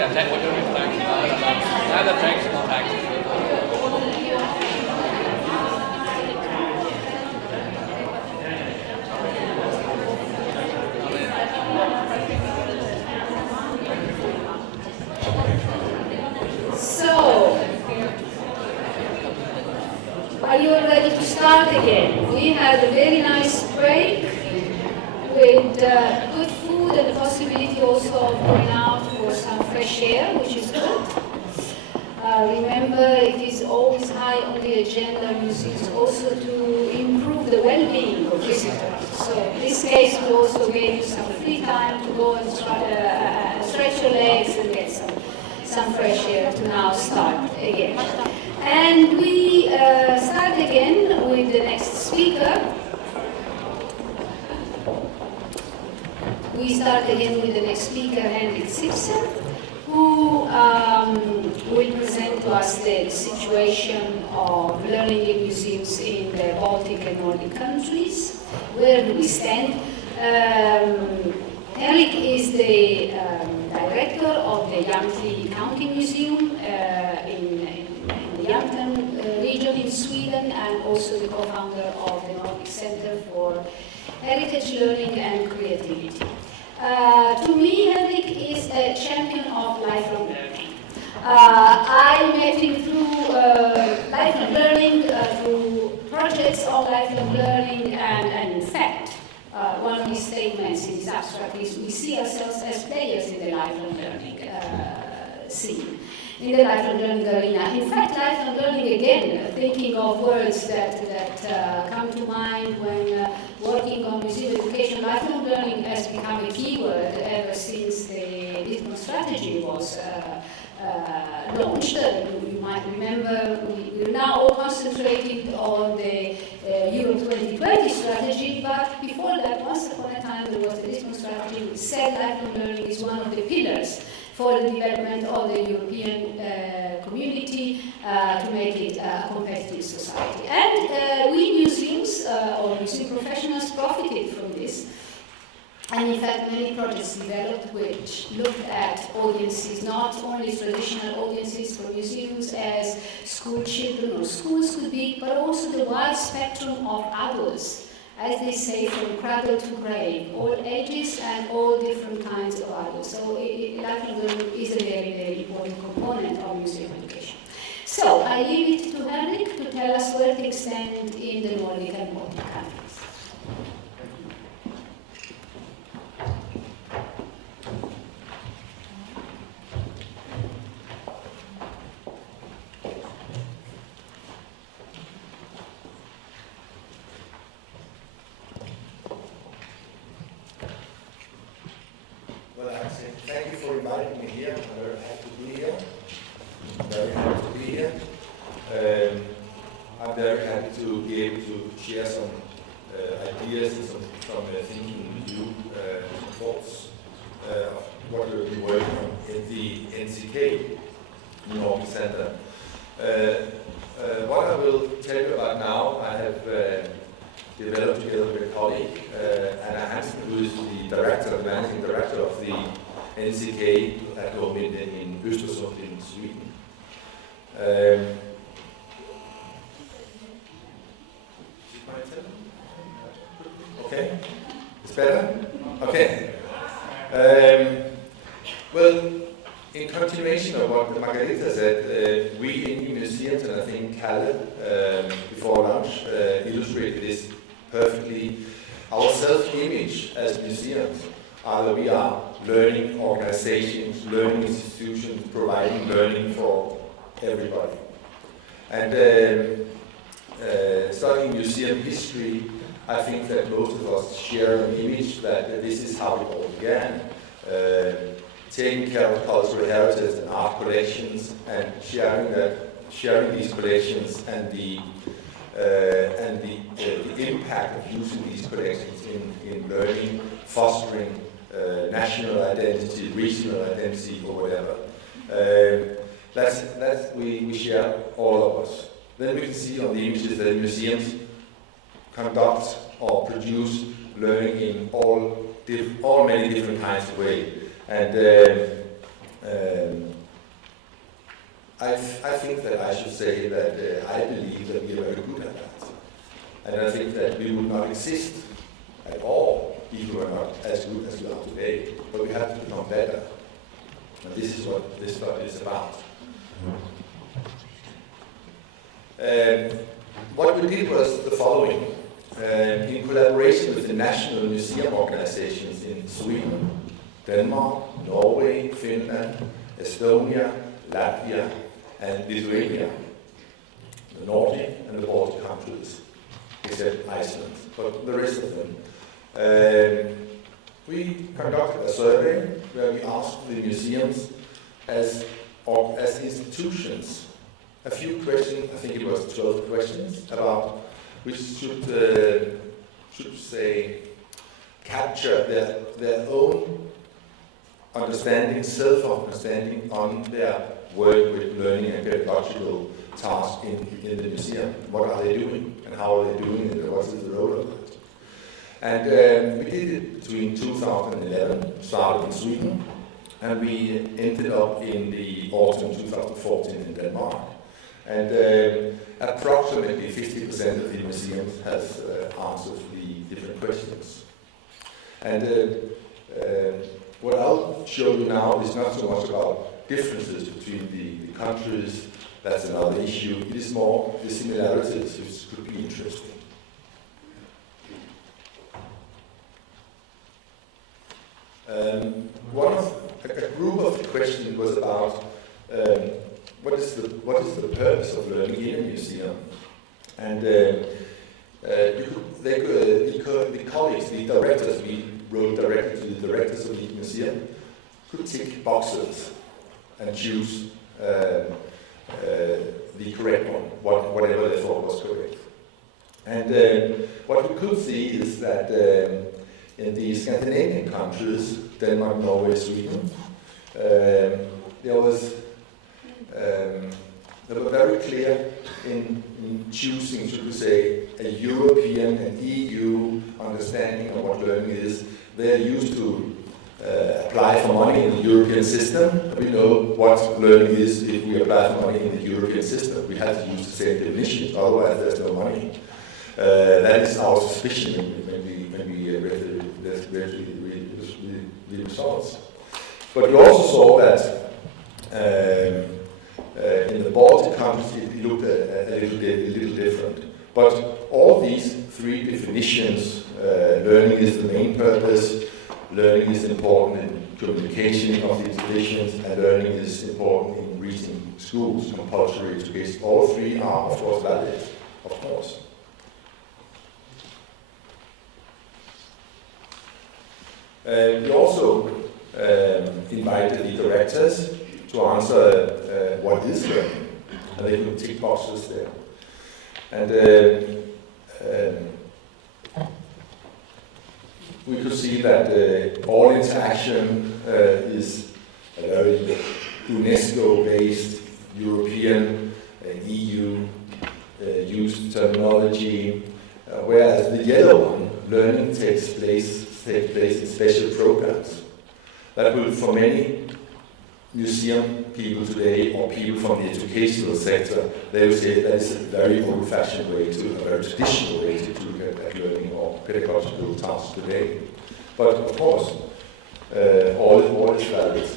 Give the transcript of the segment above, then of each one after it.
Are you all ready to start again? We had a very nice break with good food and the possibility also of going out for some fresh air, which is good. Remember, it is always high on the agenda of museums also to improve the well-being of visitors. So in this case, we also gave you some free time to go and stretch your legs and get some fresh air to now start again. And we start again with the next speaker. We start again with the next speaker, Pilsen, who will present to us the situation of learning in museums in the Baltic and Nordic countries. Where do we stand? Eric is the director of the Jämtland County Museum in the Jämtland region in Sweden, and also the co-founder of the Nordic Center for Heritage Learning and Creativity. To me, Henrik is a champion of lifelong learning. I met him through lifelong learning, through projects on lifelong learning, and in fact, one of his statements in his abstract is we see ourselves as players in the lifelong learning scene, in the lifelong learning arena. In fact, lifelong learning, again, thinking of words that come to mind when working on museum education, lifelong learning has become a keyword ever since the Lisbon strategy was launched. You might remember we're now all concentrated on the Europe 2020 strategy, but before that, once upon a time, there was the Lisbon strategy which said lifelong learning is one of the pillars for the development of the European community to make it a competitive society. And we museums or museum professionals profited from this. And in fact, many projects developed which looked at audiences, not only traditional audiences for museums as school children or schools could be, but also the wide spectrum of adults, as they say, from cradle to grave, all ages and all different kinds of adults. So lifelong learning is a very, very important component of museum education. So I leave it to Henrik to tell us where things stand in the Nordic and Baltic countries. Thank you for inviting me here. I'm very happy to be here. I'm very happy to be able to share some ideas and some thinking with you, some thoughts of what we've been working on in the NCK, Nordic Center. What I will tell you about now, I have developed together with a colleague, Anna Hansen, who is the managing director of the NCK at home in Östersund in Sweden. Okay, it's better? Okay. Well, in continuation of what Margarita said, we in museums, and I think Kalle before lunch illustrated this perfectly, our self-image as museums are that we are learning organizations, learning institutions, providing learning for everybody. And studying museum history, I think that most of us share an image that this is how it all began. Taking care of cultural heritage and art collections, and sharing these collections and the impact of using these collections in learning, fostering national identity, regional identity, or whatever. We share, all of us. Then we can see on the images that museums conduct or produce learning in all many different kinds of ways. And I think that I should say that I believe that we are very good at that. And I think that we would not exist at all if we were not as good as we are today. But we have to become better. And this is what this study is about. What we did was the following. In collaboration with the national museum organizations in Sweden, Denmark, Norway, Finland, Estonia, Latvia, and Lithuania, the Nordic and the Baltic countries, except Iceland, but the rest of them. We conducted a survey where we asked the museums as institutions a few questions, I think it was 12 questions, about which should say, capture their own understanding, self-understanding on their work with learning and pedagogical tasks in the museum. What are they doing and how are they doing it and what is the role of it? And we did it between 2011, started in Sweden, and we ended up in the autumn 2014 in Denmark. And approximately 50% of the museums has answered the different questions. And what I'll show you now is not so much about differences between the countries, that's another issue. It is more the similarities, which could be interesting. A group of the questions was about what is the purpose of learning in a museum, and the colleagues, the directors, we wrote directly to the directors of the museum, could tick boxes and choose the correct one, whatever they thought was correct. And what we could see is that in the Scandinavian countries, Denmark, Norway, Sweden, they were very clear in choosing, should we say, a European and EU understanding of what learning is. They're used to apply for money in the European system. We know what learning is if we apply for money in the European system. We have to use the same definition, otherwise there's no money. That is our suspicion when we read the results. But we also saw that in the Baltic countries it looked a little different. But all these three definitions, learning is the main purpose, learning is important in communication of these traditions, and learning is important in reaching schools, compulsory education. All three are, of course, valid, of course. We also invited the directors to answer what is learning, and they could tick boxes there. And we could see that all interaction is a very UNESCO-based, European, EU used terminology, whereas the yellow one, learning takes place in special programs. That will, for many museum people today, or people from the educational sector, they will say that is a very old-fashioned way a very traditional way to look at learning or pedagogical tasks today. But of course, all is valid.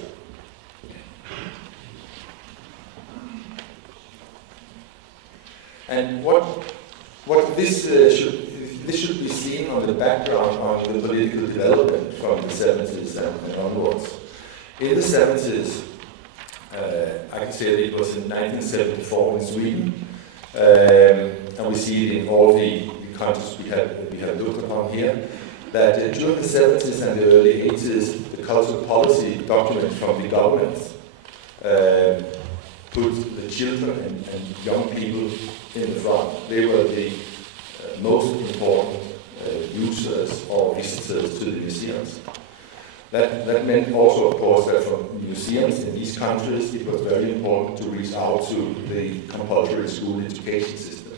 And what this should be seen on the background on the political development from the 70s and onwards. In the 70s, I can say that it was in 1974 in Sweden, and we see it in all the countries we have looked upon here, that during the 70s and the early 80s, the cultural policy document from the government put the children and young people in the front. They were the most important users or visitors to the museums. That meant also, of course, that from museums in these countries, it was very important to reach out to the compulsory school education system.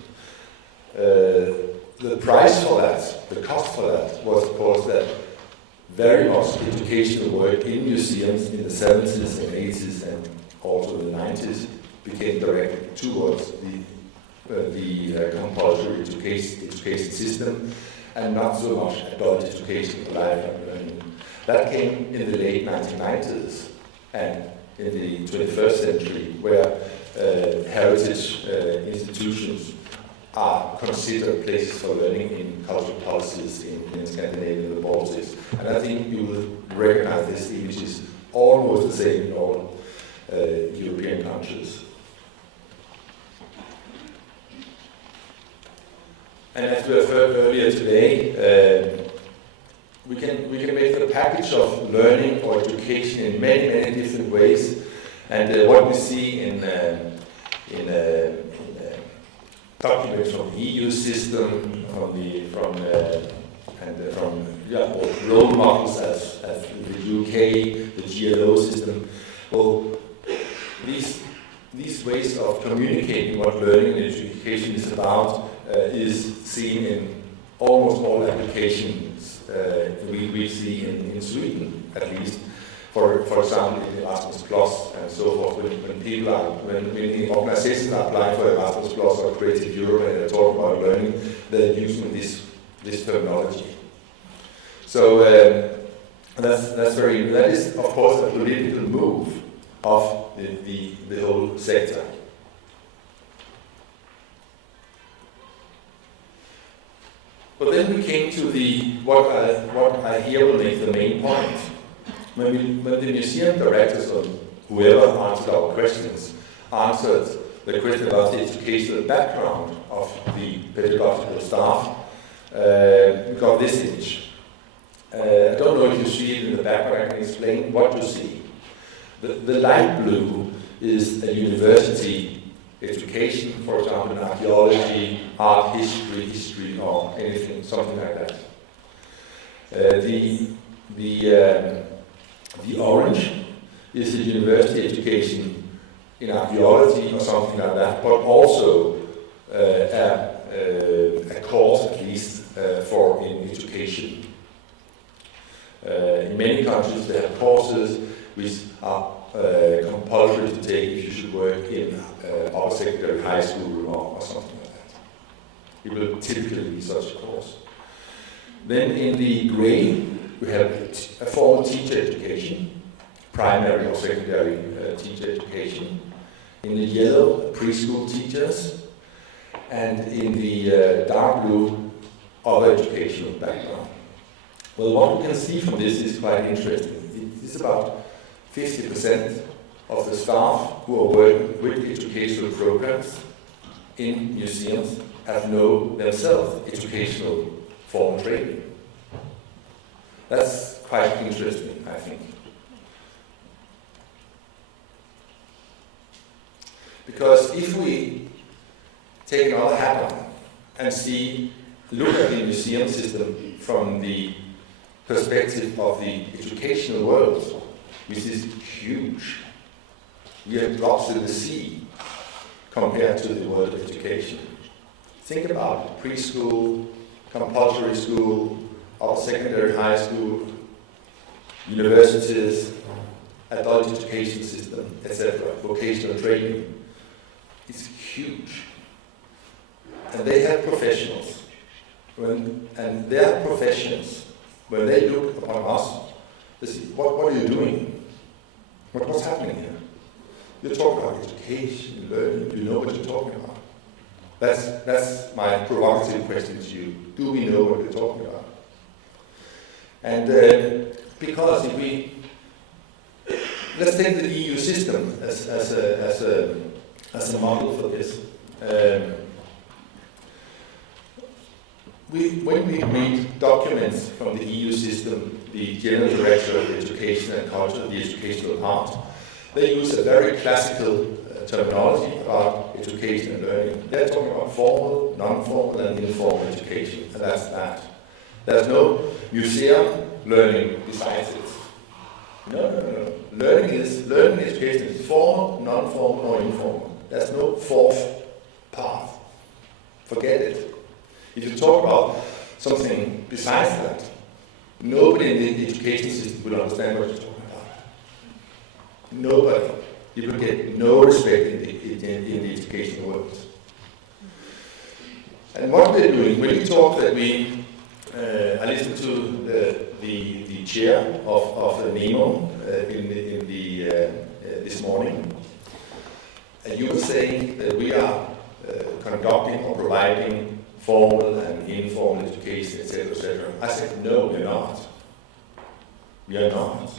The price for that, the cost for that, was, of course, that very much educational work in museums in the 70s and 80s and also the 90s became directed towards the compulsory education system, and not so much adult education, lifelong learning. That came in the late 1990s and in the 21st century, where heritage institutions are considered places for learning in cultural policies in Scandinavia and the Baltics. And I think you will recognize this image is almost the same in all European countries. And as we have heard earlier today, we can make the package of learning or education in many, many different ways. And what we see in documents from the EU system, from role models as the UK, the GLO system. Well, these ways of communicating what learning and education is about is seen in almost all applications we see in Sweden, at least. For example, in Erasmus Plus and so forth, when organizations are applying for Erasmus Plus or Creative Europe and they're talking about learning, they're using this terminology. So that is of course a political move of the whole sector. But then we came to what I here will make the main point. When the museum directors or whoever answered our questions answered the question about the educational background of the pedagogical staff, we got this image. I don't know if you see it in the background. I can explain what you see. The light blue is a university education, for example, in archaeology, art history, or anything, something like that. The orange is a university education in archaeology or something like that, but also a course at least in education. In many countries they have courses which are compulsory to take if you should work in upper secondary high school or something like that. It will typically be such a course. Then in the grey we have a formal teacher education, primary or secondary teacher education. In the yellow, preschool teachers, and in the dark blue, other educational background. Well, what we can see from this is quite interesting. It is about 50% of the staff who are working with educational programs in museums have no themselves educational formal training. That's quite interesting, I think. Because if we take another hat on and look at the museum system from the perspective of the educational world, which is huge, we have drops in the sea compared to the world of education. Think about preschool, compulsory school, upper secondary high school, universities, adult education system, etc., vocational training. It's huge. And they have professionals. And their professions, when they look upon us, they say, what are you doing? What's happening here? You talk about education, learning, do you know what you're talking about? That's my provocative question to you. Do we know what we're talking about? And because if let's take the EU system as a model for this. When we read documents from the EU system, the General Director of Education and Culture, the educational part, they use a very classical terminology about education and learning. They're talking about formal, non-formal, and informal education, and that's that. There's no museum learning besides it. No. Learning education is formal, non-formal, or informal. There's no fourth path. Forget it. If you talk about something besides that, nobody in the education system will understand what you're talking about. Nobody. he will get no respect in the education world. And what we're doing, when we talk that I listened to the chair of the NEMO this morning, and you were saying that we are conducting or providing formal and informal education, etc., etc. I said, no, we're not. We are not.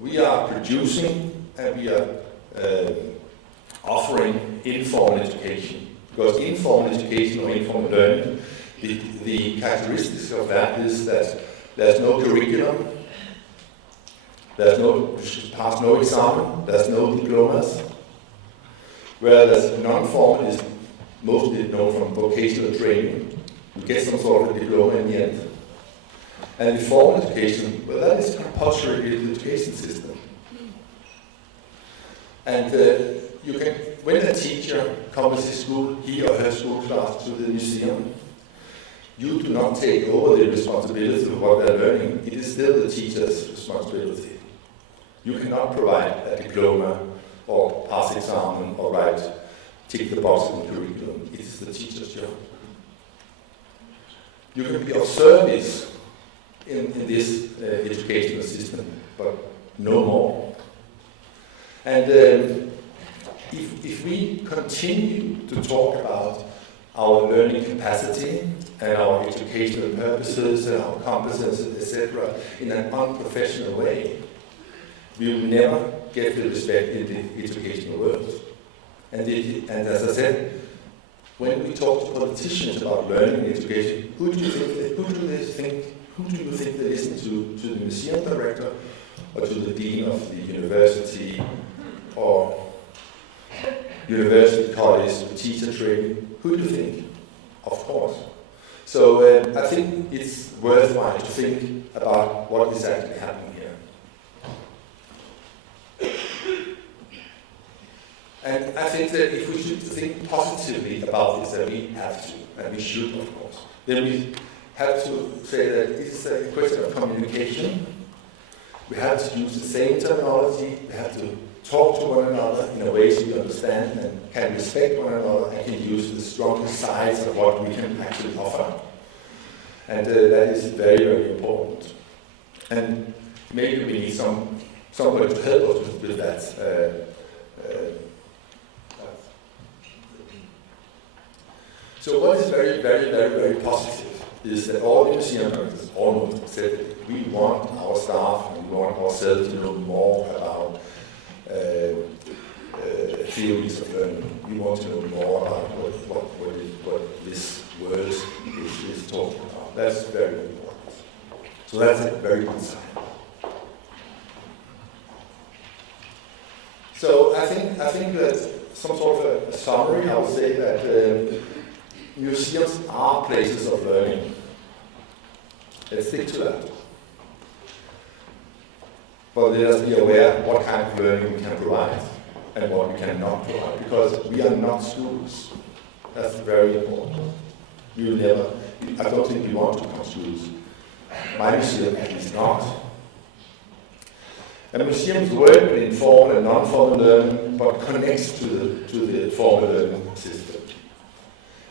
We are producing and we are offering informal education. Because informal education or informal learning, the characteristics of that is that there's no curriculum, you should pass no exam, there's no diplomas, whereas non-formal is mostly known from vocational training. You get some sort of diploma in the end. And the formal education, well, that is compulsory in the education system. And you can, when a teacher comes to school, he or her school class, to the museum, you do not take over the responsibility of what they're learning. It is still the teacher's responsibility. You cannot provide a diploma or pass exam or tick the box in the curriculum. It is the teacher's job. You can be of service in this educational system, but no more. And if we continue to talk about our learning capacity and our educational purposes and our competences, etc., in an unprofessional way, we will never get the respect in the educational world. And as I said, when we talk to politicians about learning and education, who do you think they listen to the museum director or to the dean of the university or university college, the teacher training? Who do you think? Of course. So I think it's worthwhile to think about what is actually happening here. And I think that if we should think positively about this, that we have to, and we should, of course, then we have to say that it's a question of communication. We have to use the same terminology. We have to talk to one another in a way so we understand and can respect one another and can use the strongest sides of what we can actually offer. And that is very, very important. And maybe we need somebody to help us with that. So what is very, very, very, very positive is that all the museum directors almost said that we want our staff and we want ourselves to know more about theories of learning. We want to know more about what this word is talking about. That's very important. So that's a very good sign. So I think that some sort of a summary, I would say that museums are places of learning. Let's stick to that. But let us be aware what kind of learning we can provide and what we cannot provide, because we are not schools. That's very important. We will never, I don't think we want to become schools. My museum at least not. And museums work with informal and non-formal learning, but connects to the formal learning system.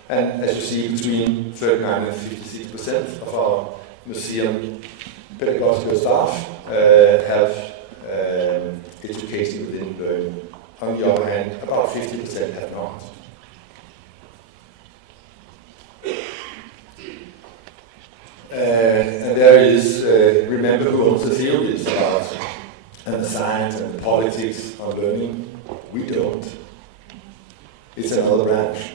And as you see, between 39 and 56% of our museum pedagogical staff have education within learning. On the other hand, about 50% have not. And there is, remember who owns the theories about and the science and the politics of learning? We don't. It's another branch.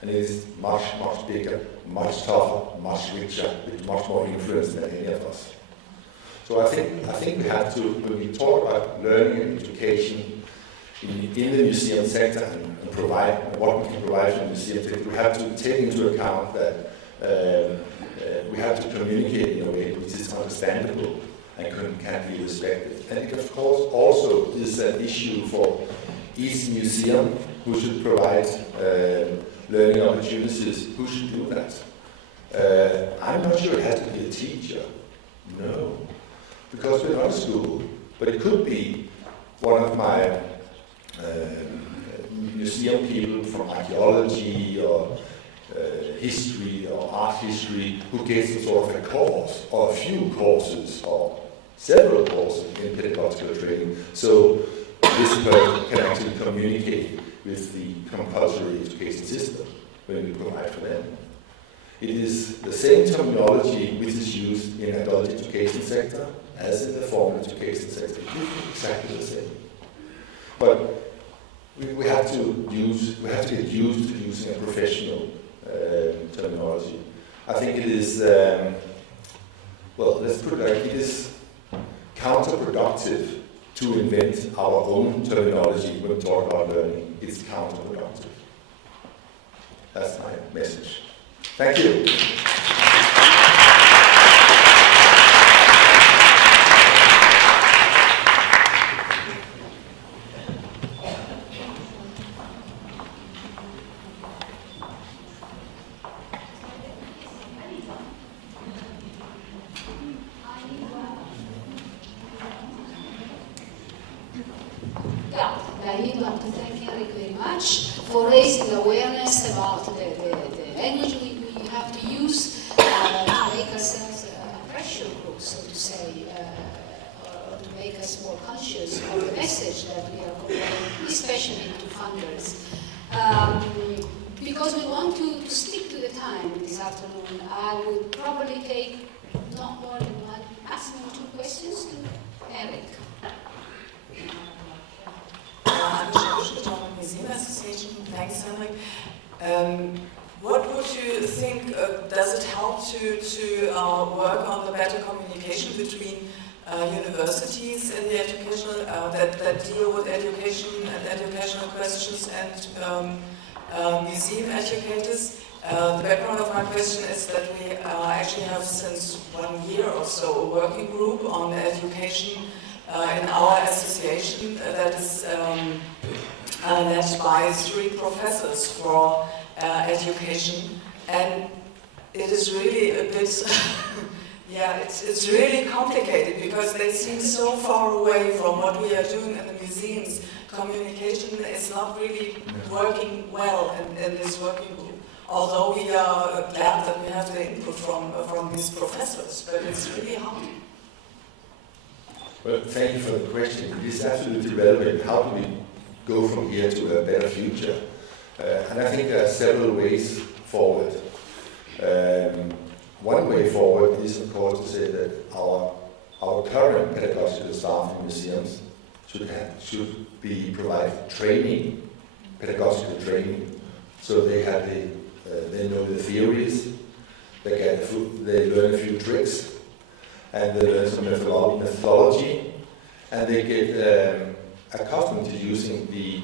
And it is much, much bigger, much tougher, much richer, with much more influence than any of us. So I think we have to, when we talk about learning and education in the museum sector and provide what we can provide from the museum sector, we have to take into account that we have to communicate in a way which is understandable and can be respected. And it, of course, also is an issue for each museum who should provide learning opportunities. Who should do that? I'm not sure it has to be a teacher. No. Because we're not a school. But it could be one of my museum people from archaeology or history or art history who gets sort of a course or a few courses or several courses in pedagogical training. So this person can actually communicate with the compulsory education system when we provide for them. It is the same terminology which is used in adult education sector as in the formal education sector. Exactly the same. But we have to get used to using a professional terminology. I think it is, well, let's put it like it is counterproductive to invent our own terminology when we talk about learning. It's counterproductive. That's my message. Thank you. I would like to thank Eric very much for raising the awareness about the language we have to use to make ourselves a pressure group, so to say, or to make us more conscious of the message that we are conveying, especially to funders. Because we want to stick to the time this afternoon, I would probably take not more than one, maximum 2 questions to Eric. Museum Association. Thanks, Henrik. What would you think, does it help to work on the better communication between universities in the educational, that deal with education and educational questions and museum educators? The background of my question is that we actually have since 1 year or so a working group on education in our association that is led by 3 professors for education, and it is really a bit, yeah, it's really complicated because they seem so far away from what we are doing in the museums. Communication is not really working well in this working group, although we are glad that we have the input from these professors, but it's really hard. Well, thank you for the question. It is absolutely relevant. How do we go from here to a better future? And I think there are several ways forward. One way forward is, of course, to say that our current pedagogical staff in museums should be provided training, pedagogical training, so they have they know the theories, they learn a few tricks, and they learn some methodology, and they get accustomed to using the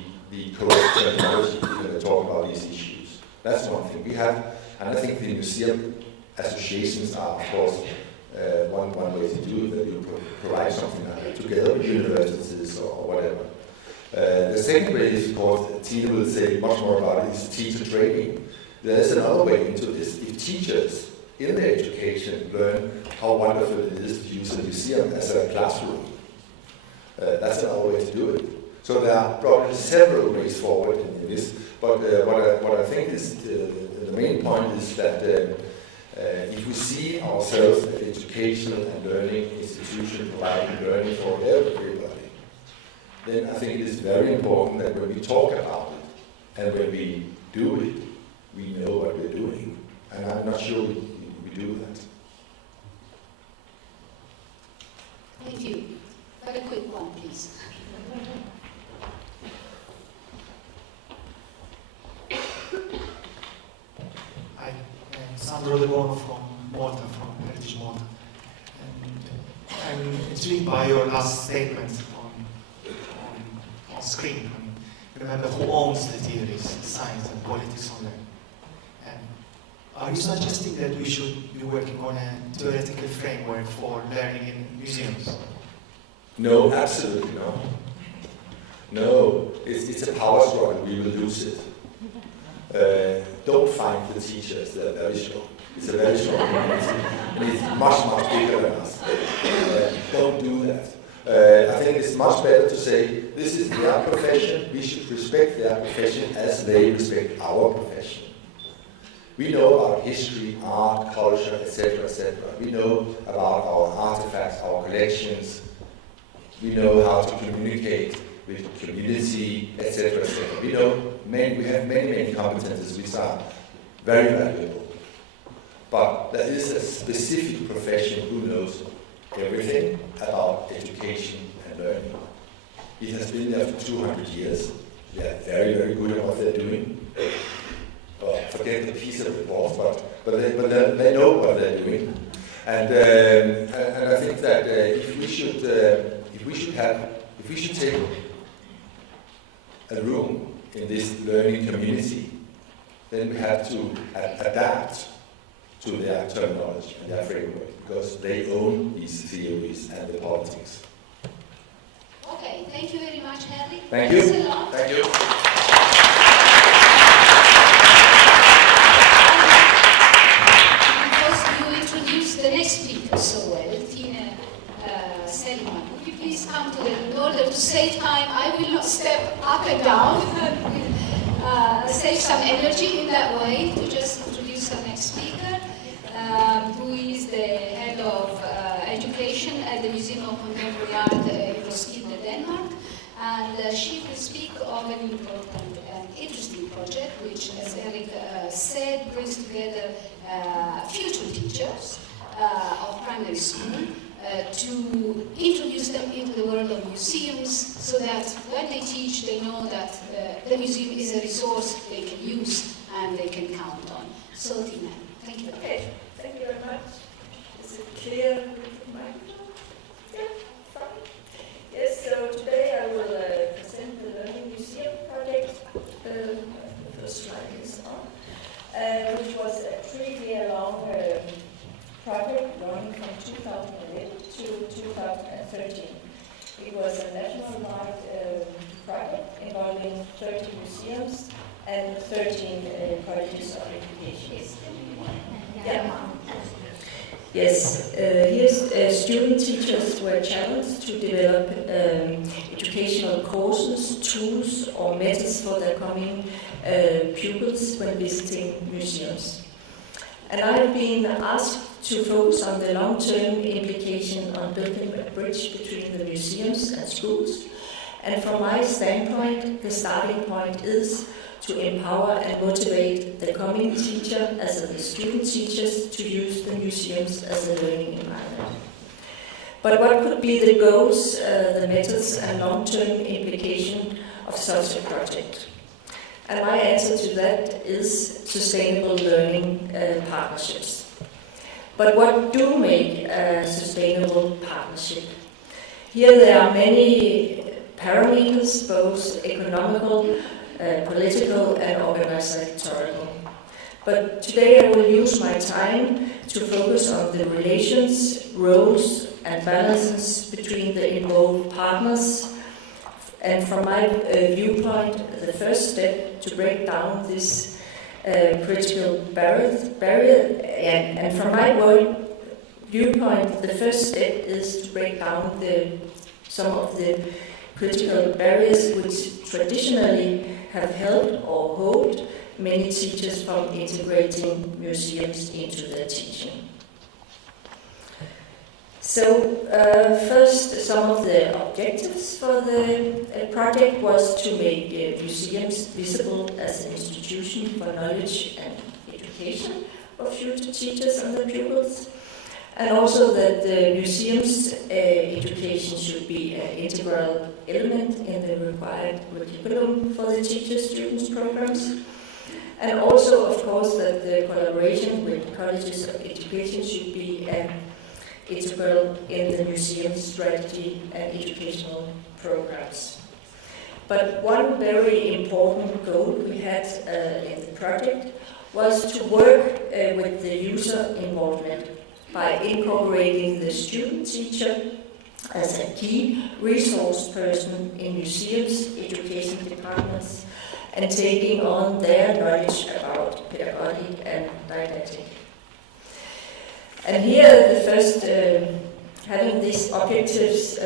correct terminology when they talk about these issues. That's one thing we have, and I think the museum associations are, of course, one way to do it, that you provide something like that together with universities or whatever. The second way is, of course, Tina will say much more about it, is teacher training. There's another way into this. If teachers in their education learn how wonderful it is to use a museum as a classroom, that's another way to do it. So there are probably several ways forward in this, but what I think is the main point is that if we see ourselves as an educational and learning institution providing learning for everybody, then I think it is very important that when we talk about it and when we do it, we know what we're doing. And I'm not sure we do that. Thank you. Very quick one, please. Hi, I'm Sandro De Bono from Malta, from Heritage Malta. And I'm intrigued by your last statement on screen. I mean, remember who owns the theories, science and politics on learning. And are you suggesting that we should be working on a theoretical framework for learning in museums? No, absolutely not. No, it's a power struggle, we will lose it. Don't find the teachers, they're very strong. It's a very strong community, and it's much, much bigger than us. Don't do that. I think it's much better to say, this is their profession, we should respect their profession as they respect our profession. We know about history, art, culture, etc., etc. We know about our artifacts, our collections. We know how to communicate with community, etc., etc. We have many competences which are very valuable. But there is a specific profession who knows everything about education and learning. It has been there for 200 years. They are very good at what they're doing. Forget the piece of report, but they know what they're doing. And I think that if we should take a room in this learning community, then we have to adapt to their terminology and their framework, because they own these theories and the politics. Okay, thank you very much, Harry. Thank you. Thanks a lot. Thank you. Because you introduced the next speaker so well, Tina Selman. Would you please come to in order to save time? I will not step up and down. Save some energy in that way to just introduce our next speaker, who is the head of education at the Museum of Contemporary Art in Roskilde, Denmark. And she will speak of an important and interesting project, which, as Eric said, brings together future teachers of primary school to introduce them into the world of museums, so that when they teach, they know that the museum is a resource they can use and they can count on. So, Tina, thank you. Okay, thank you very much. Is it clear with the microphone? Yeah, fine. Yes, so today I will present the Learning Museum project. The first slide is on, which was a 3-year-long project running from 2008 to 2013. It was a national-wide project involving 30 museums and 13 colleges of education. Yeah. Yes, here student teachers were challenged to develop educational courses, tools or methods for their coming pupils when visiting museums. And I've been asked to focus on the long-term implication on building a bridge between the museums and schools. And from my standpoint, the starting point is to empower and motivate the coming teacher as well as the student teachers to use the museums as a learning environment. But what could be the goals, the methods and long-term implication of such a project? And my answer to that is sustainable learning partnerships. But what do make a sustainable partnership? Here there are many parameters, both economical, political and organizational. But today I will use my time to focus on the relations, roles and balances between the involved partners. And from my viewpoint, the first step to break down this critical barrier, and from my viewpoint, the first step is to break down some of the critical barriers which traditionally have held or hold many teachers from integrating museums into their teaching. So first, some of the objectives for the project was to make museums visible as an institution for knowledge and education of future teachers and their pupils, and also that the museum's education should be an integral element in the required curriculum for the teacher-students programs, and also, of course, that the collaboration with colleges of education should be integral in the museum's strategy and educational programs. But one very important goal we had in the project was to work with the user involvement by incorporating the student teacher as a key resource person in museums, education departments, and taking on their knowledge about pedagogy and didactic. And here the first having these objectives,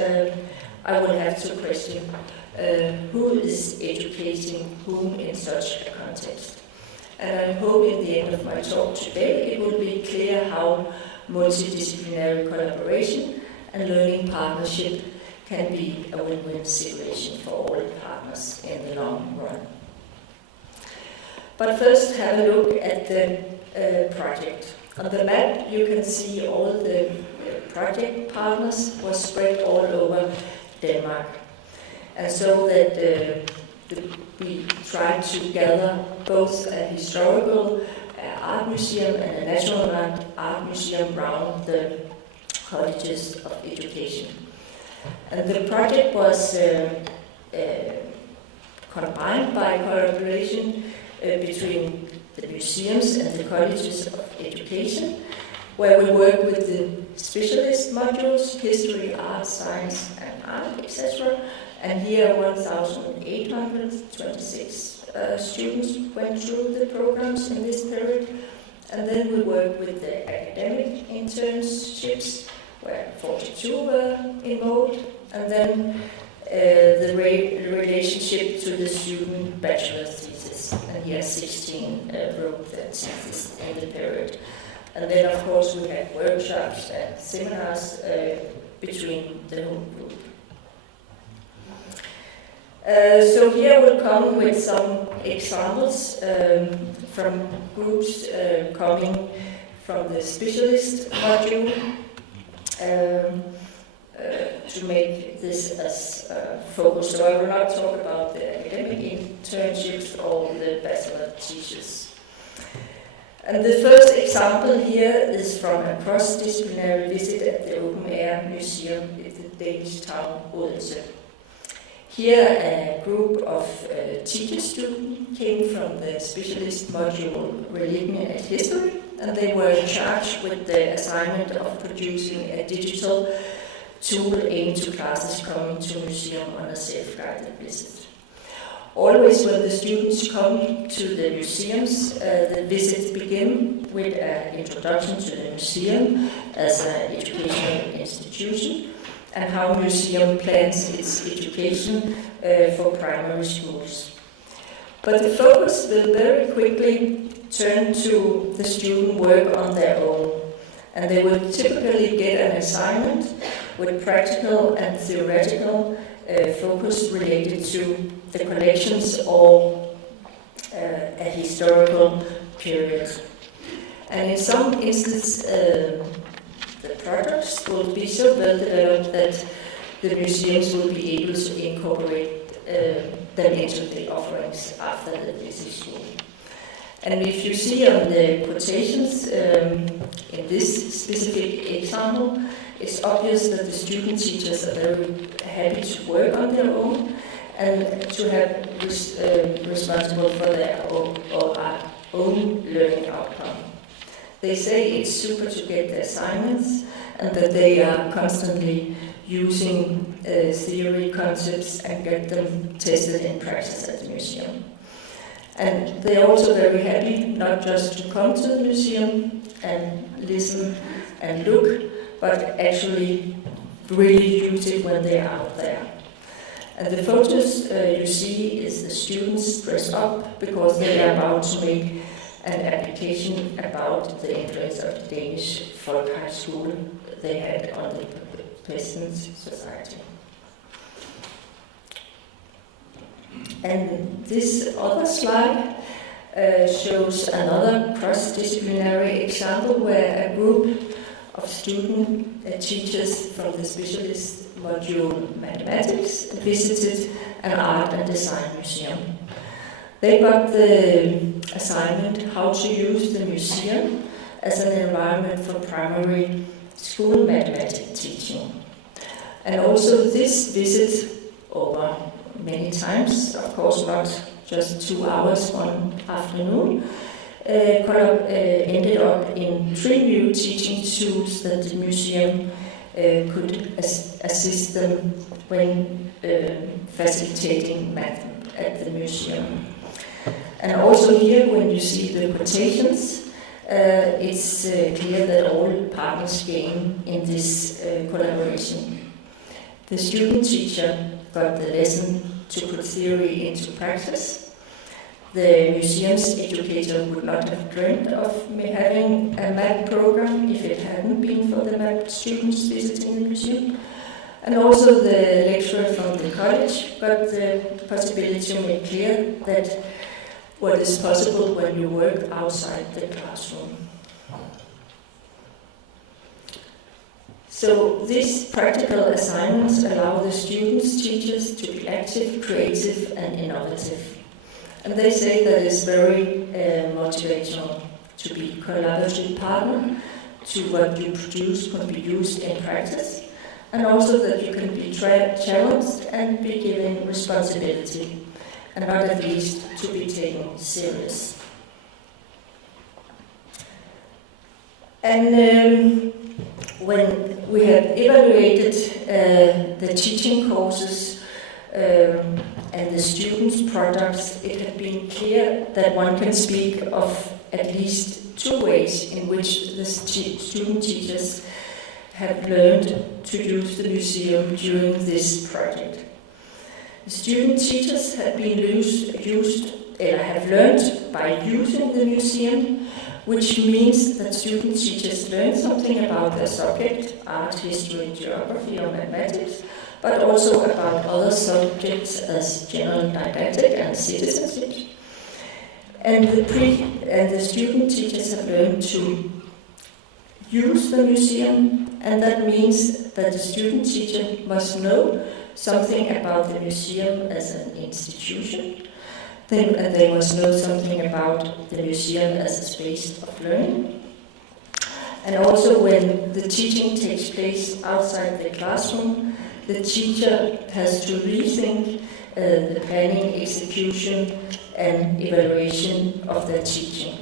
I will have to question who is educating whom in such a context. And I hope in the end of my talk today it will be clear how multidisciplinary collaboration and learning partnership can be a win-win situation for all partners in the long run. But first, have a look at the project. On the map, you can see all the project partners were spread all over Denmark. And so that we tried to gather both a historical art museum and a national art museum around the colleges of education. And the project was combined by collaboration between the museums and the colleges of education, where we work with the specialist modules, history, art, science, and art, etc. And here 1,826 students went through the programs in this period. And then we work with the academic internships, where 42 were involved, and then the relationship to the student bachelor thesis. And here 16 wrote their thesis in the period. And then, of course, we had workshops and seminars between the whole group. So here we'll come with some examples from groups coming from the specialist module to make this as focused. So I will not talk about the academic internships or the bachelor teachers. And the first example here is from a cross-disciplinary visit at the Open Air Museum in the Danish town Odense. Here a group of teacher students came from the specialist module Religion and History, and they were charged with the assignment of producing a digital tool aimed to classes coming to a museum on a self-guided visit. Always when the students come to the museums, the visits begin with an introduction to the museum as an educational institution and how museum plans its education for primary schools. But the focus will very quickly turn to the student work on their own, and they will typically get an assignment with practical and theoretical focus related to the collections or a historical period. And in some instances, the products will be so well developed that the museums will be able to incorporate them into the offerings after the visit school. And if you see on the quotations in this specific example, it's obvious that the student teachers are very happy to work on their own and to have responsible for their own learning outcome. They say it's super to get the assignments and that they are constantly using theory concepts and get them tested in practice at the museum. And they're also very happy not just to come to the museum and listen and look, but actually really use it when they're out there. And the photos you see is the students dressed up because they are about to make an application about the influence of the Danish folk high school they had on the peasant society. And this other slide shows another cross-disciplinary example where a group of student teachers from the specialist module Mathematics visited an art and design museum. They got the assignment how to use the museum as an environment for primary school mathematics teaching. And also this visit over many times, of course not just 2 hours one afternoon, ended up in 3 new teaching tools that the museum could assist them when facilitating math at the museum. And also here, when you see the quotations, it's clear that all partners gain in this collaboration. The student teacher got the lesson to put theory into practice. The museum's educator would not have dreamt of me having a map program if it hadn't been for the map students visiting the museum. And also the lecturer from the college got the possibility to make clear that what is possible when you work outside the classroom. So these practical assignments allow the students, teachers to be active, creative and innovative. And they say that it's very motivational to be a collaborative partner, to what you produce can be used in practice, and also that you can be challenged and be given responsibility, and not at least to be taken serious. And when we have evaluated the teaching courses and the students' products, it had been clear that one can speak of at least two ways in which the student teachers have learned to use the museum during this project. The student teachers have learned by using the museum, which means that student teachers learn something about their subject, art, history, geography or mathematics, but also about other subjects as general didactic and citizenship. And the student teachers have learned to use the museum, and that means that the student teacher must know something about the museum as an institution. They must know something about the museum as a space of learning. And also when the teaching takes place outside the classroom, the teacher has to rethink the planning, execution and evaluation of their teaching.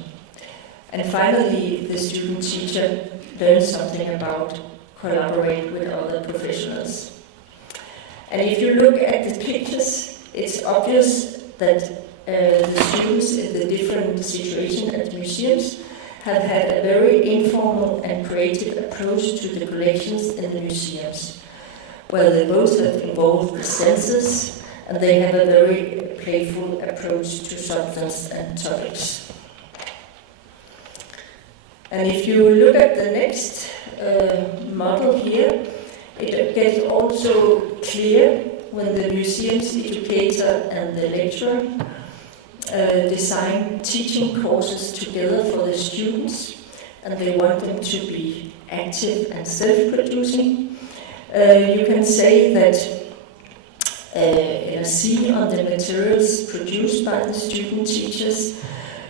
And finally, the student teacher learns something about collaborate with other professionals. And if you look at the pictures, it's obvious that the students in the different situations at museums have had a very informal and creative approach to the collections in the museums, where they both have involved the senses and they have a very playful approach to substance and topics. And if you look at the next model here, it gets also clear when the museum's educator and the lecturer design teaching courses together for the students, and they want them to be active and self-producing. You can say that in a scene on the materials produced by the student teachers,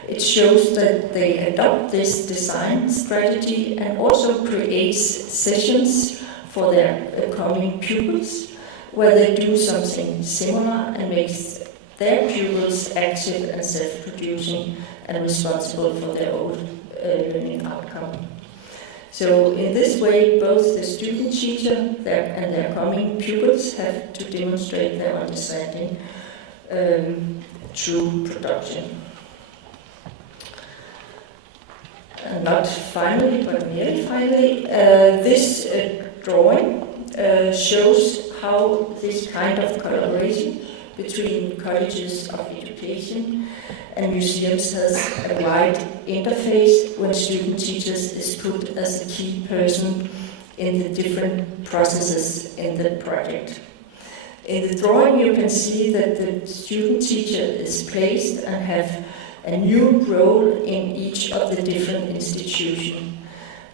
it shows that they adopt this design strategy and also creates sessions for their coming pupils, where they do something similar and makes their pupils active and self-producing and responsible for their own learning outcome. So in this way, both the student teacher and their coming pupils have to demonstrate their understanding through production. And not finally, but nearly finally, this drawing shows how this kind of collaboration between colleges of education and museums has a wide interface when student teachers is put as a key person in the different processes in the project. In the drawing you can see that the student teacher is placed and have a new role in each of the different institutions.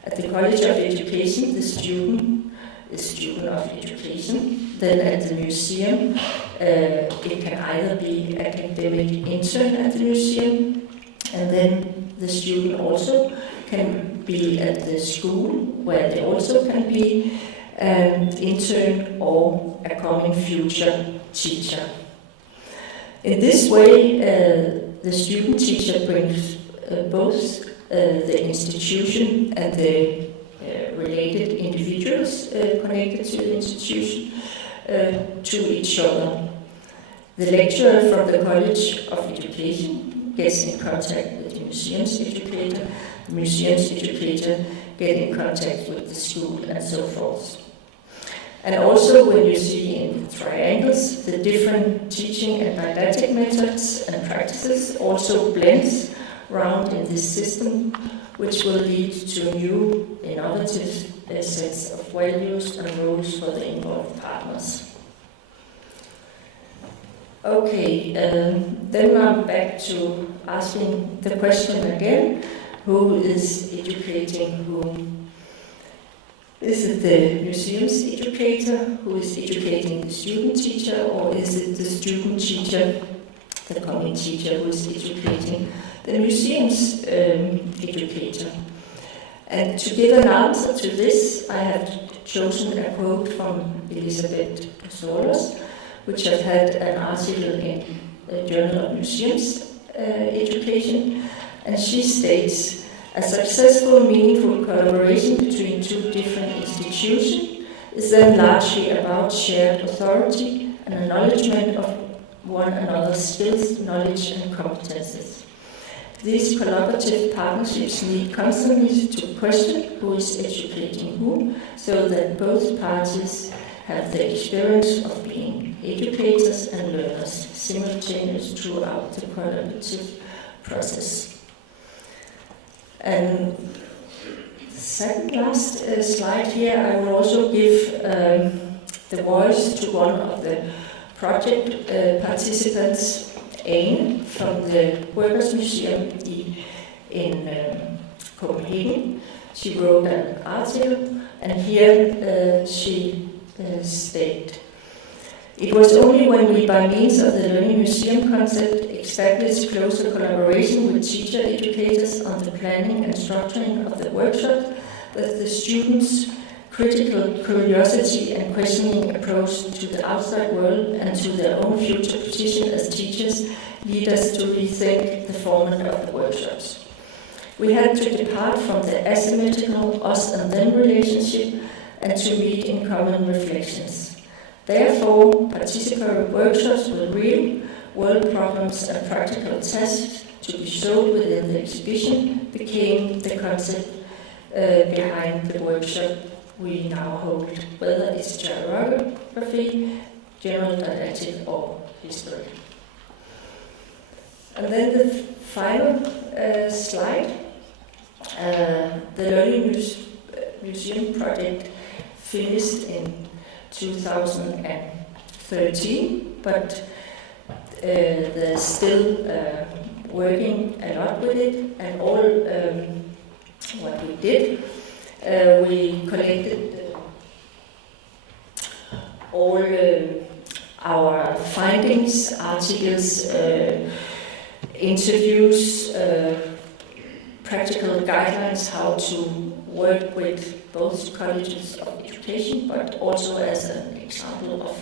At the College of Education, the student is student of education. Then at the museum, it can either be academic intern at the museum, and then the student also can be at the school, where they also can be an intern or a coming future teacher. In this way, the student teacher brings both the institution and the related individuals connected to the institution to each other. The lecturer from the College of Education gets in contact with the museums educator. The museums educator get in contact with the school and so forth. And also when you see in the triangles, the different teaching and didactic methods and practices also blends around in this system, which will lead to new innovative sets of values and rules for the involved partners. Okay, then I'm back to asking the question again, who is educating whom? Is it the museum's educator who is educating the student teacher, or is it the student teacher, the coming teacher, who is educating the museum's educator? And to give an answer to this, I have chosen a quote from Elisabeth Soros, which has had an article in the Journal of Museums Education, and she states, "A successful, meaningful collaboration between two different institutions is then largely about shared authority and acknowledgement of one another's skills, knowledge, and competences. These collaborative partnerships need constantly to question who is educating whom, so that both parties have the experience of being educators and learners simultaneous throughout the collaborative process." And the second last slide here, I will also give the voice to one of the project participants, Ane, from the Workers' Museum in Copenhagen. She wrote an article, and here she stated, "It was only when we, by means of the Learning Museum concept, established closer collaboration with teacher educators on the planning and structuring of the workshop that the students' critical curiosity and questioning approach to the outside world and to their own future position as teachers lead us to rethink the format of the workshops. We had to depart from the asymmetrical us and them relationship and to meet in common reflections. Therefore, participatory workshops with real world problems and practical tasks to be showed within the exhibition became the concept behind the workshop we now hold, whether it's geography, general didactic, or history." And then the final slide, the Learning Museum project finished in 2013, but they're still working a lot with it, and all what we did, we collected all our findings, articles, interviews, practical guidelines how to work with both colleges of education, but also as an example of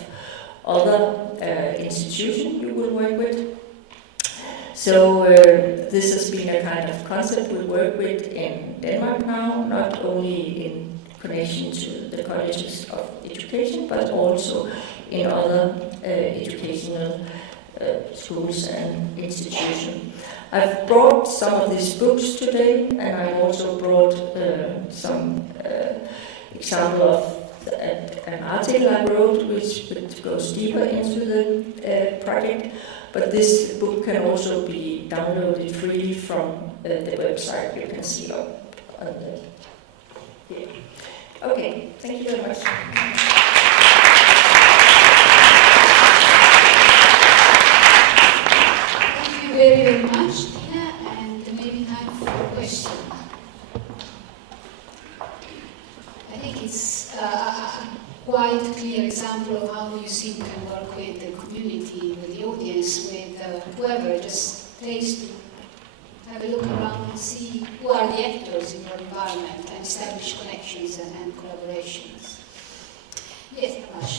other institutions you will work with. So this has been a kind of concept we work with in Denmark now, not only in connection to the colleges of education, but also in other educational schools and institutions. I've brought some of these books today, and I've also brought some example of an article I wrote which goes deeper into the project, but this book can also be downloaded freely from the website you can see up on the here. Okay, thank you very much. Thank you very, very much, Tina, and maybe time for a question. I think it's a quite clear example of how museum can work with the community, with the audience, with whoever. Just taste, have a look around and see who are the actors in your environment and establish connections and collaborations. Yes, Tomasz.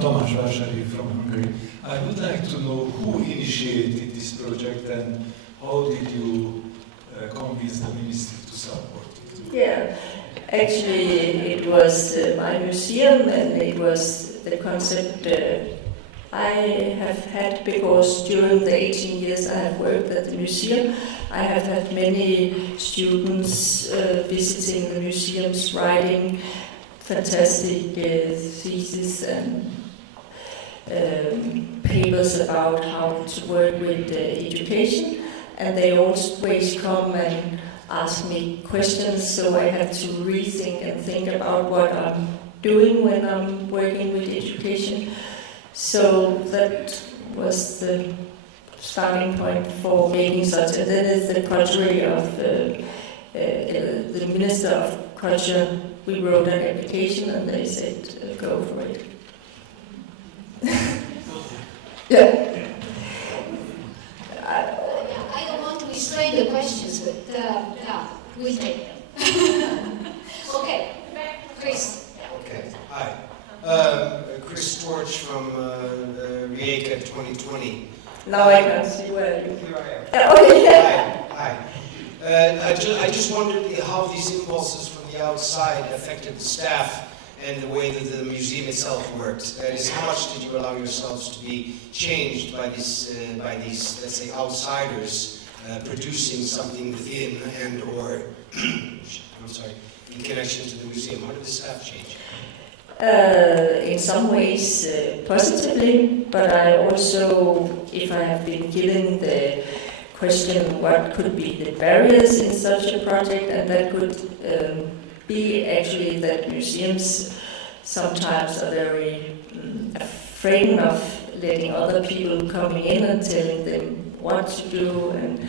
Tomasz Varsari from Hungary. I would like to know who initiated this project and how did you convince the ministry to support it? Yeah, Actually, it was my museum, and it was the concept I have had, because during the 18 years I have worked at the museum, I have had many students visiting the museums, writing fantastic theses and papers about how to work with education, and they always come and ask me questions, so I have to rethink and think about what I'm doing when I'm working with education. So that was the starting point for making such, and then it's the country of the Minister of Culture. We wrote an application and they said, go for it. Yeah. I don't want to restrain the questions, but we'll take them. Okay, Chris. Okay, hi. Chris Torch from Rijeka 2020. Now I can see where you... Here I am. Okay. Hi. I just wondered how these impulses from the outside affected the staff and the way that the museum itself worked. That is, how much did you allow yourselves to be changed by these, let's say, outsiders producing something within and or, I'm sorry, in connection to the museum? How did the staff change? In some ways positively, but I also, if I have been given the question what could be the barriers in such a project, and that could be actually that museums sometimes are very afraid of letting other people coming in and telling them what to do, and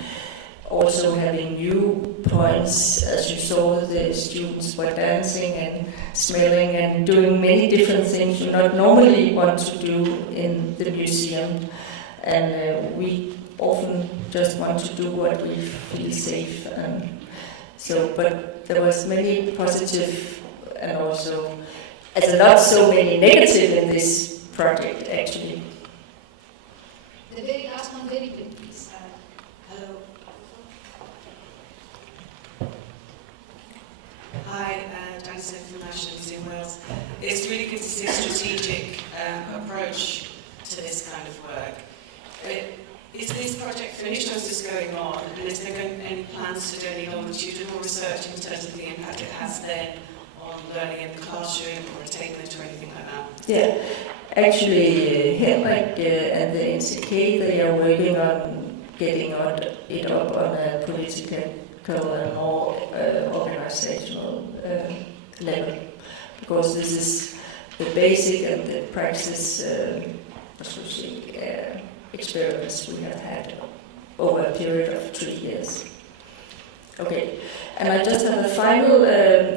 also having new points. As you saw, the students were dancing and smelling and doing many different things you not normally want to do in the museum, and we often just want to do what we feel safe. And so, but there was many positive and also not so many negative in this project actually. The very last one, very quick, please. Hello. Hi, Janice from National Museum Wales. It's really good to see a strategic approach to this kind of work. Is this project finished or is this going on? And is there any plans to do any longitudinal research in terms of the impact it has then on learning in the classroom or attainment or anything like that? Yeah, actually Henrik and the NCK, they are working on getting it up on a political and more organizational level, because this is the basic and the practice experiments we have had over a period of 3 years. Okay, and I just have a final,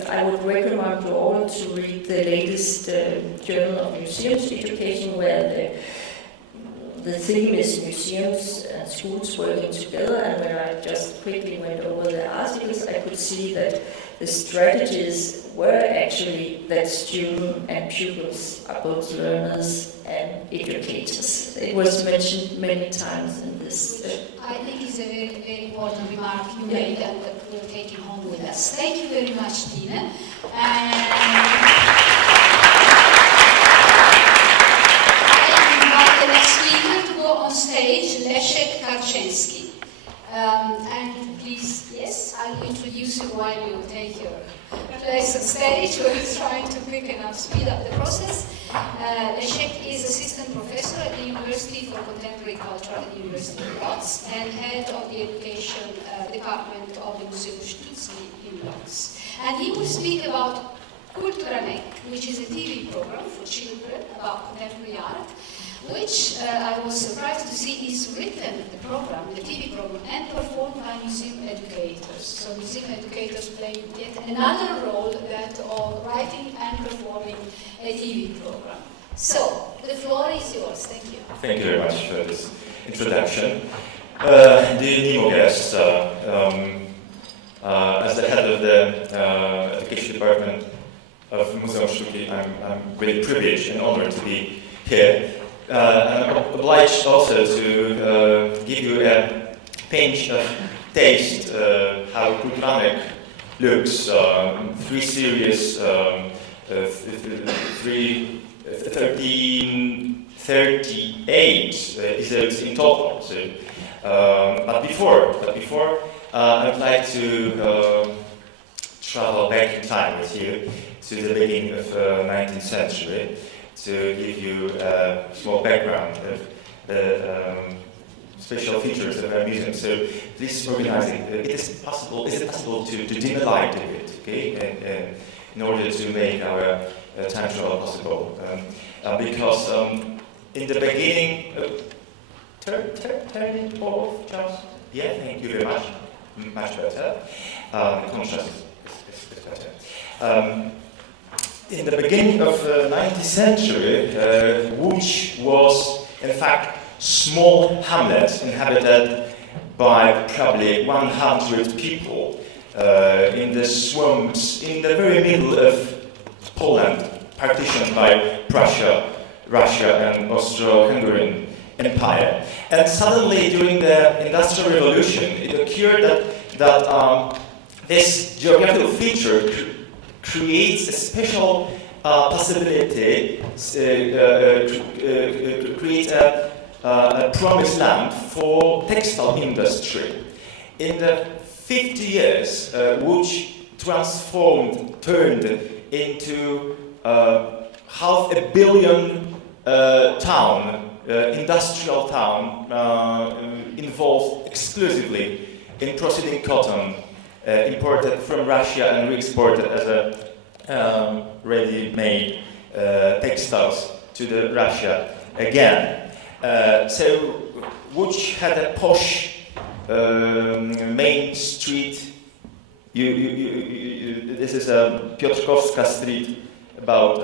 I would recommend you all to read the latest Journal of Museums Education, where the theme is museums and schools working together, and when I just quickly went over the articles, I could see that the strategies were actually that students and pupils are both learners and educators. It was mentioned many times in this. I think it's a very, very important remark you made and that we're taking home with us. Thank you very much, Tina. I invite the next speaker to go on stage, Leszek Karczewski. And please, yes, I will introduce you while you take your place on stage. We're trying to quicken up, speed up the process. Leszek is assistant professor at the University for Contemporary Culture at the University of Łódź and head of the education department of the Museum Sztuczki in Łódź. And he will speak about Kulturanek, which is a TV program for children about contemporary art, which I was surprised to see is written, the program, the TV program, and performed by museum educators. So museum educators play yet another role that of writing and performing a TV program. So, the floor is yours. Thank you. Thank you very much for this introduction. Dear NEMO guests, as the head of the education department of Muzeum Sztuki, I'm really privileged and honored to be here. I'm obliged also to give you a pinch of taste how Kulturanek looks, 3 series, 1338 episodes in total. So, but before, I would like to travel back in time with you to the beginning of 19th century to give you a small background of the special features of our museum. So please organize it. Is it possible to dim the light to it, okay? And in order to make our time travel possible. Because in the beginning, turn it off just. Yeah, thank you very much. Much better. The contrast is better. In the beginning of the 19th century, Łódź was in fact small hamlet inhabited by probably 100 people in the swamps in the very middle of Poland, partitioned by Russia and Austro-Hungarian Empire. And suddenly, during the Industrial Revolution, it occurred that this geographical feature creates a special possibility, creates a promised land for textile industry. In the 50 years, Łódź turned into $500 million town, industrial town, involved exclusively in processing cotton, imported from Russia and re-exported as a ready-made textiles to the Russia again. So Łódź had a posh main street. This is Piotrkowska Street, about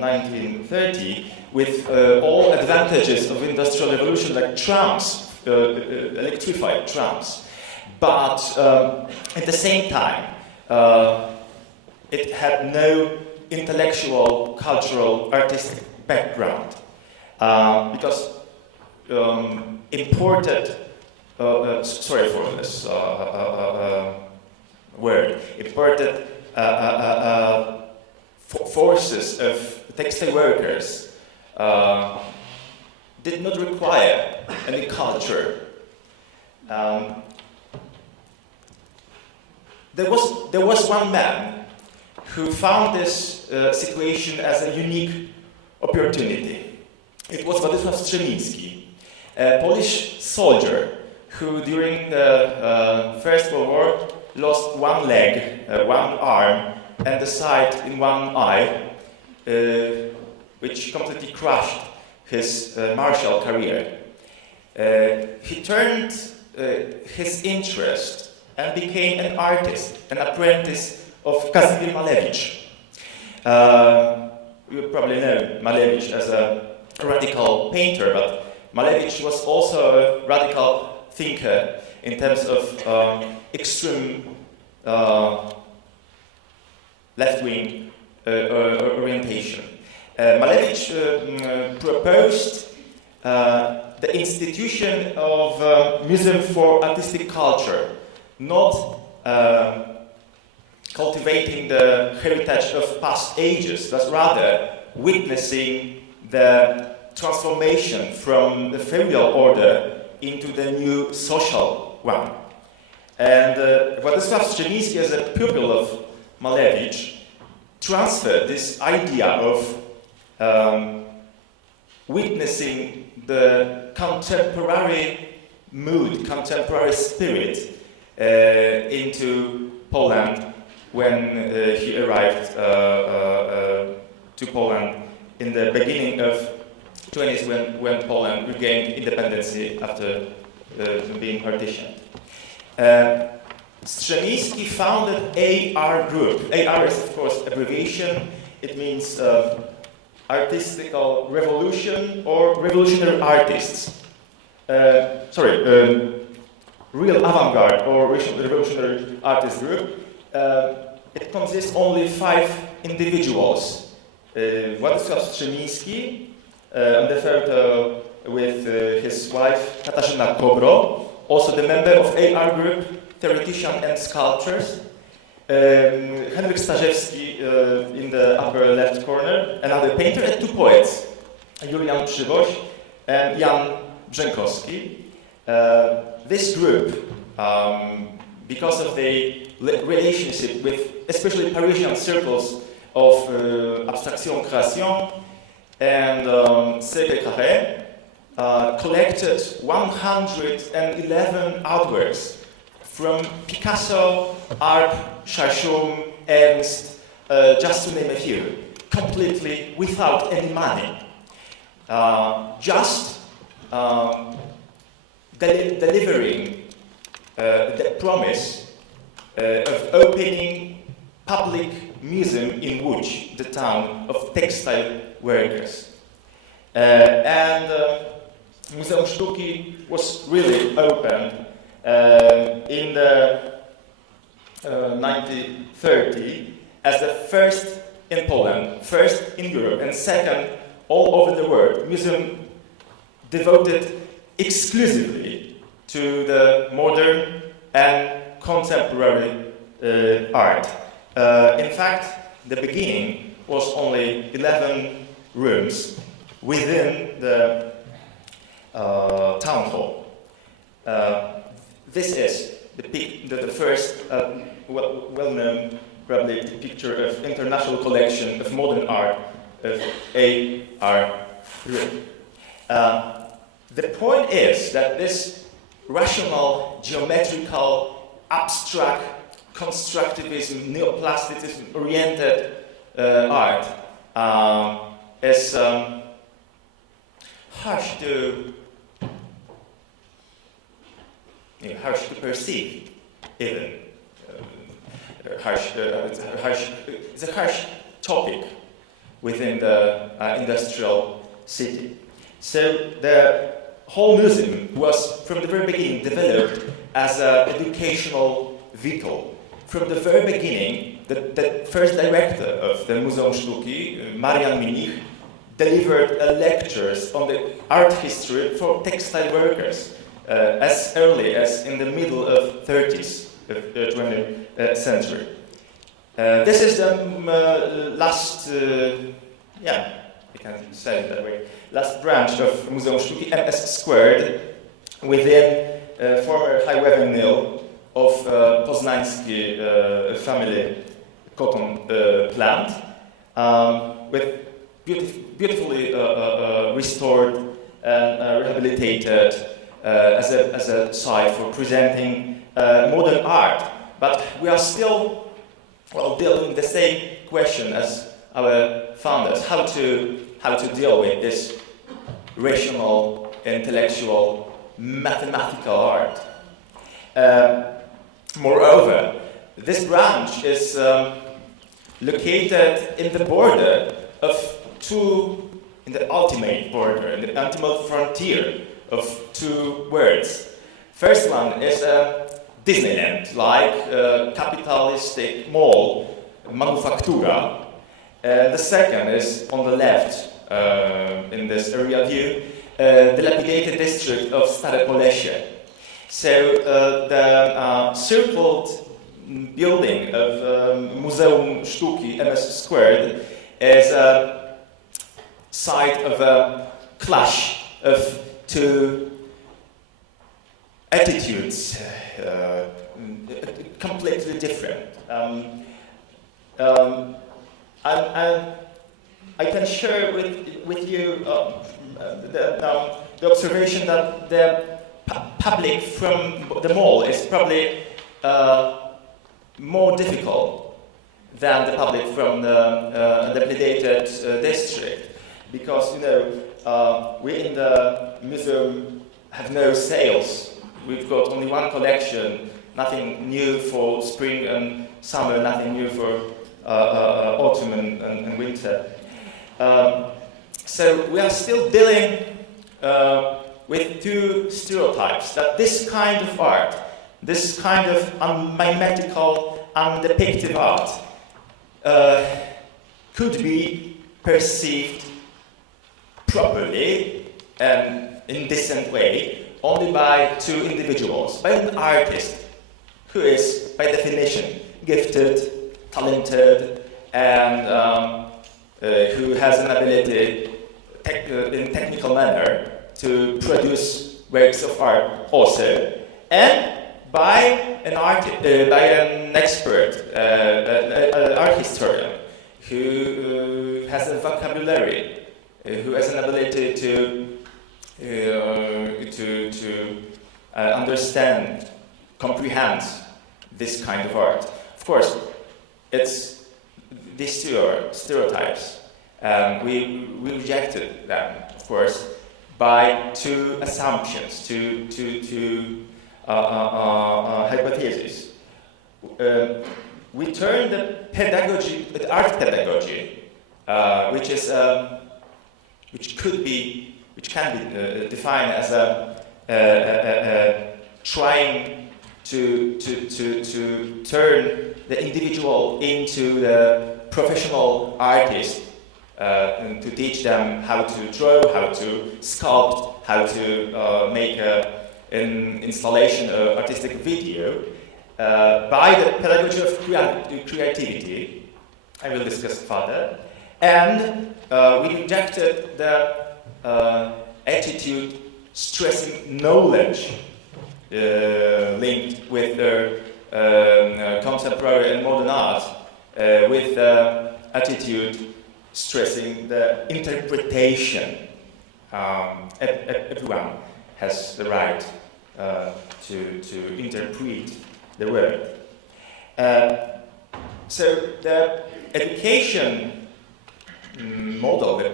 1930, with all advantages of industrial revolution, like trams, electrified trams. But at the same time, it had no intellectual, cultural, artistic background, because imported, sorry for this word, imported forces of textile workers did not require any culture. There was one man who found this situation as a unique opportunity. It was Władysław Strzemiński, a Polish soldier who during the First World War lost one leg, one arm, and the sight in one eye, which completely crushed his martial career. He turned his interest and became an artist, an apprentice of Kazimierz Malewicz. You probably know Malewicz as a radical painter, but Malewicz was also a radical thinker in terms of extreme left-wing orientation. Malewicz proposed the institution of a Museum for Artistic Culture, not cultivating the heritage of past ages, but rather witnessing the transformation from the feudal order into the new social one. And Władysław Strzemiński, as a pupil of Malewicz, transferred this idea of witnessing the contemporary mood, contemporary spirit into Poland when he arrived to Poland in the beginning of 20s when Poland regained independence after being partitioned. Strzemiński founded AR Group. AR is, of course, abbreviation. It means artistical revolution or revolutionary artists. Real avant-garde or revolutionary artist group. It consists only 5 individuals. Władysław Strzemiński, on the photo with his wife Katarzyna Kobro, also the member of AR Group, theoretician and sculptors. Henryk Starzewski in the upper left corner, another painter, and two poets, Julian Przywoź and Jan Brzękowski. This group, because of the relationship with especially Parisian circles of abstraction création and Serge Carré, collected 111 artworks from Picasso, Arp, Charchaume, Ernst, just to name a few, completely without any money. Just delivering the promise of opening public museum in Łódź, the town of textile workers. And Muzeum Sztuki was really opened in the 1930 as the first in Poland, first in Europe, and second all over the world. Museum devoted exclusively to the modern and contemporary art. In fact, the beginning was only 11 rooms within the town hall. This is the first well-known probably picture of international collection of modern art of A.R. Room. The point is that this rational, geometrical, abstract, constructivism, neoplasticism-oriented art is harsh to perceive, even. It's a harsh topic within the industrial city. So the whole museum was, from the very beginning, developed as an educational vehicle. From the very beginning, the first director of the Muzeum Sztuki, Marian Minich, delivered lectures on the art history for textile workers as early as in the middle of 30s of the 20th century. This is the last, I can say it that way, last branch of Muzeum Sztuki, MS², within former high-weaving mill of Poznański family cotton plant, with beautifully restored and rehabilitated as a site for presenting modern art. But we are still dealing with the same question as our founders: how to deal with this rational, intellectual, mathematical art. Moreover, this branch is located in the border of in the ultimate border, in the ultimate frontier of two worlds. First one is Disneyland, like capitalistic mall, manufactura. The second is on the left, in this area view, dilapidated district of Stare Polesie. So the circled building of Muzeum Sztuki, MS² is a site of a clash of two attitudes, completely different. I can share with you the observation that the public from the mall is probably more difficult than the public from the dilapidated district, because we in the museum have no sales. We've got only one collection, nothing new for spring and summer, nothing new for autumn and winter. So we are still dealing with two stereotypes, that this kind of art, this kind of unmimetical, undepictive art could be perceived properly and in decent way only by two individuals, by an artist who is, by definition, gifted, talented, and who has an ability in technical manner to produce works of art also, and by an expert, an art historian, who has a vocabulary, who has an ability to understand, comprehend this kind of art. Of course, these two are stereotypes. We rejected them, of course, by two assumptions, two hypotheses. We turned the art pedagogy, which can be defined as trying to turn the individual into the professional artist, and to teach them how to draw, how to sculpt, how to make an installation of artistic video, by the pedagogy of creativity. I will discuss further. And we rejected the attitude stressing knowledge linked with contemporary and modern art, with the attitude stressing the interpretation. Everyone has the right to interpret the work. So the education model, the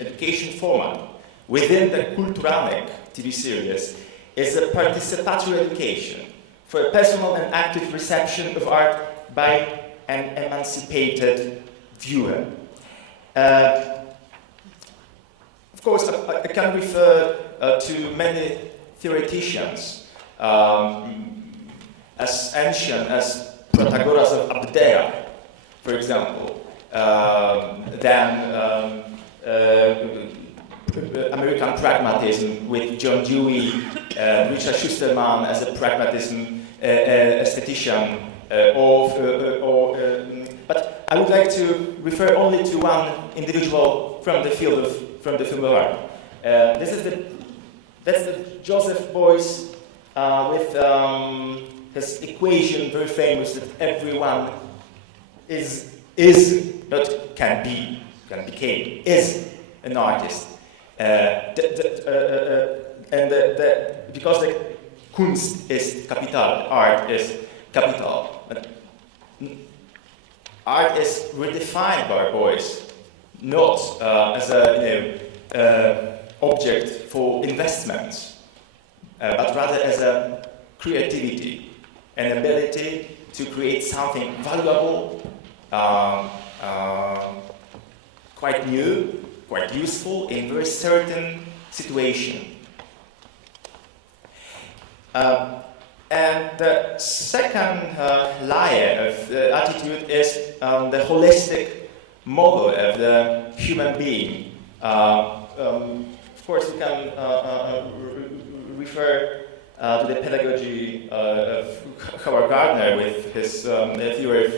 education format within the Kulturanek TV series is a participatory education for a personal and active reception of art by an emancipated viewer. Of course, I can refer to many theoreticians as ancient as Protagoras of Abdera, for example, then American pragmatism with John Dewey, Richard Schusterman as a pragmatism aesthetician, but I would like to refer only to one individual from the field of art. That's the Joseph Beuys with his equation, very famous, that everyone is not became is an artist, because the Kunst ist Kapital, art is capital. But art is redefined by Beuys, not as a object for investments, but rather as a creativity, an ability to create something valuable, quite new, quite useful in very certain situation. And the second layer of the attitude is the holistic model of the human being. Of course, we can refer to the pedagogy of Howard Gardner with his theory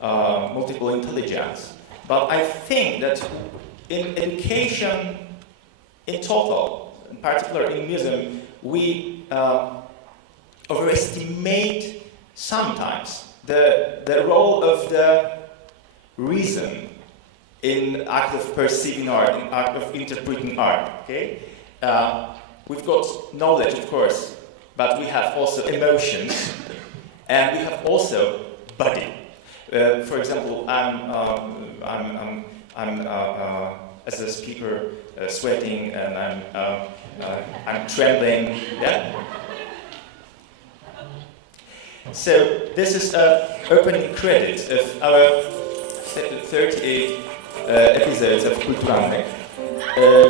of multiple intelligence. But I think that in education in total, in particular in museum, we overestimate sometimes the role of the reason in act of perceiving art, in act of interpreting art. Okay, we've got knowledge, of course, but we have also emotions, and we have also body. For example, I'm as a speaker sweating, and I'm trembling. Yeah. So this is opening credit of our 38 episodes of Kulturanek,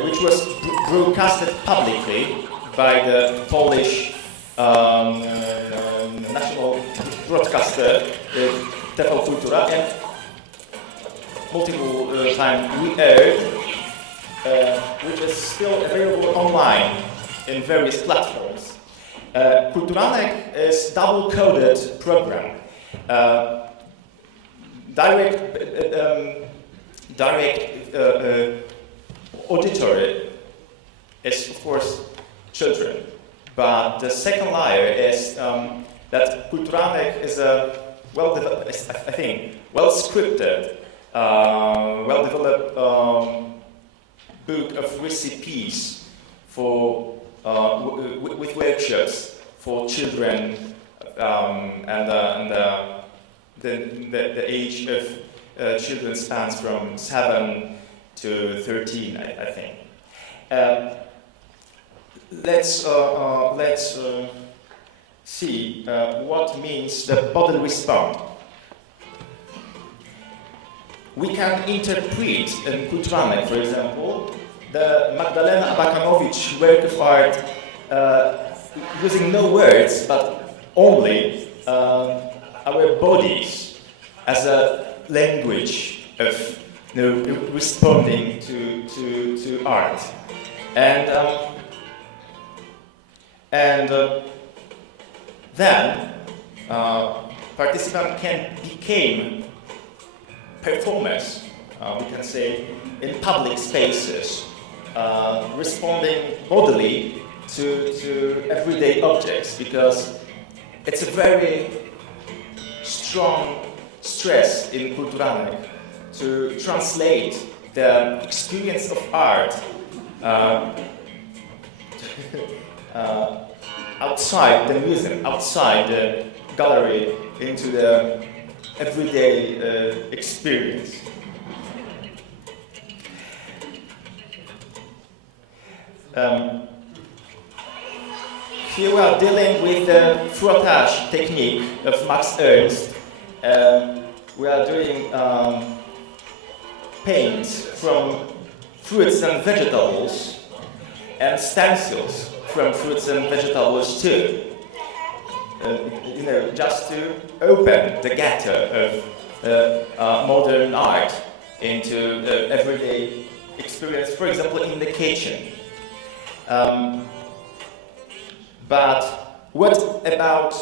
which was broadcasted publicly by the Polish national broadcaster TV Kultura, and multiple times we aired, which is still available online in various platforms. Kulturanek is double-coded program. direct auditory is, of course, children. But the second layer is that Kulturalnik is a well-scripted, well-developed book of recipes for with workshops for children and the age of children spans from 7 to 13, I think. Let's see what means the bodily response. We can interpret in Kulturalnik, for example, the Magdalena Abakanowicz work of art using no words, but only our bodies as a language of responding to art. Then participants can become performers, we can say, in public spaces, responding bodily to everyday objects, because it's a very strong stress in Kulturalnik to translate the experience of art outside the museum, outside the gallery, into the everyday experience. Here we are dealing with the frottage technique of Max Ernst. We are doing paints from fruits and vegetables and stencils from fruits and vegetables too. Just to open the ghetto of modern art into the everyday experience, for example, in the kitchen. But what about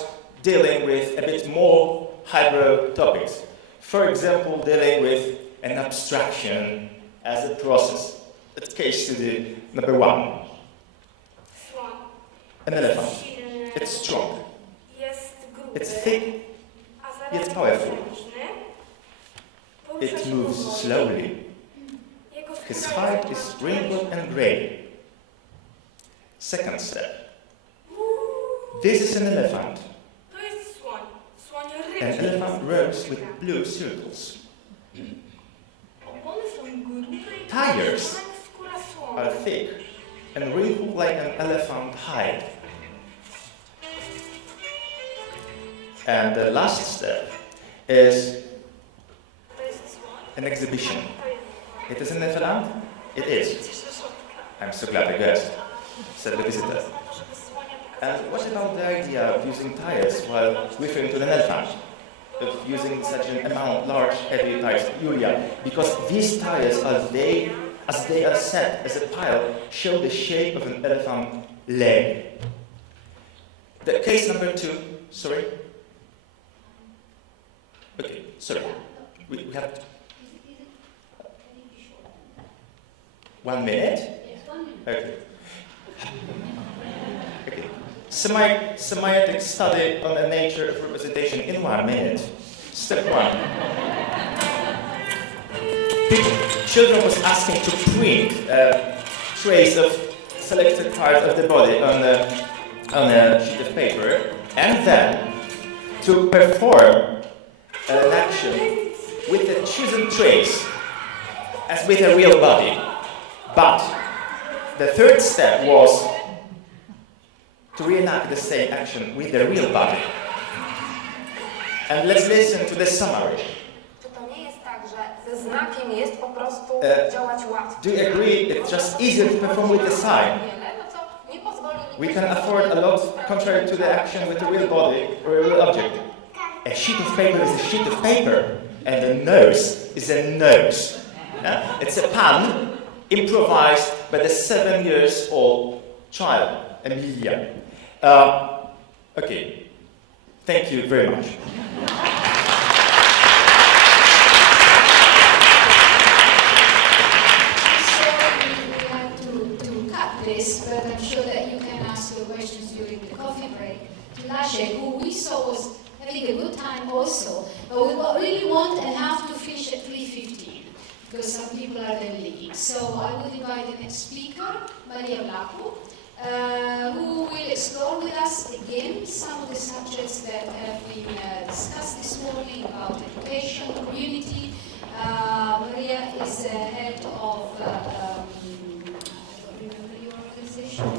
dealing with a bit more highbrow topics? For example, dealing with an abstraction as a process. That's case study number 1. An elephant. It's strong. It's thick, yet powerful. It moves slowly. His hide is wrinkled and grey. Second step. This is an elephant. An elephant roams with blue circles. Tires are thick and wrinkled like an elephant hide. And the last step is an exhibition. It is an elephant? It is. I'm so glad I guessed, said the visitor. And what about the idea of using tires while referring to an elephant? Of using such an amount, large, heavy tires, Julia, because these tires, as they are set as a pile, show the shape of an elephant leg. The case number 2, sorry. Okay, sorry. We have 1 minute? Okay. Okay. Semiotic study on the nature of representation in 1 minute. Step 1. Children was asking to print a trace of selected part of the body on a sheet of paper, and then to perform an action with a chosen trace as with a real body. But the third step was to reenact the same action with the real body. And let's listen to the summary. Do you agree it's just easier to perform with the sign? We can afford a lot contrary to the action with the real body or a real object. A sheet of paper is a sheet of paper, and a nose is a nose. Yeah? It's a pun improvised by the 7-year-old child, Emilia. Okay, thank you very much. this, but I'm sure that you can ask your questions during the coffee break to Leszek, who we saw was having a good time also, but we really want and have to finish at 3:15 because some people are then leaving. So I would invite the next speaker, Maria Vlaku, who will explore with us again some of the subjects that have been discussed this morning about education, community. Maria is the head of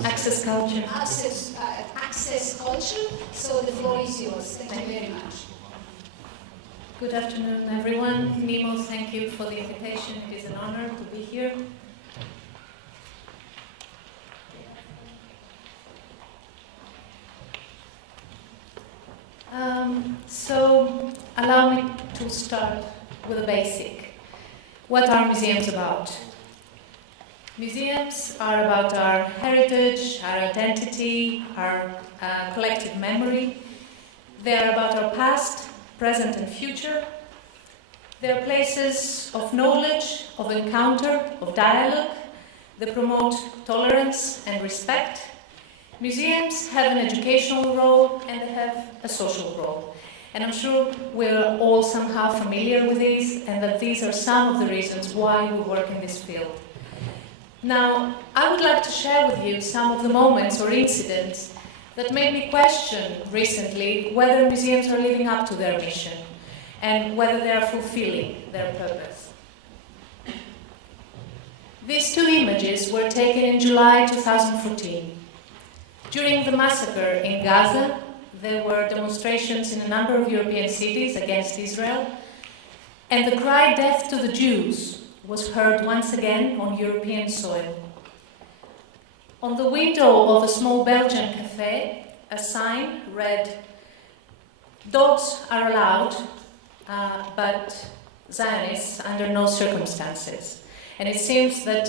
Access Culture. Access Culture. So the floor is yours. Thank you very much. Good afternoon, everyone. NEMO, thank you for the invitation. It is an honor to be here. So allow me to start with a basic. What are museums about? Museums are about our heritage, our identity, our collective memory. They are about our past, present and future. They are places of knowledge, of encounter, of dialogue. They promote tolerance and respect. Museums have an educational role and they have a social role. And I'm sure we're all somehow familiar with these and that these are some of the reasons why we work in this field. Now, I would like to share with you some of the moments or incidents that made me question recently whether museums are living up to their mission and whether they are fulfilling their purpose. These two images were taken in July 2014. During the massacre in Gaza, there were demonstrations in a number of European cities against Israel, and the cry "Death to the Jews" was heard once again on European soil. On the window of a small Belgian cafe, a sign read, "Dogs are allowed, but Zionists under no circumstances." And it seems that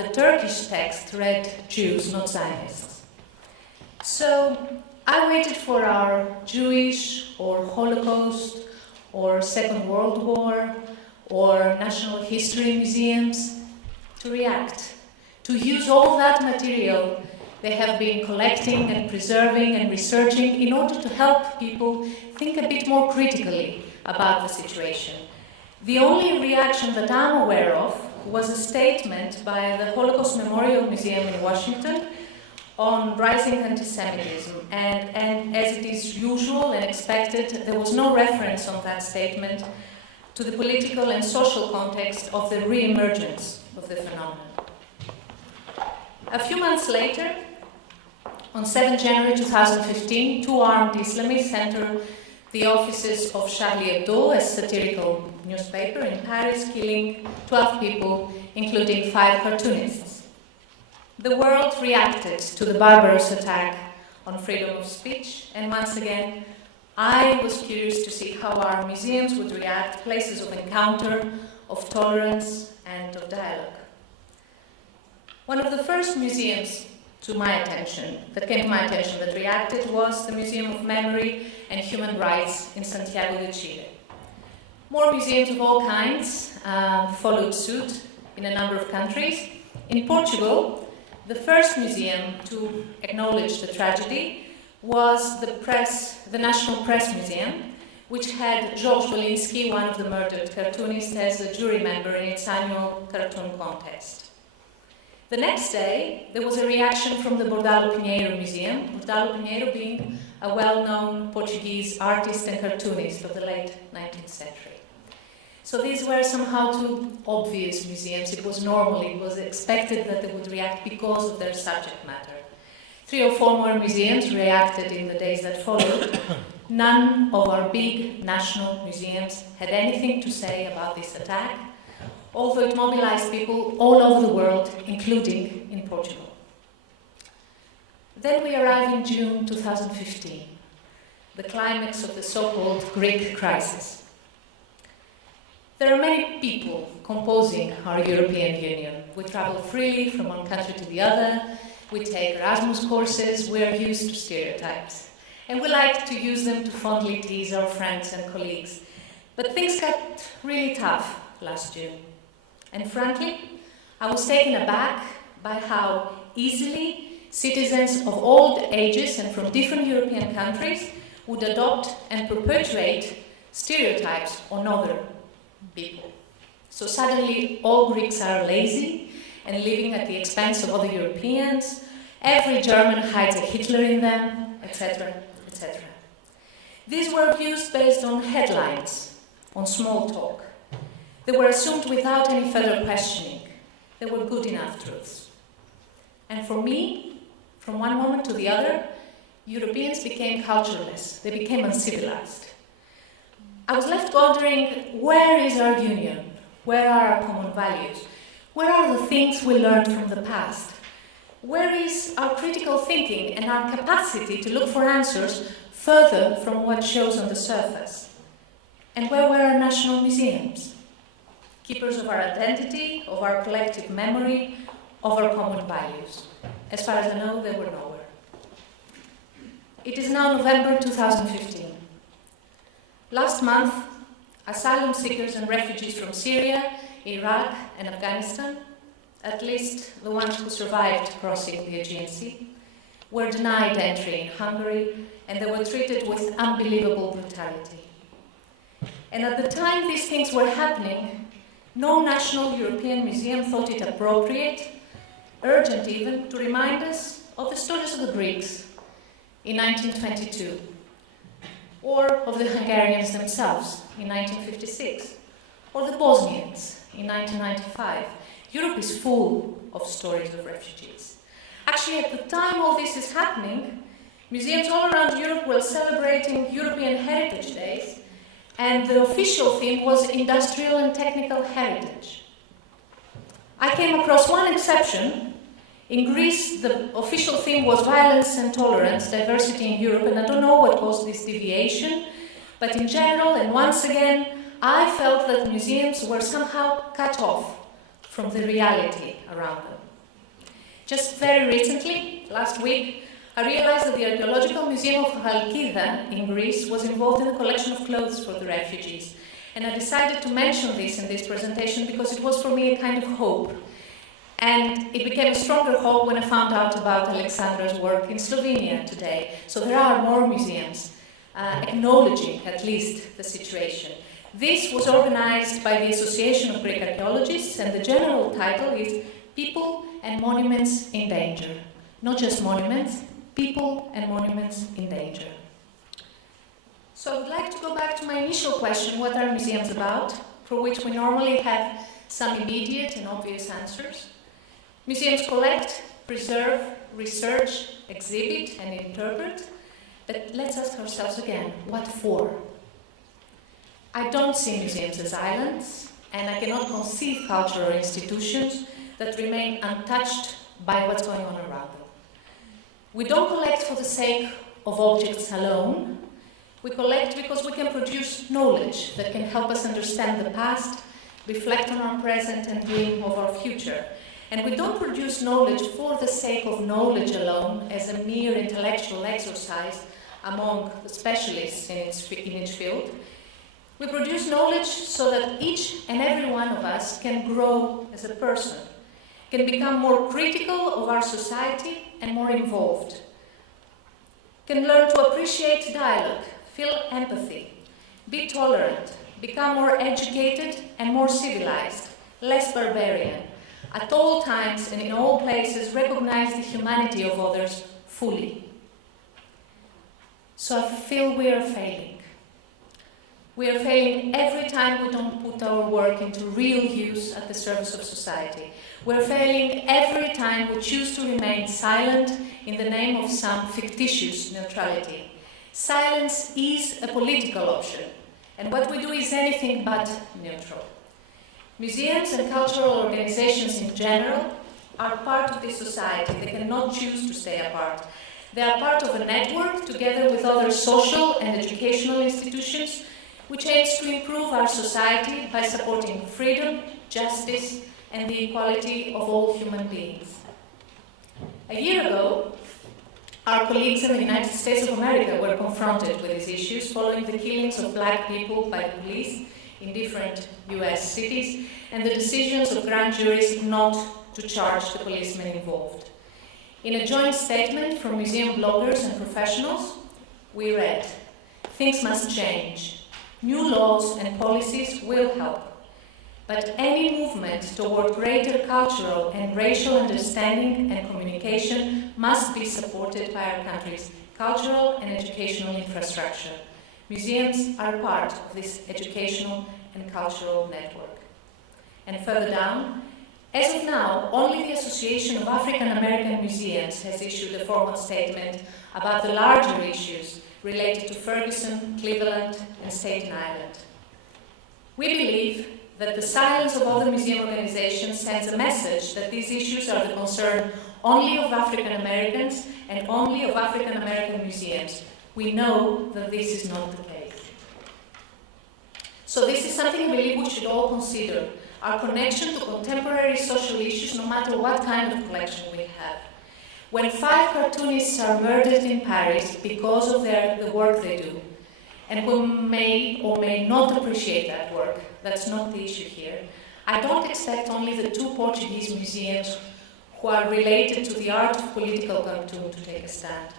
the Turkish text read Jews, not Zionists. So I waited for our Jewish or Holocaust or Second World War or national history museums to react, to use all that material they have been collecting and preserving and researching in order to help people think a bit more critically about the situation. The only reaction that I'm aware of was a statement by the Holocaust Memorial Museum in Washington on rising anti-Semitism, and as it is usual and expected, there was no reference on that statement to the political and social context of the re-emergence of the phenomenon. A few months later, on 7 January 2015, two armed Islamists entered the offices of Charlie Hebdo, a satirical newspaper in Paris, killing 12 people, including 5 cartoonists. The world reacted to the barbarous attack on freedom of speech, and once again, I was curious to see how our museums would react, places of encounter, of tolerance, and of dialogue. One of the first museums that came to my attention that reacted was the Museum of Memory and Human Rights in Santiago de Chile. More museums of all kinds followed suit in a number of countries. In Portugal, the first museum to acknowledge the tragedy was the National Press Museum, which had George Wolinski, one of the murdered cartoonists, as a jury member in its annual cartoon contest. The next day, there was a reaction from the Bordalo Pinheiro Museum, Bordalo Pinheiro being a well-known Portuguese artist and cartoonist of the late 19th century. So these were somehow two obvious museums. It was normal, it was expected that they would react because of their subject matter. 3 or 4 more museums reacted in the days that followed. None of our big national museums had anything to say about this attack, although it mobilized people all over the world, including in Portugal. Then we arrive in June 2015, the climax of the so-called Greek crisis. There are many people composing our European Union. We travel freely from one country to the other, we take Erasmus courses, we are used to stereotypes, and we like to use them to fondly tease our friends and colleagues. But things got really tough last June. And frankly, I was taken aback by how easily citizens of all ages and from different European countries would adopt and perpetuate stereotypes on other people. So suddenly all Greeks are lazy and living at the expense of other Europeans. Every German hides a Hitler in them, etc., etc. These were views based on headlines, on small talk. They were assumed without any further questioning. They were good enough truths. And for me, from one moment to the other, Europeans became cultureless. They became uncivilized. I was left wondering, where is our union? Where are our common values? Where are the things we learned from the past? Where is our critical thinking and our capacity to look for answers further from what shows on the surface? And where were our national museums? Keepers of our identity, of our collective memory, of our common values. As far as I know, they were nowhere. It is now November 2015. Last month, asylum seekers and refugees from Syria, Iraq, and Afghanistan, at least the ones who survived crossing the Aegean Sea, were denied entry in Hungary, and they were treated with unbelievable brutality. And at the time these things were happening, no national European museum thought it appropriate, urgent even, to remind us of the stories of the Greeks in 1922, or of the Hungarians themselves in 1956, or the Bosnians in 1995. Europe is full of stories of refugees. Actually, at the time all this is happening, museums all around Europe were celebrating European Heritage Days, and the official theme was industrial and technical heritage. I came across one exception. In Greece, the official theme was violence and tolerance, diversity in Europe, and I don't know what caused this deviation, but in general, and once again, I felt that museums were somehow cut off from the reality around them. Just very recently, last week, I realized that the Archaeological Museum of Chalkida in Greece was involved in the collection of clothes for the refugees. And I decided to mention this in this presentation because it was for me a kind of hope. And it became a stronger hope when I found out about Alexandra's work in Slovenia today. So there are more museums acknowledging at least the situation. This was organized by the Association of Greek Archaeologists, and the general title is People and Monuments in Danger. Not just monuments, people and monuments in danger. So I would like to go back to my initial question, what are museums about, for which we normally have some immediate and obvious answers. Museums collect, preserve, research, exhibit, and interpret. But let's ask ourselves again, what for? I don't see museums as islands, and I cannot conceive culture or institutions that remain untouched by what's going on around them. We don't collect for the sake of objects alone. We collect because we can produce knowledge that can help us understand the past, reflect on our present, and dream of our future. And we don't produce knowledge for the sake of knowledge alone, as a mere intellectual exercise among the specialists in each field. We produce knowledge so that each and every one of us can grow as a person, can become more critical of our society and more involved, can learn to appreciate dialogue, feel empathy, be tolerant, become more educated and more civilized, less barbarian, at all times and in all places recognize the humanity of others fully. So I feel we are failing. We are failing every time we don't put our work into real use at the service of society. We're failing every time we choose to remain silent in the name of some fictitious neutrality. Silence is a political option, and what we do is anything but neutral. Museums and cultural organizations in general are part of this society. They cannot choose to stay apart. They are part of a network together with other social and educational institutions which aims to improve our society by supporting freedom, justice, and the equality of all human beings. A year ago, our colleagues in the United States of America were confronted with these issues following the killings of black people by the police in different US cities, and the decisions of grand juries not to charge the policemen involved. In a joint statement from museum bloggers and professionals, we read, "Things must change. New laws and policies will help. But any movement toward greater cultural and racial understanding and communication must be supported by our country's cultural and educational infrastructure. Museums are part of this educational and cultural network." And further down, "As of now, only the Association of African American Museums has issued a formal statement about the larger issues related to Ferguson, Cleveland, and Staten Island. We believe that the silence of other museum organizations sends a message that these issues are the concern only of African Americans and only of African American museums. We know that this is not the case. So this is something I believe we should all consider, our connection to contemporary social issues, no matter what kind of collection we have. When 5 cartoonists are murdered in Paris because of the work they do, and we may or may not appreciate that work, that's not the issue here, I don't expect only the 2 Portuguese museums who are related to the art of political cartoon to take a stand.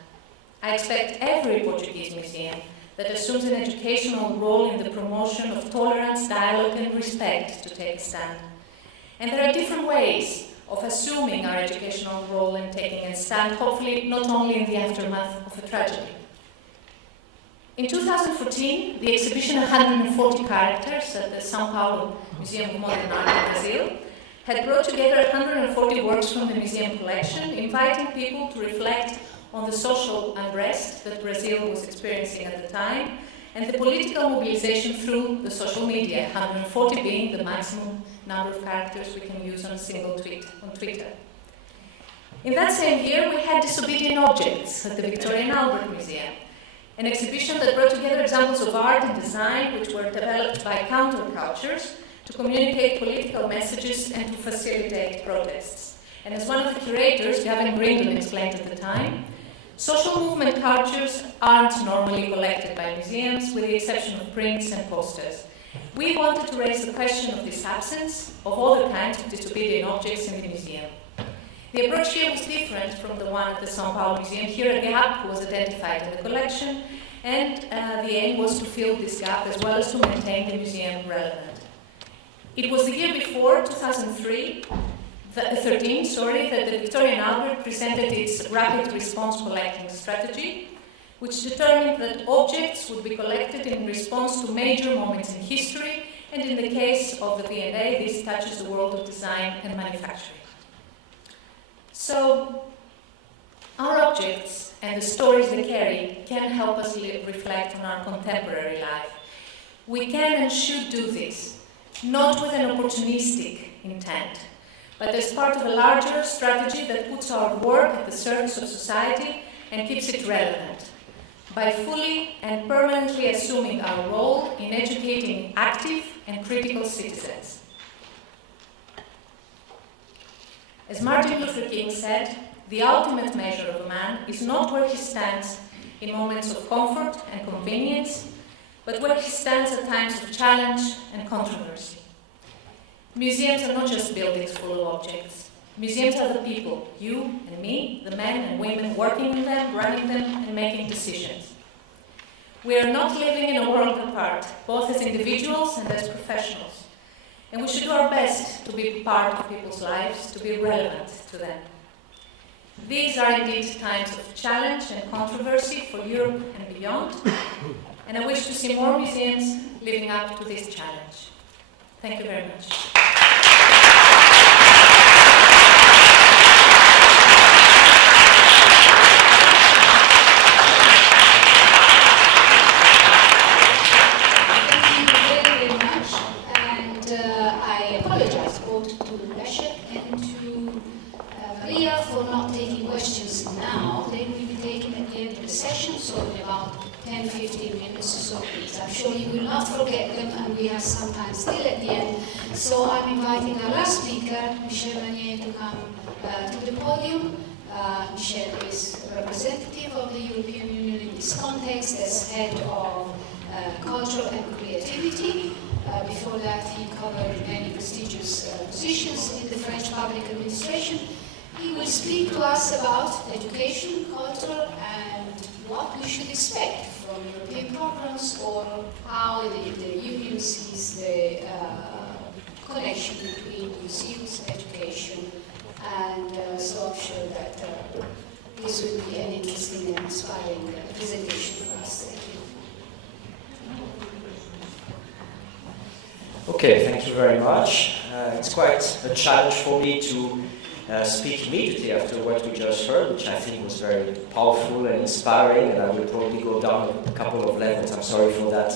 I expect every Portuguese museum that assumes an educational role in the promotion of tolerance, dialogue, and respect to take a stand. And there are different ways of assuming our educational role and taking a stand, hopefully not only in the aftermath of a tragedy. In 2014, the exhibition 140 Characters at the São Paulo Museum of Modern Art in Brazil had brought together 140 works from the museum collection, inviting people to reflect on the social unrest that Brazil was experiencing at the time, and the political mobilization through the social media, 140 being the maximum number of characters we can use on a single tweet on Twitter. In that same year, we had Disobedient Objects at the Victoria and Albert Museum, an exhibition that brought together examples of art and design which were developed by countercultures to communicate political messages and to facilitate protests. And as one of the curators, Gavin Grindon, explained at the time, social movement cultures aren't normally collected by museums, with the exception of prints and posters. We wanted to raise the question of this absence of other kinds of disobedient objects in the museum. The approach here was different from the one at the São Paulo Museum. Here a gap was identified in the collection, and the aim was to fill this gap as well as to maintain the museum relevant. It was the year before, 2013, that the Victoria and Albert presented its rapid response collecting strategy, which determined that objects would be collected in response to major moments in history, and in the case of the V&A, this touches the world of design and manufacturing. So, our objects and the stories they carry can help us reflect on our contemporary life. We can and should do this, not with an opportunistic intent, but as part of a larger strategy that puts our work at the service of society and keeps it relevant, by fully and permanently assuming our role in educating active and critical citizens. As Martin Luther King said, the ultimate measure of a man is not where he stands in moments of comfort and convenience, but where he stands at times of challenge and controversy. Museums are not just buildings full of objects. Museums are the people, you and me, the men and women working in them, running them, and making decisions. We are not living in a world apart, both as individuals and as professionals. And we should do our best to be part of people's lives, to be relevant to them. These are indeed times of challenge and controversy for Europe and beyond, and I wish to see more museums living up to this challenge. Thank you very much. For not taking questions now, they will be taken at the end of the session, so in about 10-15 minutes, so please, I'm sure you will not forget them, and we have some time still at the end. So I'm inviting our last speaker, Michel Vanier, to come to the podium. Michel is a representative of the European Union in this context as head of culture and creativity. Before that, he covered many prestigious positions in the French public administration. He will speak to us about education, culture, and what we should expect from European programs, or how the Union sees the connection between museums, education, and so I'm sure that this will be an interesting and inspiring presentation for us. Thank you. Okay, thank you very much. It's quite a challenge for me to speak immediately after what we just heard, which I think was very powerful and inspiring, and I will probably go down a couple of levels. I'm sorry for that.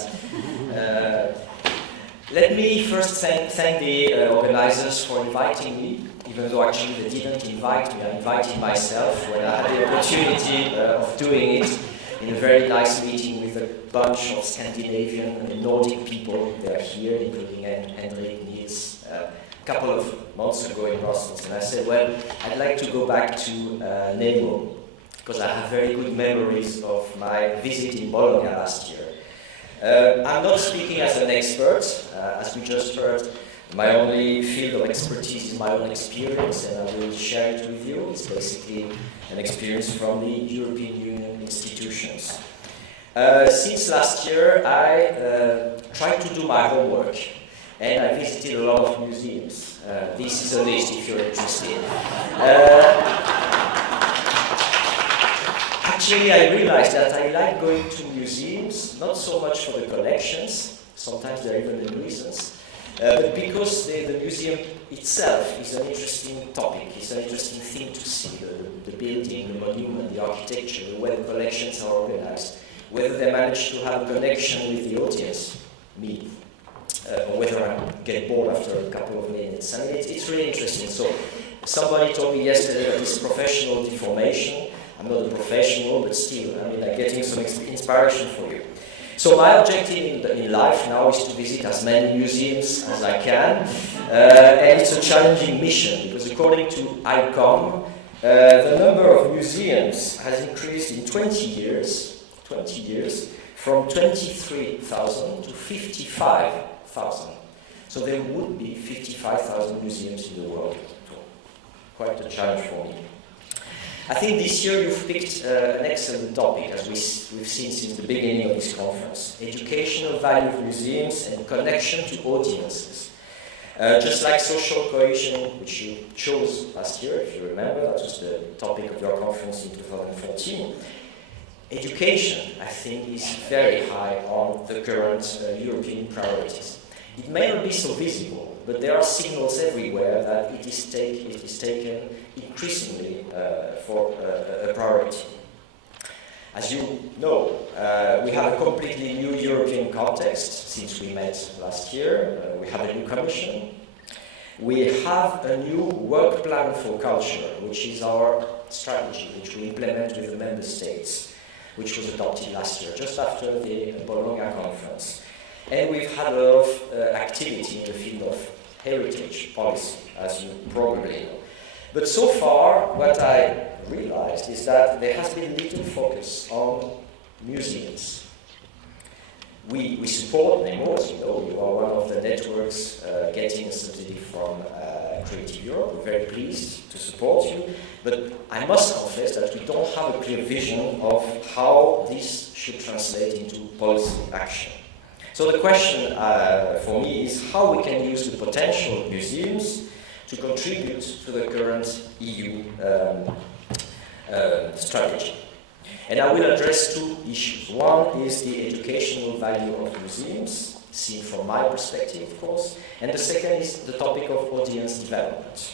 Let me first thank the organizers for inviting me, even though actually they didn't invite me. I invited myself when I had the opportunity of doing it in a very nice meeting with a bunch of Scandinavian and Nordic people. They are here, including Henrik, Niels, a couple of months ago in Brussels. And I said, well, I'd like to go back to NEMO, because I have very good memories of my visit in Bologna last year. I'm not speaking as an expert, as we just heard. My only field of expertise is my own experience, and I will share it with you. It's basically an experience from the European Union institutions. Since last year, I tried to do my homework, and I visited a lot of museums. This is a list if you're interested. Actually, I realized that I like going to museums, not so much for the collections, sometimes there are even the reasons, but because the museum itself is an interesting topic, it's an interesting thing to see, the building, the monument, the architecture, the way the collections are organized, whether they manage to have a connection with the audience, me, or whether I get bored after a couple of minutes. I mean, it's really interesting. So somebody told me yesterday that it's professional deformation. I'm not a professional, but still, I mean, like getting some inspiration for you. So my objective in life now is to visit as many museums as I can, and it's a challenging mission, because according to ICOM, the number of museums has increased in 20 years, from 23,000 to 55,000. So there would be 55,000 museums in the world. Quite a challenge for me. I think this year you've picked an excellent topic, as we've seen since the beginning of this conference. Educational value of museums and connection to audiences. Just like social cohesion, which you chose last year, if you remember, that was the topic of your conference in 2014. Education, I think, is very high on the current European priorities. It may not be so visible, but there are signals everywhere that it is taken increasingly for a priority. As you know, we have a completely new European context since we met last year. We have a new commission. We have a new work plan for culture, which is our strategy, which we implement with the member states, which was adopted last year, just after the Bologna conference. And we've had a lot of activity in the field of heritage policy, as you probably know. But so far, what I realized is that there has been little focus on museums. We support NEMO, as you know. You are one of the networks getting a subsidy from Creative Europe. We're very pleased to support you. But I must confess that we don't have a clear vision of how this should translate into policy action. So the question for me is how we can use the potential of museums to contribute to the current EU strategy. And I will address two issues. One is the educational value of museums, seen from my perspective, of course, and the second is the topic of audience development.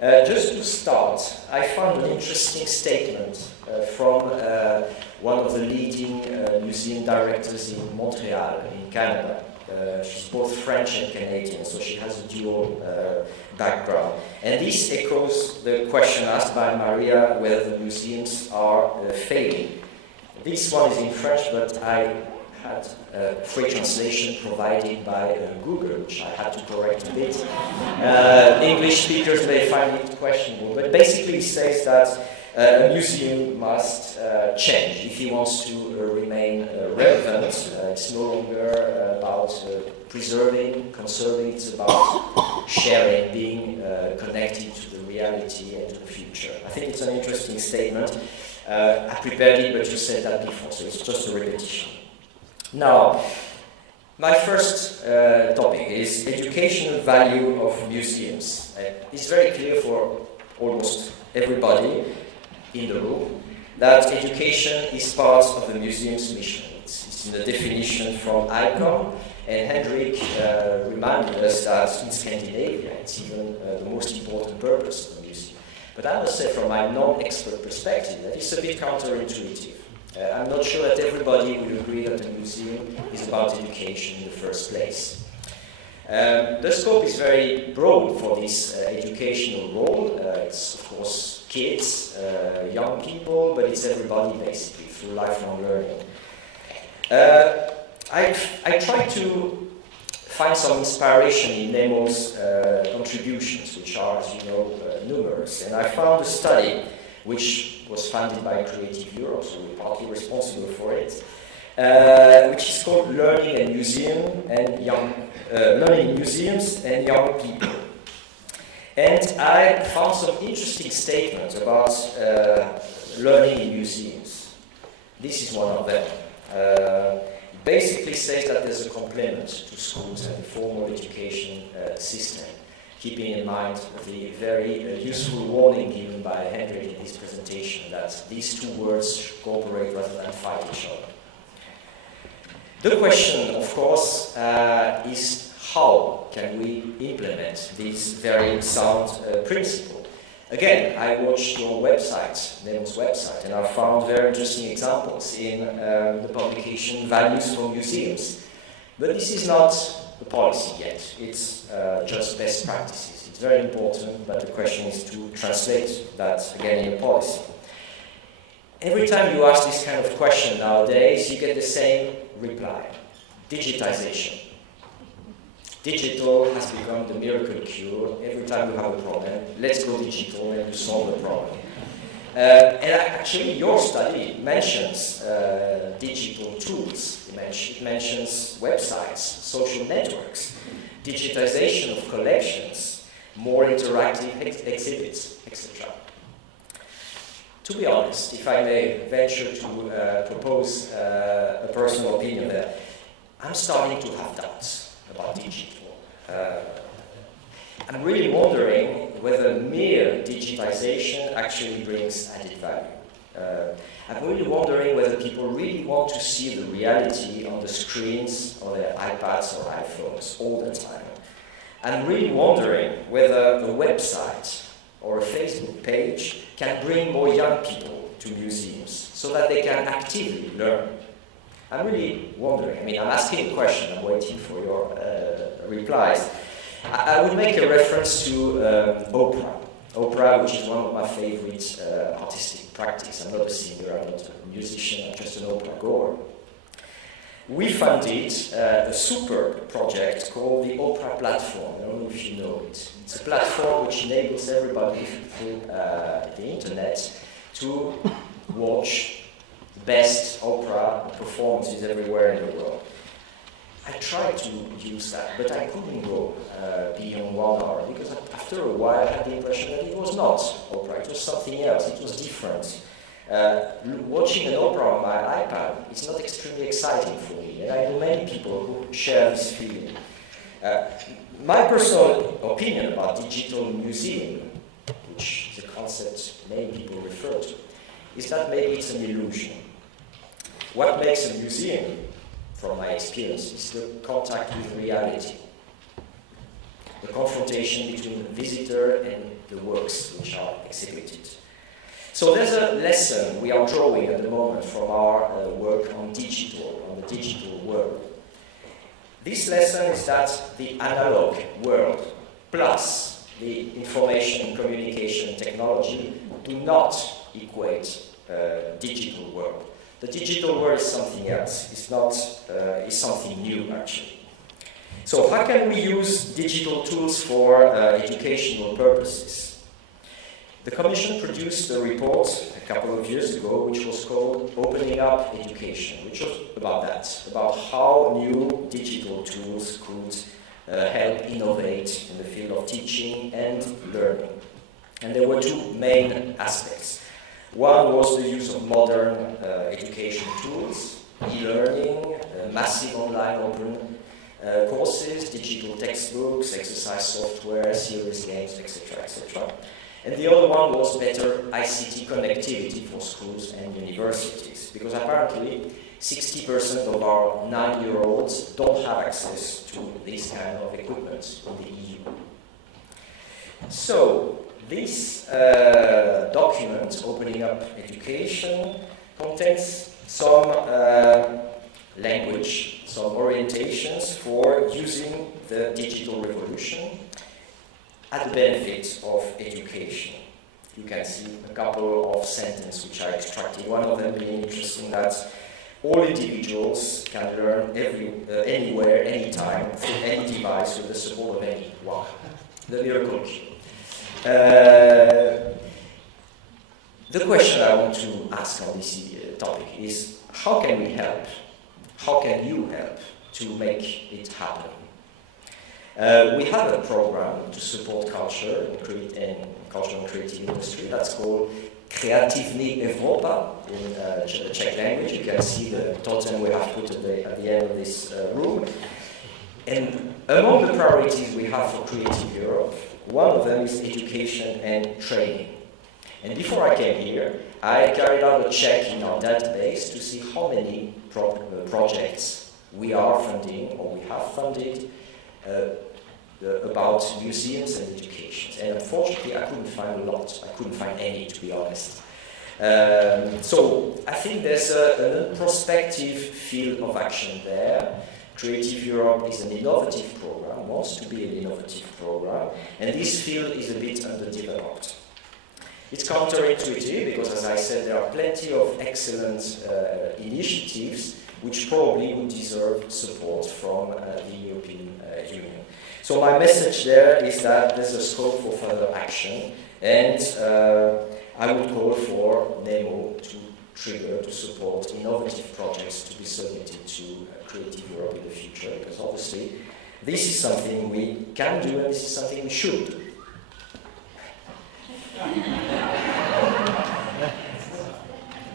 Just to start, I found an interesting statement from one of the leading museum directors in Montreal, in Canada. She's both French and Canadian, so she has a dual background. And this echoes the question asked by Maria, whether the museums are failing. This one is in French, but I had a free translation provided by Google, which I had to correct a bit. English speakers may find it questionable, but basically it says that a museum must change if he wants to remain relevant. It's no longer about preserving, conserving, it's about sharing, being connected to the reality and to the future. I think it's an interesting statement. I prepared it, but you said that before, so it's just a repetition. Now, my first topic is educational value of museums. It's very clear for almost everybody in the room that education is part of the museum's mission. It's in the definition from ICOM, and Hendrik reminded us that in Scandinavia it's even the most important purpose of the museum. But I must say from my non-expert perspective that it's a bit counterintuitive. I'm not sure that everybody will agree that the museum is about education in the first place. The scope is very broad for this educational role. It's of course kids, young people, but it's everybody basically through lifelong learning. I tried to find some inspiration in NEMO's contributions, which are, as you know, numerous. And I found a study which was funded by Creative Europe, so we're partly responsible for it, which is called Learning in Museums and Young People. And I found some interesting statements about learning in museums. This is one of them. It basically says that there's a complement to schools and the formal education system, keeping in mind the very useful warning given by Hendrik in his presentation that these two words cooperate rather than fight each other. The question, of course, is how can we implement this very sound principle? Again, I watched your website, NEMO's website, and I found very interesting examples in the publication Values for Museums. But this is not the policy yet, it's just best practices. It's very important, but the question is to translate that again in a policy. Every time you ask this kind of question nowadays, you get the same reply: digitization. Digital has become the miracle cure. Every time you have a problem, let's go digital and you solve the problem. And actually, your study mentions digital tools. It mentions websites, social networks, digitization of collections, more interactive exhibits, etc. To be honest, if I may venture to propose a personal opinion there, I'm starting to have doubts about digital. I'm really wondering whether mere digitization actually brings added value. I'm really wondering whether people really want to see the reality on the screens or their iPads or iPhones all the time. I'm really wondering whether a website or a Facebook page can bring more young people to museums so that they can actively learn. I'm really wondering. I mean, I'm asking a question, I'm waiting for your replies. I would make a reference to opera. Opera, which is one of my favorite artistic practice. I'm not a singer, I'm not a musician, I'm just an opera goer. We funded a superb project called the Opera Platform. I don't know if you know it. It's a platform which enables everybody through the internet to watch the best opera performances everywhere in the world. I tried to use that, but I couldn't go beyond 1 hour because after a while I had the impression that it was not opera, it was something else, it was different. Watching an opera on my iPad is not extremely exciting for me, and I know many people who share this feeling. My personal opinion about digital museum, which is a concept many people refer to, is that maybe it's an illusion. What makes a museum, from my experience, is the contact with reality. The confrontation between the visitor and the works which are exhibited. So there's a lesson we are drawing at the moment from our work on the digital world. This lesson is that the analog world plus the information and communication technology do not equate digital world. The digital world is something else. It's something new, actually. So how can we use digital tools for educational purposes? The Commission produced a report a couple of years ago which was called Opening Up Education, which was about that, about how new digital tools could help innovate in the field of teaching and learning. And there were two main aspects. One was the use of modern education tools, e-learning, massive online open courses, digital textbooks, exercise software, serious games, etc., etc. And the other one was better ICT connectivity for schools and universities, because apparently 60% of our 9-year-olds don't have access to this kind of equipment in the EU. So, this document, Opening Up Education, contains some language, some orientations for using the digital revolution at the benefit of education. You can see a couple of sentences which are extracted. One of them being interesting, that all individuals can learn anywhere, anytime, through any device with the support of any. Wow, the miracle. The question I want to ask on this topic is, how can we help? How can you help to make it happen? We have a program to support culture and cultural and creative industry that's called Kreativní Evropa in the Czech language. You can see the totem we have put at the end of this room. And among the priorities we have for Creative Europe, one of them is education and training. And before I came here, I carried out a check in our database to see how many projects we are funding or we have funded about museums and education. And unfortunately, I couldn't find a lot. I couldn't find any, to be honest. So I think there's a prospective field of action there. Creative Europe is an innovative program, wants to be an innovative program, and this field is a bit underdeveloped. It's counterintuitive because, as I said, there are plenty of excellent initiatives which probably would deserve support from the European Union. So my message there is that there's a scope for further action, and I would call for NEMO to trigger, to support innovative projects to be submitted to Creative Europe in the future, because obviously this is something we can do and this is something we should do.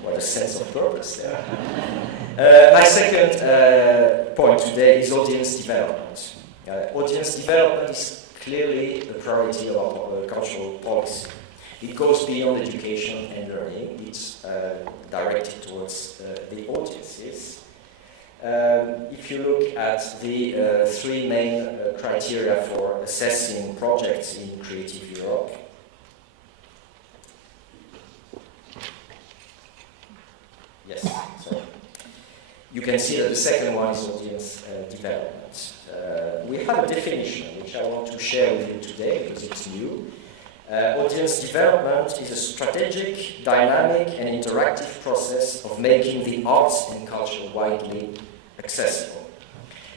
What a sense of purpose there. My second point today is audience development. Audience development is clearly a priority of our cultural policy. It goes beyond education and learning. It's directed towards the audiences. If you look at the three main criteria for assessing projects in Creative Europe, yes, so you can see that the second one is audience development. We have a definition which I want to share with you today because it's new. Audience development is a strategic, dynamic and interactive process of making the arts and culture widely accessible.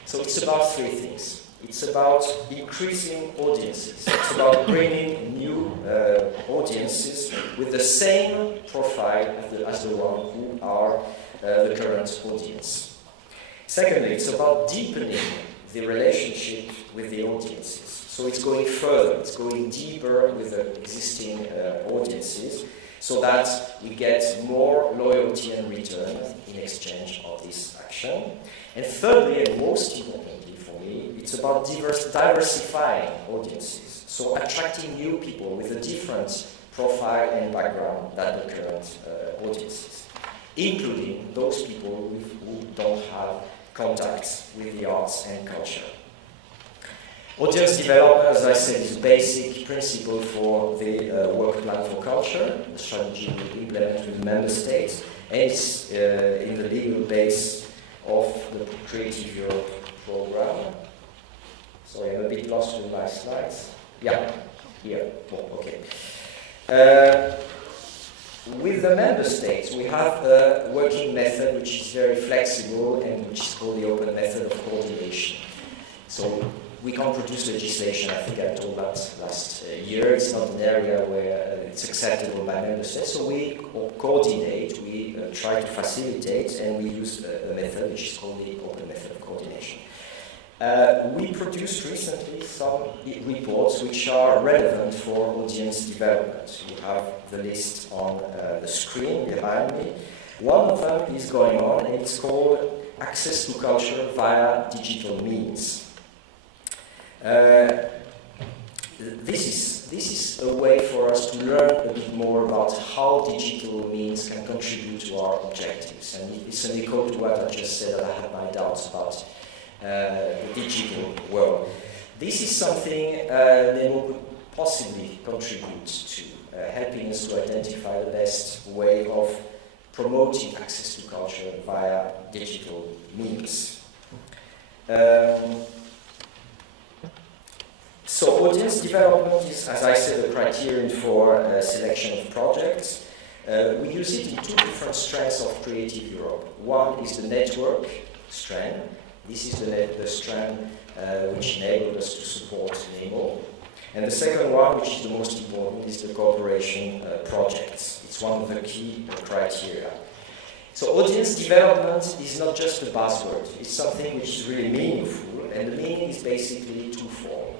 So it's about three things. It's about increasing audiences. It's about bringing new audiences with the same profile as the one who are the current audience. Secondly, it's about deepening the relationship with the audiences. So it's going further, it's going deeper with the existing audiences so that we get more loyalty and return in exchange of this action. And thirdly, and most importantly for me, it's about diversifying audiences. So attracting new people with a different profile and background than the current audiences, including those people who don't have contacts with the arts and culture. Audience development, as I said, is a basic principle for the work plan for culture, the strategy we implement with member states, and it's in the legal base of the Creative Europe program. Sorry, I'm a bit lost with my slides. Yeah, here. Oh, okay. With the member states, we have a working method which is very flexible and which is called the open method of coordination. So we can't produce legislation. I think I told that last year. It's not an area where it's acceptable by member states. So we coordinate, we try to facilitate, and we use a method which is called the open method of coordination. We produced recently some reports which are relevant for audience development. You have the list on the screen behind me. One of them is going on, and it's called Access to Culture via Digital Means. This is a way for us to learn a bit more about how digital means can contribute to our objectives. And it's an echo to what I just said, that I have my doubts about the digital world. This is something NEMO could possibly contribute to, helping us to identify the best way of promoting access to culture via digital means. So audience development is, as I said, a criterion for selection of projects. We use it in two different strands of Creative Europe. One is the network strand. This is the strand which enabled us to support NEMO. And the second one, which is the most important, is the cooperation projects. It's one of the key criteria. So audience development is not just a buzzword. It's something which is really meaningful, and the meaning is basically twofold.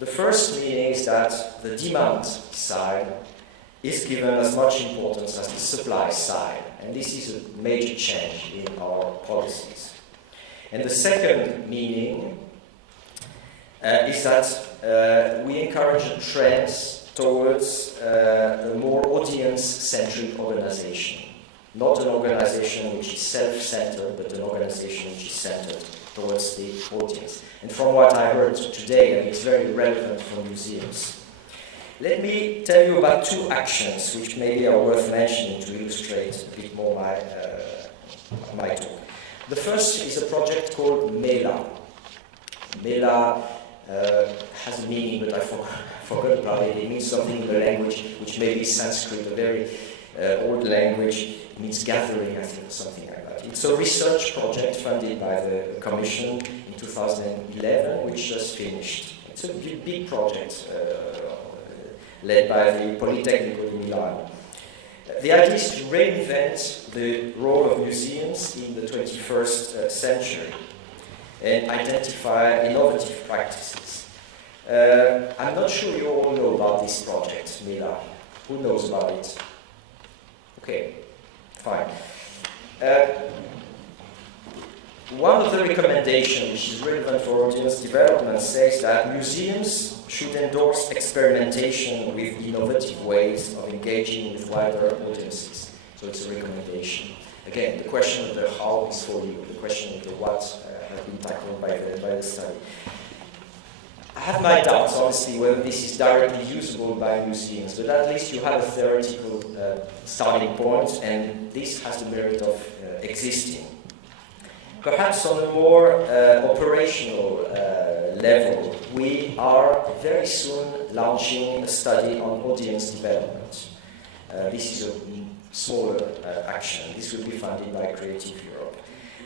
The first meaning is that the demand side is given as much importance as the supply side, and this is a major change in our policies. And the second meaning is that we encourage a trend towards a more audience-centric organization. Not an organization which is self-centered, but an organization which is centered towards the audience. And from what I heard today, and it's very relevant for museums. Let me tell you about two actions which maybe are worth mentioning to illustrate a bit more my talk. The first is a project called MELA. MELA has a meaning, but I forgot about it. It means something in the language which may be Sanskrit, a very old language. It means gathering, I think, or something like that. It's a research project funded by the Commission in 2011, which just finished. It's a big project led by the Politecnico di Milano. The idea is to reinvent the role of museums in the 21st century and identify innovative practices. I'm not sure you all know about this project, Mila. Who knows about it? Okay, fine. One of the recommendations, which is relevant for audience development, says that museums should endorse experimentation with innovative ways of engaging with wider audiences. So it's a recommendation. Again, the question of the how is for you. The question of the what has been tackled by the study. I have my doubts, honestly, whether this is directly usable by museums, but at least you have a theoretical starting point, and this has the merit of existing. Perhaps on a more operational level, we are very soon launching a study on audience development. This is a smaller action. This will be funded by Creative Europe.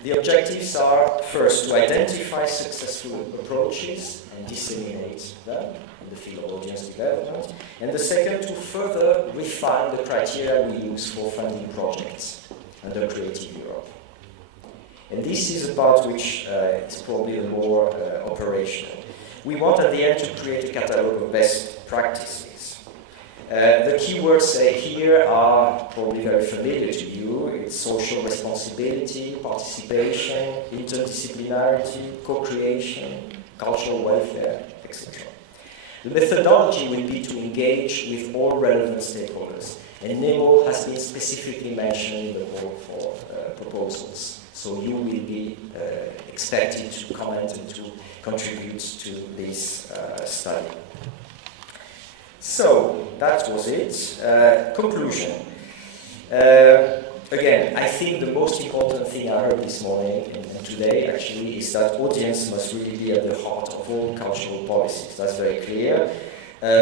The objectives are, first, to identify successful approaches and disseminate them in the field of audience development, and the second, to further refine the criteria we use for funding projects under Creative Europe. And this is a part which is probably the more operational. We want at the end to create a catalogue of best practices. The keywords here are probably very familiar to you. It's social responsibility, participation, interdisciplinarity, co-creation, cultural welfare, etc. The methodology will be to engage with all relevant stakeholders, and NEMO has been specifically mentioned in the call for proposals. So you will be expected to comment and to contribute to this study. So that was it. Conclusion. Again, I think the most important thing I heard this morning and today actually is that audience must really be at the heart of all cultural policies. That's very clear.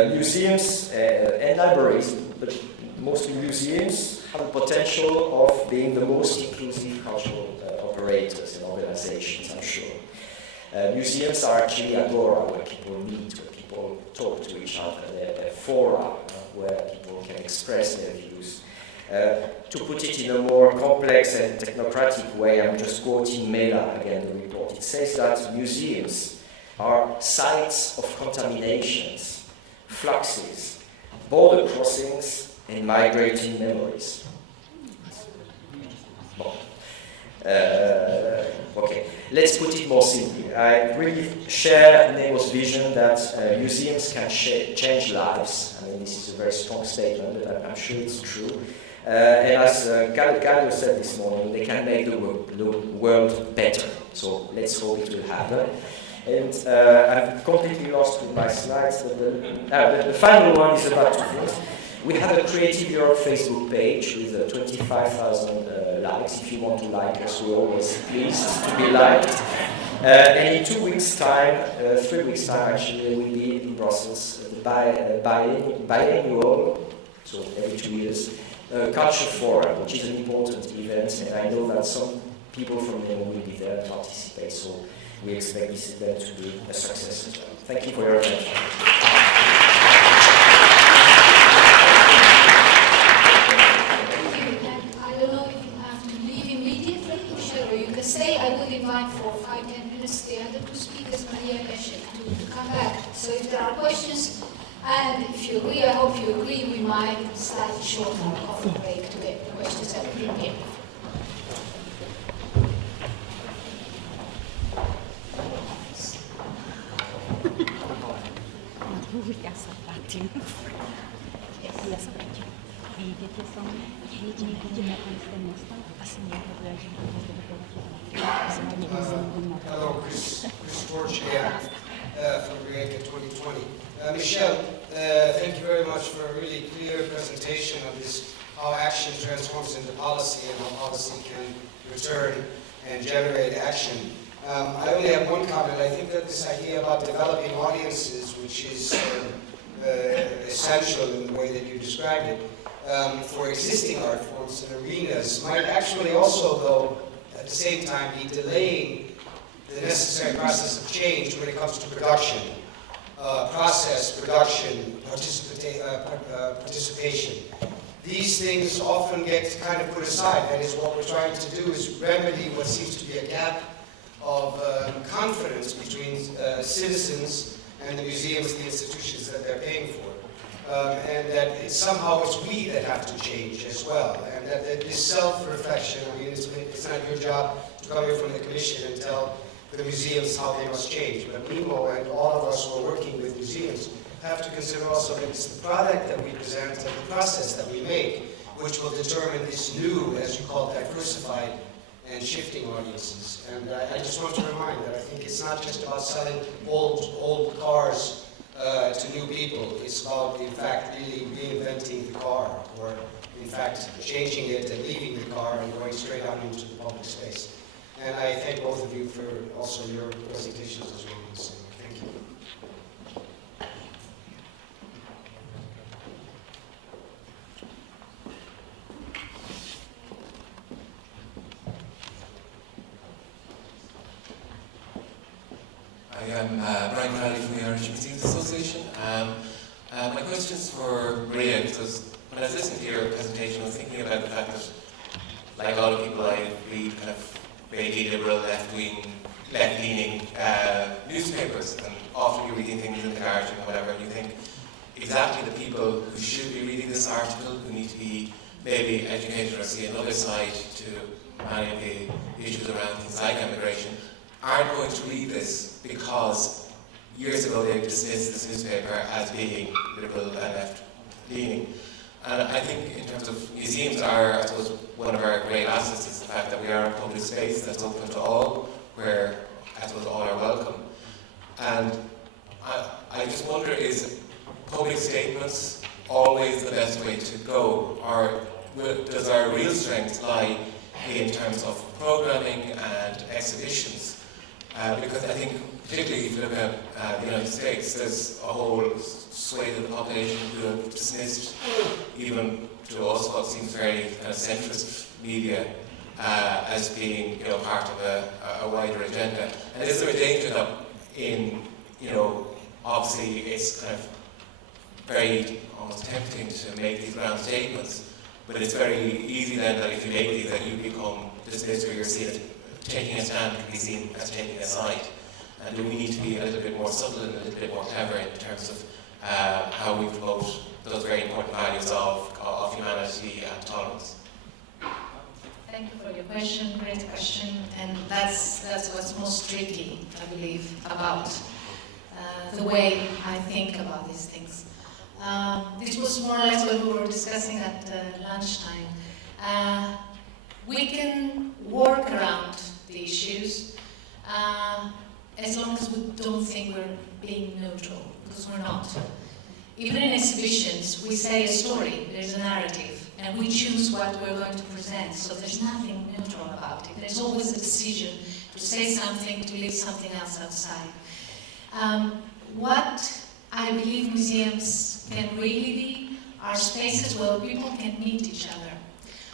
Museums and libraries, but mostly museums, have the potential of being the most inclusive cultural operators and organizations, I'm sure. Museums are actually agora, where people meet, where people talk to each other. They're fora, where people can express their views. To put it in a more complex and technocratic way, I'm just quoting Mela again, the report. It says that museums are sites of contaminations, fluxes, border crossings, and migrating memories. Okay, let's put it more simply. I really share NEMO's vision that museums can change lives. I mean, this is a very strong statement, but I'm sure it's true. And as Caldo said this morning, they can make the world better. So let's hope it will happen. And I'm completely lost with my slides, but the final one is about two things. We have a Creative Europe Facebook page with 25,000 likes. If you want to like us, we're always pleased to be liked. And in 2 weeks' time, 3 weeks' time actually, we'll be in Brussels, biannual, so every 2 years, Culture Forum, which is an important event, and I know that some people from NEMO will be there and participate, so we expect this event to be a success as well. Thank you for your attention. Say I would invite for 5-10 minutes the other two speakers, Maria and Mešt'anská, to come back. So if there are questions, and if you agree, I hope you agree, we might slightly shorten our coffee break to get the questions that we bring in. Hello, Chris George here from Rijeka 2020. Michel, thank you very much for a really clear presentation of this, how action transforms into policy and how policy can return and generate action. I only have one comment. I think that this idea about developing audiences, which is essential in the way that you described it, for existing art forms and arenas, might actually also, though, at the same time be delaying the necessary process of change when it comes to production, production, participation. These things often get kind of put aside. That is, what we're trying to do is remedy what seems to be a gap of confidence between citizens and the museums, the institutions that they're paying for. And that somehow it's we that have to change as well. And that this self-reflection, I mean, it's not your job to come here from the Commission and tell the museums how they must change. But NEMO and all of us who are working with museums have to consider also that it's the product that we present and the process that we make which will determine this new, as you call it, diversified and shifting audiences. And I just want to remind that I think it's not just about selling old cars to new people. It's about, in fact, really reinventing the car, or in fact, changing it and leaving the car and going straight out into the public space. And I thank both of you for also your presentations as well. So, thank you. I am Brian Crowley from the Irish Museums Association. My question is for Maria, because when I was listening to your presentation, I was thinking about the fact that, like all the people, I read kind of vaguely liberal, left-leaning newspapers, and often you're reading things in the Guardian or whatever, and you think exactly the people who should be reading this article, who need to be maybe educated or see another side to many of the issues around things like immigration, aren't going to read this because years ago they dismissed this newspaper as being liberal and left-leaning. And I think in terms of museums, I suppose one of our great assets is the fact that we are a public space that's open to all, where I suppose all are welcome. And I just wonder, is public statements always the best way to go, or does our real strength lie in terms of programming and exhibitions? Because I think, particularly if you look at the United States, there's a whole swathe of the population who have dismissed, even to us, what seems very kind of centrist media as being, you know, part of a wider agenda? And is there a danger that in, you know, obviously it's kind of very almost tempting to make these grand statements, but it's very easy then that if you make these, that you become dismissed, or you're seen as taking a stand can be seen as taking a side. And do we need to be a little bit more subtle and a little bit more clever in terms of how we promote those very important values of humanity and tolerance? Thank you for your question, great question, and that's what's most tricky, I believe, about the way I think about these things. This was more or less what we were discussing at lunchtime. We can work around the issues as long as we don't think we're being neutral, because we're not. Even in exhibitions, we say a story, there's a narrative, and we choose what we're going to present, so there's nothing neutral about it. There's always a decision to say something, to leave something else outside. What I believe museums can really be are spaces where people can meet each other.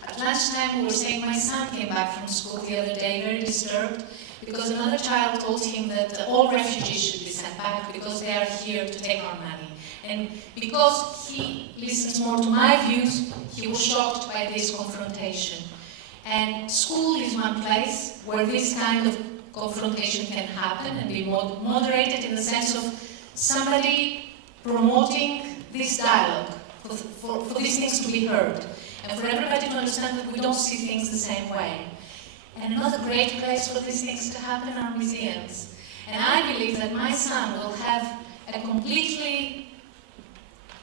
At lunchtime, we were saying my son came back from school the other day very disturbed because another child told him that all refugees should be sent back because they are here to take our money. And because he listens more to my views, he was shocked by this confrontation. And school is one place where this kind of confrontation can happen and be moderated in the sense of somebody promoting this dialogue for these things to be heard and for everybody to understand that we don't see things the same way. And another great place for these things to happen are museums. And I believe that my son will have a completely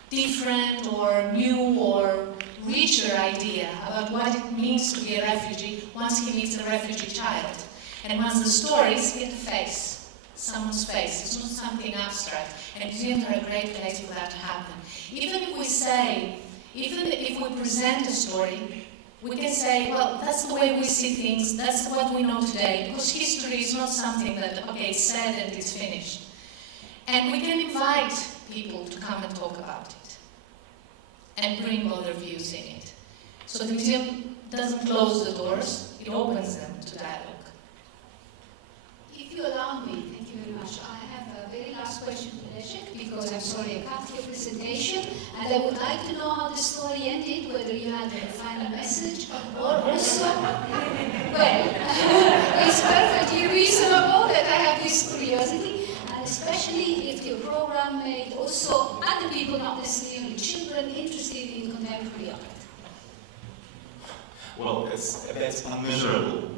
different or new or richer idea about what it means to be a refugee once he meets a refugee child. And once the stories hit the face, someone's face, it's not something abstract. And museums are a great place for that to happen. Even if we present a story, we can say, well, that's the way we see things, that's what we know today, because history is not something that, okay, it's said and it's finished. And we can invite people to come and talk about it and bring other views in it. So the museum doesn't close the doors, it opens them to dialogue. If you allow me, thank you very much. I have a very last question to Leszek, because I'm sorry I cut your presentation, and I would like to know how the story ended, whether you had a final message, or also, well, it's perfectly reasonable that I have this curiosity, and especially if your program made also other people, not necessarily children, interested in contemporary art. Well, it's a bit unmeasurable.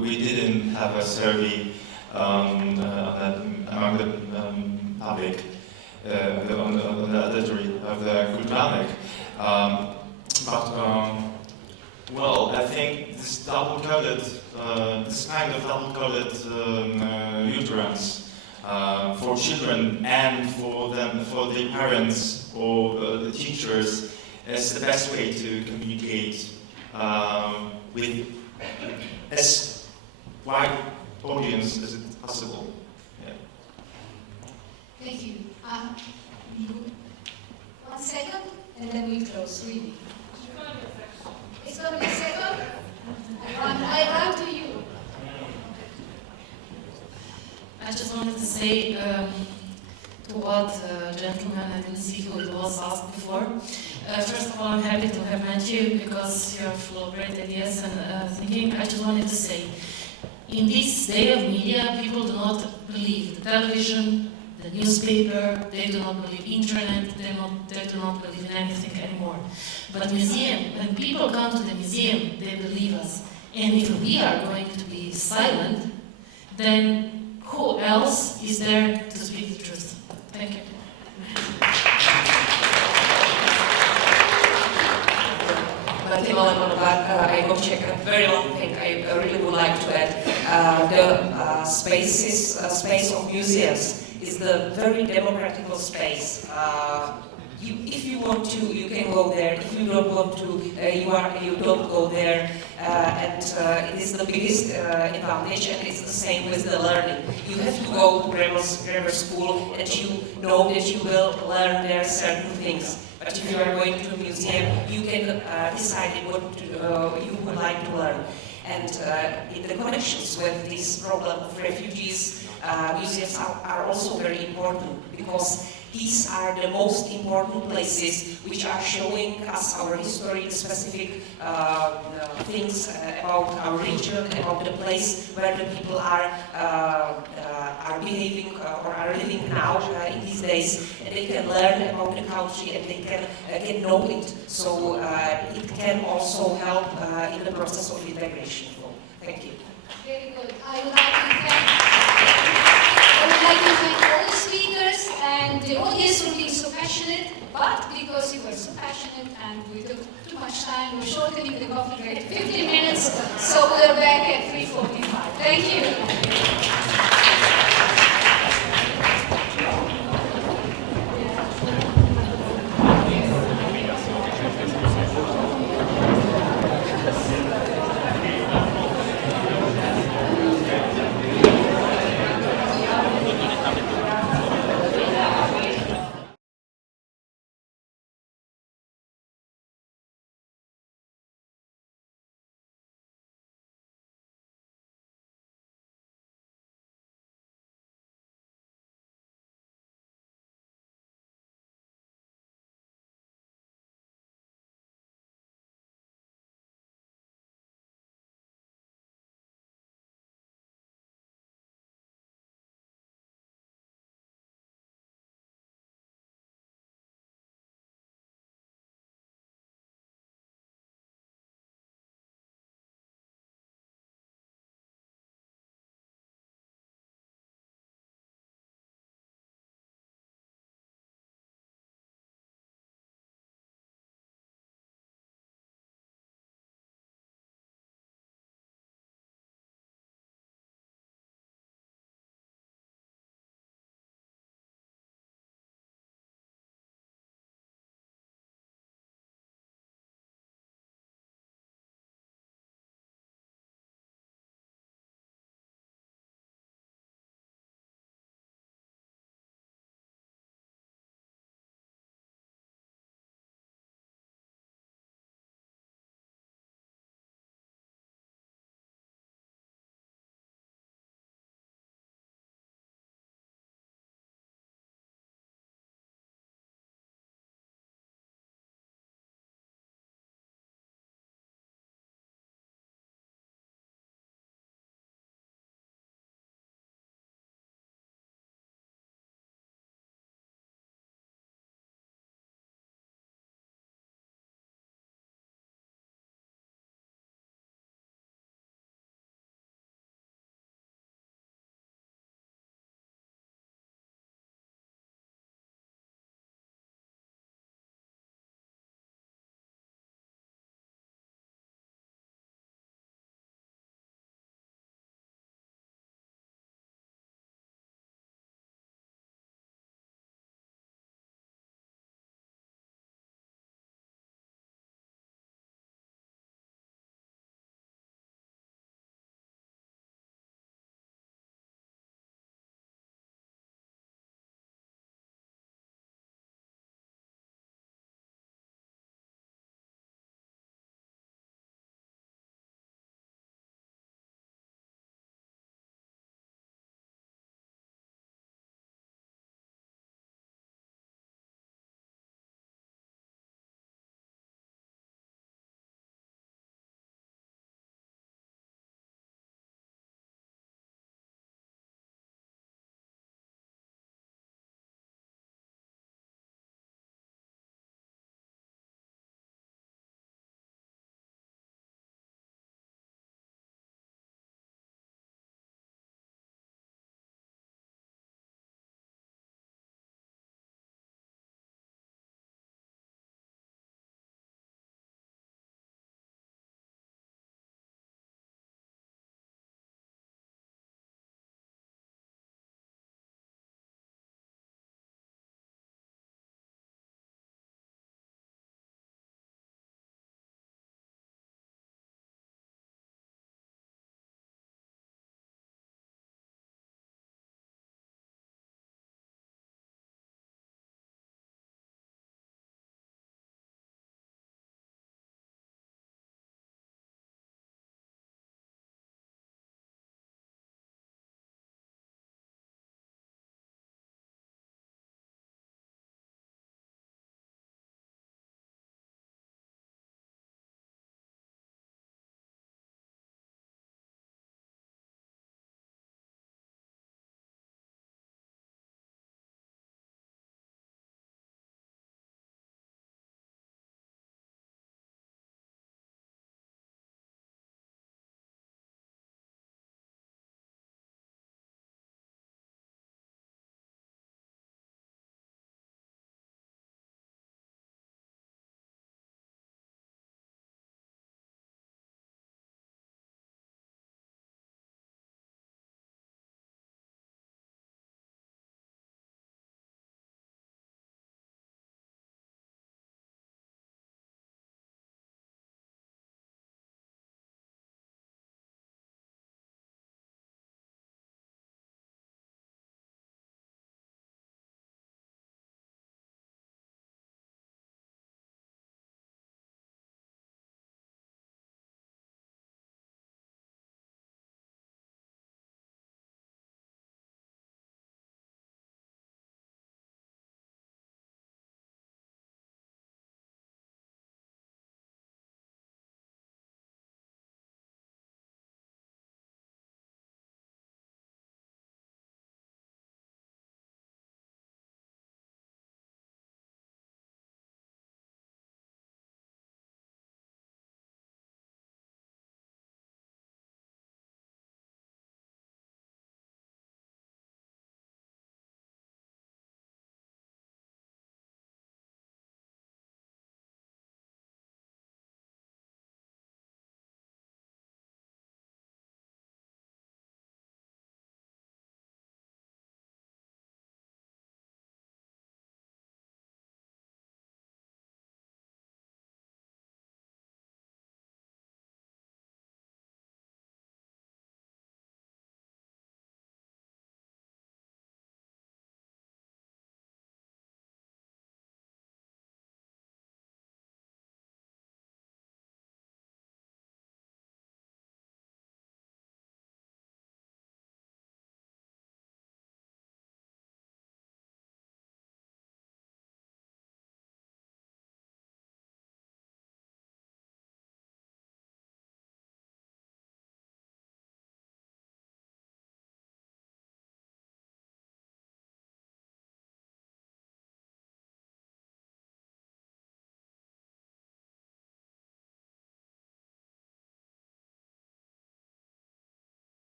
We didn't have a survey among the public on the auditory of the Kulturhanek. Well, I think this double-coded, this kind of double-coded utterance for children and for their parents or the teachers is the best way to communicate with as wide audience as it possible. Yeah. Thank you. 1 second, and then we close, really. It's going to be a second. I run to you. I just wanted to say to what gentleman, I didn't see who it was asked before. First of all, I'm happy to have met you because you are full of great ideas and thinking. I just wanted to say, in this day of media, people do not believe the television, the newspaper, they do not believe internet, they do not believe in anything anymore. But museum, when people come to the museum, they believe us. And if we are going to be silent, then who else is there to speak the truth? Thank you. I go check a very long thing I really would like to add. The space of museums is the very democratical space. If you want to, you can go there. If you don't want to, you don't go there. And it is the biggest advantage, and it's the same with the learning. You have to go to grammar school, and you know that you will learn there certain things. But if you are going to a museum, you can decide what you would like to learn. And in the connections with this problem of refugees, museums are also very important, because these are the most important places which are showing us our history, the specific things about our region, about the place where the people are behaving or are living now in these days, and they can learn about the country and they can know it. So it can also help in the process of integration. Thank you. Very good. I would like to thank all the speakers and the audience for being so passionate, but because you were so passionate and we took too much time, we're shortening the coffee break to 15 minutes, so we're back at 3:45. Thank you.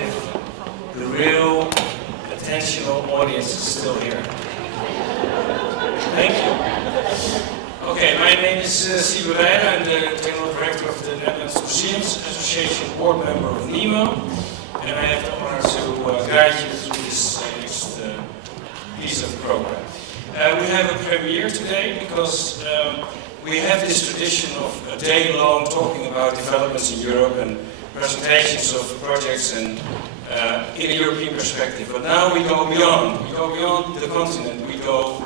if the real attentional audience is still here. Thank you. Okay, my name is Sigur Reijden. I'm the General Director of the Netherlands Museums Association, board member of NEMO, and I have the honor to guide you through this next piece of the program. We have a premiere today because we have this tradition of a day long talking about developments in Europe and presentations of projects and in a European perspective. But now we go beyond. We go beyond the continent. We go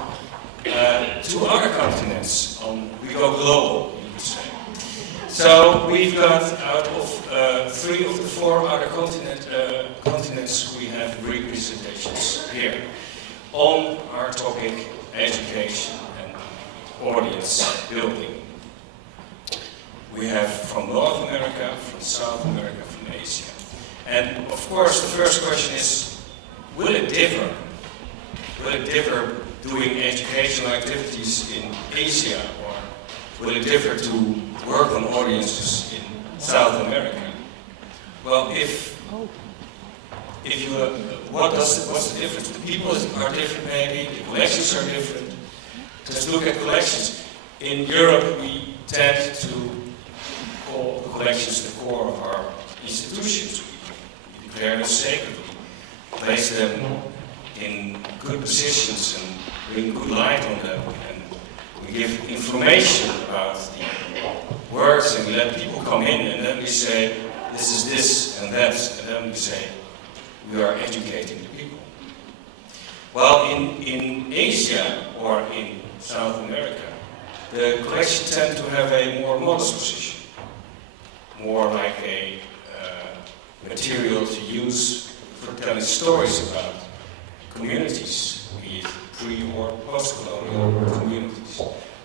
to other continents. We go global, you could say. So we've got, out of 3 of the 4 other continents, we have representations here on our topic, education and audience building. We have from North America, from South America, from Asia. And of course the first question is, will it differ? Will it differ doing educational activities in Asia, or will it differ to work on audiences in South America? Well, what's the difference? The people are different maybe, the collections are different. Just look at collections. In Europe we tend to call the collections the core of our institutions. We declare them sacred, we place them in good positions and bring good light on them, and we give information about the works, and we let people come in, and then we say, this is this and that, and then we say, we are educating the people. Well, in Asia or in South America, the collections tend to have a more modest position, more like a material to use for telling stories about communities, be it pre- or post-colonial communities.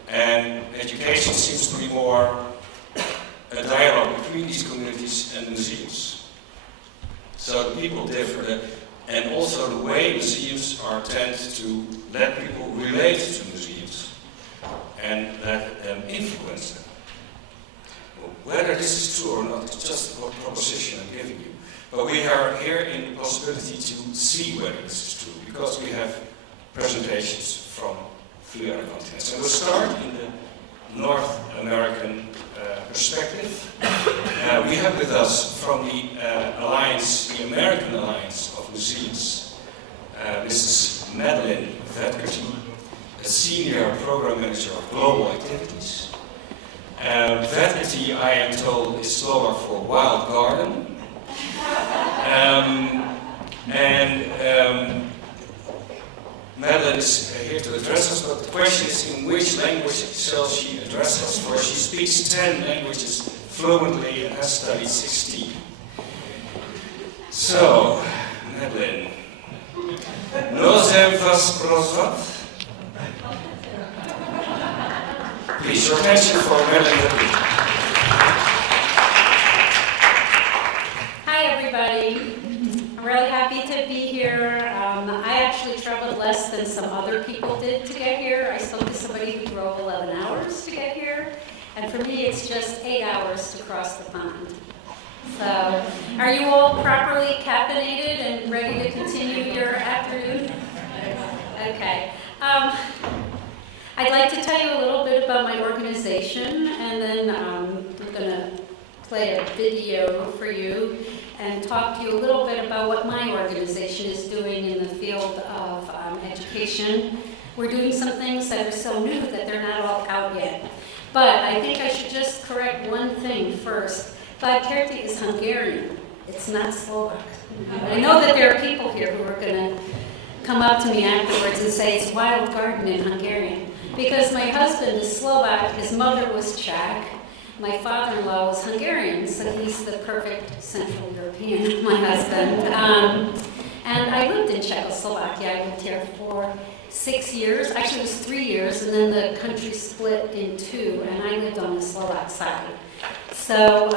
And education seems to be more a dialogue between these communities and the museums. So the people differ, and also the way museums tend to let people relate to museums and let them influence them. Whether this is true or not, it's just a proposition I'm giving you. But we are here in the possibility to see whether this is true, because we have presentations from 3 other continents. And we'll start in the North American perspective. We have with us from the Alliance, the American Alliance of Museums, Mrs. Madeline Vetkerty, a senior program manager of global activities. Vetkerty, I am told, is Slovak for wild garden. Madeline is here to address us, but the question is in which language shall she address us? For she speaks 10 languages fluently and has studied 16. So, Madeline, Nozem vas prozvat? Please, your attention for Madeline. Hi everybody, I'm really happy to be here. I actually traveled less than some other people did to get here. I spoke to somebody who drove 11 hours to get here, and for me it's just 8 hours to cross the pond. So, are you all properly caffeinated and ready to continue your afternoon? Okay. I'd like to tell you a little bit about my organization, and then I'm going to play a video for you and talk to you a little bit about what my organization is doing in the field of education. We're doing some things that are so new that they're not all out yet. But I think I should just correct one thing first. Vajkerti is Hungarian. It's not Slovak. I know that there are people here who are going to come up to me afterwards and say it's wild garden in Hungarian. Because my husband is Slovak, his mother was Czech, my father-in-law was Hungarian, so he's the perfect Central European, my husband. And I lived in Czechoslovakia. I lived here for 6 years. Actually, it was 3 years, and then the country split in 2, and I lived on the Slovak side. So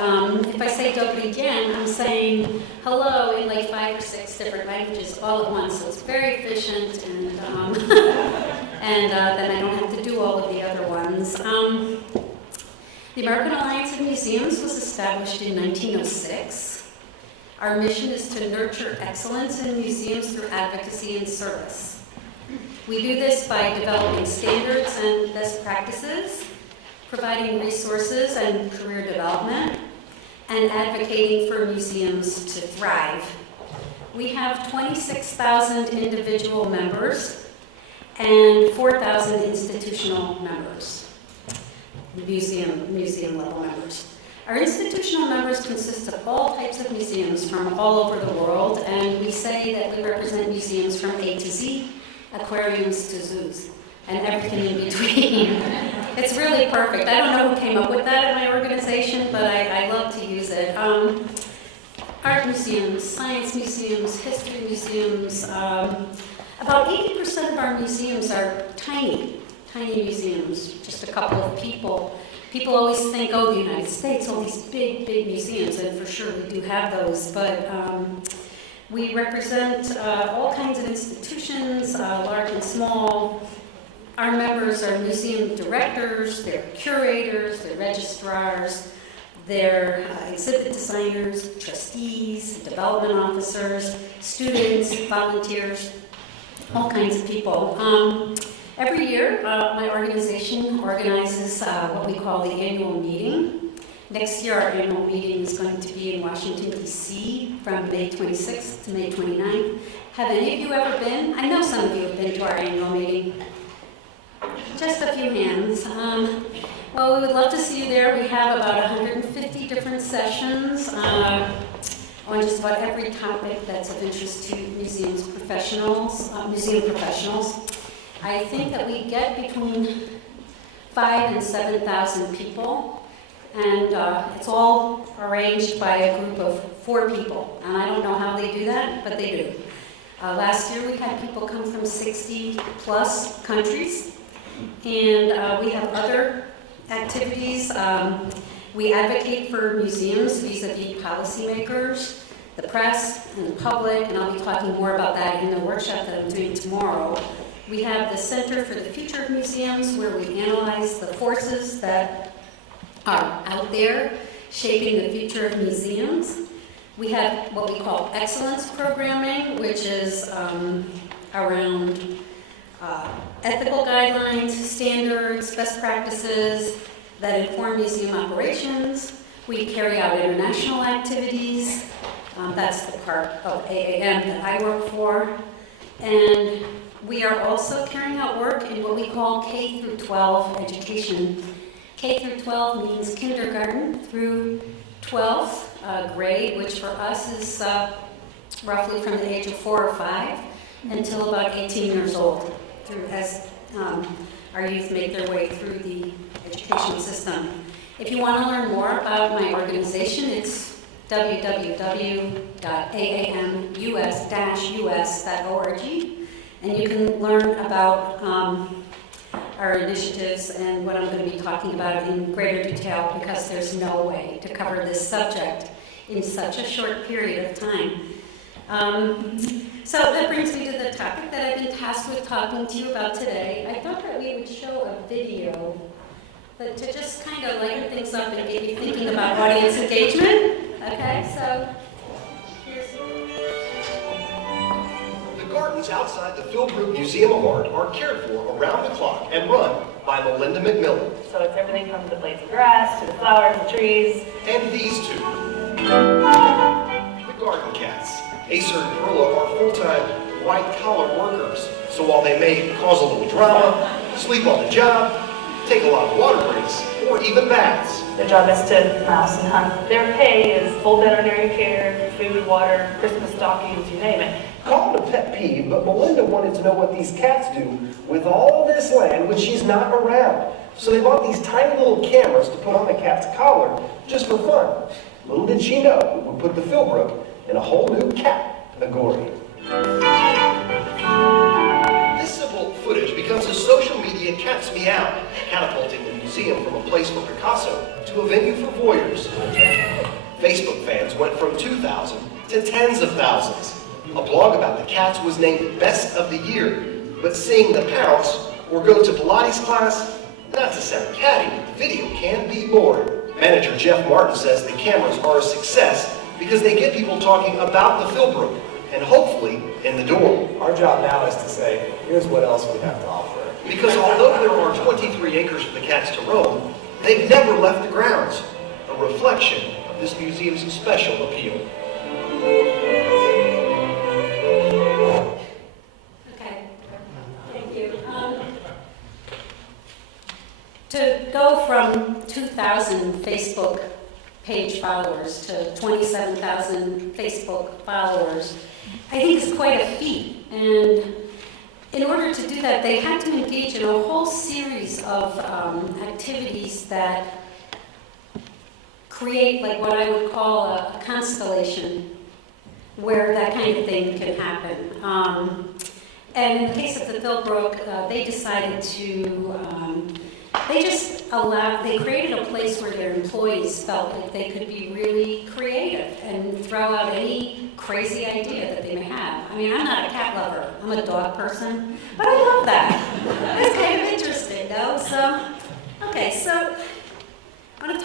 if I say dobrý den, I'm saying hello in like 5 or 6 different languages all at once. So it's very efficient, and then I don't have to do all of the other ones. The American Alliance of Museums was established in 1906. Our mission is to nurture excellence in museums through advocacy and service. We do this by developing standards and best practices, providing resources and career development, and advocating for museums to thrive. We have 26,000 individual members and 4,000 institutional members, museum level members. Our institutional members consist of all types of museums from all over the world, and we say that we represent museums from A to Z, aquariums to zoos, and everything in between. It's really perfect. I don't know who came up with that in my organization, but I love to use it. Art museums, science museums, history museums. About 80% of our museums are tiny museums, just a couple of people. People always think, oh, the United States, all these big museums, and for sure we do have those, but we represent all kinds of institutions, large and small. Our members are museum directors, they're curators, they're registrars, they're exhibit designers, trustees, development officers, students, volunteers, all kinds of people. Every year, my organization organizes what we call the annual meeting. Next year, our annual meeting is going to be in Washington, D.C. from May 26th to May 29th. Have any of you ever been? I know some of you have been to our annual meeting. Just a few hands. Well, we would love to see you there. We have about 150 different sessions on just about every topic that's of interest to museum professionals. I think that we get between 5,000 and 7,000 people, and it's all arranged by a group of 4 people. And I don't know how they do that, but they do. Last year we had people come from 60 plus countries, and we have other activities. We advocate for museums vis-a-vis policymakers, the press, and the public, and I'll be talking more about that in the workshop that I'm doing tomorrow. We have the Center for the Future of Museums, where we analyze the forces that are out there shaping the future of museums. We have what we call excellence programming, which is around ethical guidelines, standards, best practices that inform museum operations. We carry out international activities. That's the part of AAM that I work for. And we are also carrying out work in what we call K through 12 education. K through 12 means kindergarten through 12th grade, which for us is roughly from the age of 4 or 5 until about 18 years old, as our youth make their way through the education system. If you want to learn more about my organization, it's www.aamus-us.org, and you can learn about our initiatives and what I'm going to be talking about in greater detail, because there's no way to cover this subject in such a short period of time. So that brings me to the topic that I've been tasked with talking to you about today. I thought that we would show a video but to just kind of lighten things up and get you thinking about audience engagement. Okay, so here's... The gardens outside the Philbrook Museum of Art are cared for around the clock and run by Melinda McMillan. So it's everything from the blades of grass to the flowers, the trees. And these two, the garden cats. Acer and Perla are full-time white-collar workers, so while they may cause a little drama, sleep on the job, take a lot of water breaks, or even baths. Their job is to mouse and hunt. Their pay is full veterinary care, food, water, Christmas stockings, you name it. Call it a pet peeve, but Melinda wanted to know what these cats do with all this land when she's not around. So they bought these tiny little cameras to put on the cat's collar just for fun. Little did she know it would put the Philbrook in a whole new category. This simple footage becomes a social media cat's meow, catapulting the museum from a place for Picasso to a venue for voyeurs. Facebook fans went from 2,000 to tens of thousands. A blog about the cats was named Best of the Year, but seeing the pounce or go to Pilates class, not to sound catty, but the video can be boring. Manager Jeff Martin says the cameras are a success because they get people talking about the Philbrook and hopefully in the door. Our job now is to say, here's what else we have to offer. Because although there are 23 acres for the cats to roam, they've never left the grounds, a reflection of this museum's special appeal. Okay, thank you. To go from 2,000 Facebook page followers to 27,000 Facebook followers, I think is quite a feat. And in order to do that, they had to engage in a whole series of activities that create like what I would call a constellation where that kind of thing can happen. And in the case of the Philbrook, they decided to, they created a place where their employees felt like they could be really creative and throw out any crazy idea that they may have. I mean, I'm not a cat lover, I'm a dog person, but I love that. That's kind of interesting, though. So, okay, so I'm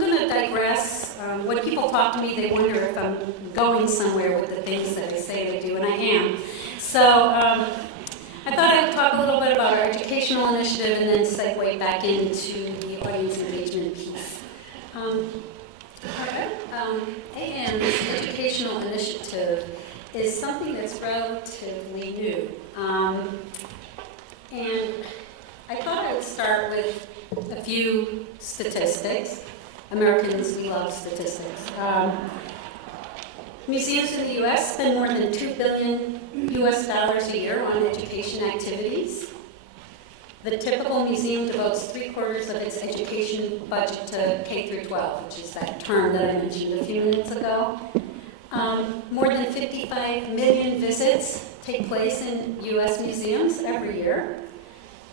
going to digress. When people talk to me, they wonder if I'm going somewhere with the things that I say I do, and I am. So I thought I would talk a little bit about our educational initiative and then segue back into the audience engagement piece. AM's educational initiative is something that's relatively new. And I thought I would start with a few statistics. Americans, we love statistics. Museums in the U.S. spend more than $2 billion a year on education activities. The typical museum devotes 3/4 of its education budget to K through 12, which is that term that I mentioned a few minutes ago. More than 55 million visits take place in U.S. museums every year.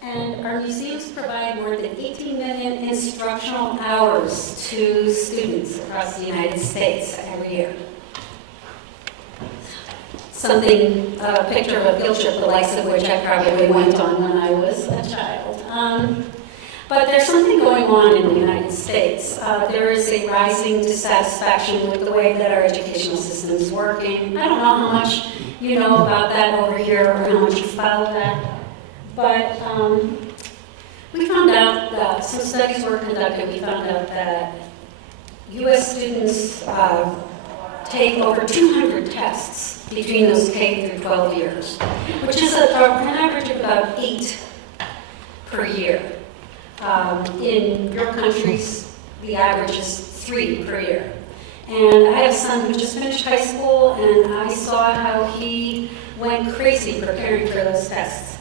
And our museums provide more than 18 million instructional hours to students across the United States every year. A picture of a field trip, the likes of which I probably went on when I was a child. But there's something going on in the United States. There is a rising dissatisfaction with the way that our educational system is working. I don't know how much you know about that over here or how much you follow that. But we found out that some studies were conducted. We found out that U.S. students take over 200 tests between those K through 12 years, which is an average of about 8 per year. In your countries, the average is 3 per year. And I have a son who just finished high school, and I saw how he went crazy preparing for those tests.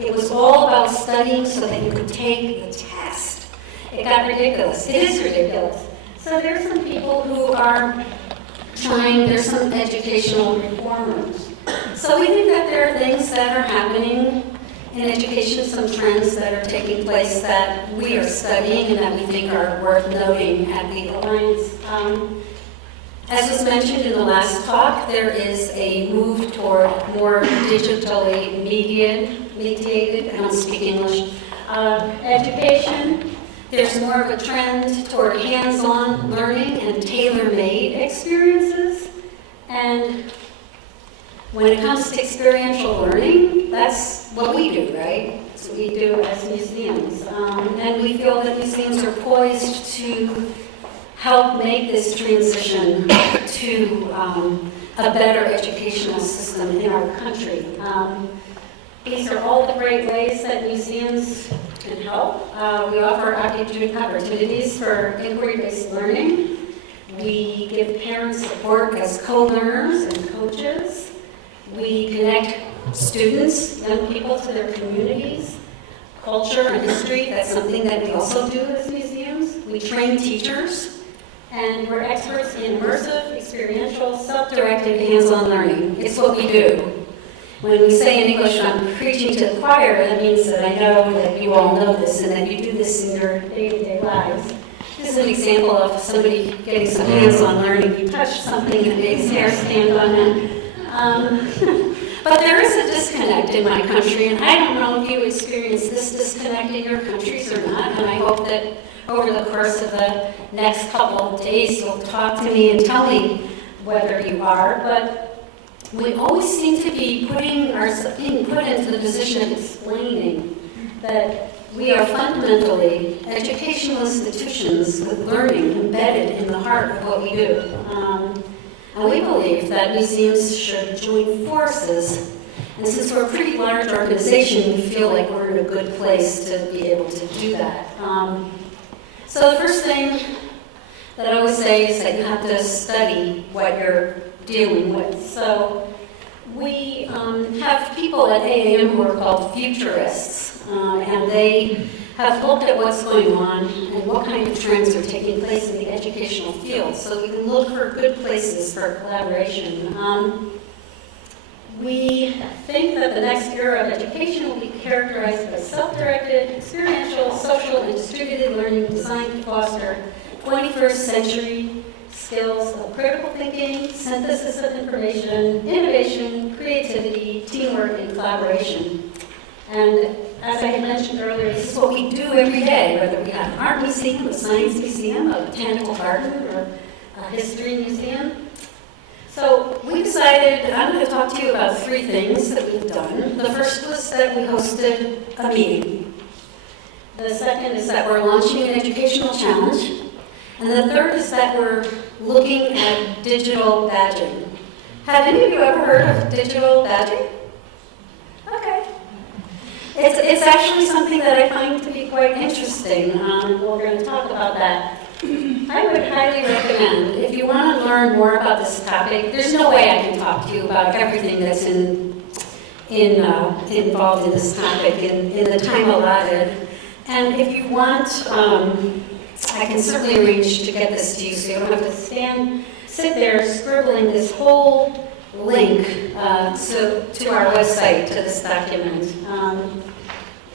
It was all about studying so that you could take the test. It got ridiculous. It is ridiculous. So there's some people who are there's some educational reformers. So we think that there are things that are happening in education, some trends that are taking place that we are studying and that we think are worth noting at the Alliance. As was mentioned in the last talk, there is a move toward more digitally mediated, I don't speak English, education. There's more of a trend toward hands-on learning and tailor-made experiences. And when it comes to experiential learning, that's what we do, right? That's what we do as museums. And we feel that museums are poised to help make this transition to a better educational system in our country. These are all the great ways that museums can help. We offer opportunities for inquiry-based learning. We give parents support as co-learners and coaches. We connect students, young people to their communities. Culture and history, that's something that we also do as museums. We train teachers. And we're experts in immersive, experiential, self-directed, hands-on learning. It's what we do. When we say in English, I'm preaching to the choir, that means that I know that you all know this and that you do this in your day-to-day lives. This is an example of somebody getting some hands-on learning. You touch something and it makes hair stand on end. But But there is a disconnect in my country, and I don't know if you experience this disconnect in your countries or not, and I hope that over the course of the next couple of days you'll talk to me and tell me whether you are, but we always seem to be being put into the position of explaining that we are fundamentally educational institutions with learning embedded in the heart of what we do. And we believe that museums should join forces. And since we're a pretty large organization, we feel like we're in a good place to be able to do that. So the first thing that I always say is that you have to study what you're dealing with. So we have people at AAM who are called futurists, and they have looked at what's going on and what kind of trends are taking place in the educational field, so we can look for good places for collaboration. We think that the next era of education will be characterized by self-directed, experiential, social, and distributed learning designed to foster 21st century skills of critical thinking, synthesis of information, innovation, creativity, teamwork, and collaboration. And as I had mentioned earlier, this is what we do every day, whether we have an art museum, a science museum, a botanical garden, or a history museum. So we decided, I'm going to talk to you about 3 things that we've done. The first was that we hosted a meeting. The second is that we're launching an educational challenge. And the third is that we're looking at digital badging. Have any of you ever heard of digital badging? Okay. It's actually something that I find to be quite interesting. We're going to talk about that. I would highly recommend, if you want to learn more about this topic, there's no way I can talk to you about everything that's involved in this topic in the time allotted. And if you want, I can certainly arrange to get this to you so you don't have to sit there scribbling this whole link to our website, to this document.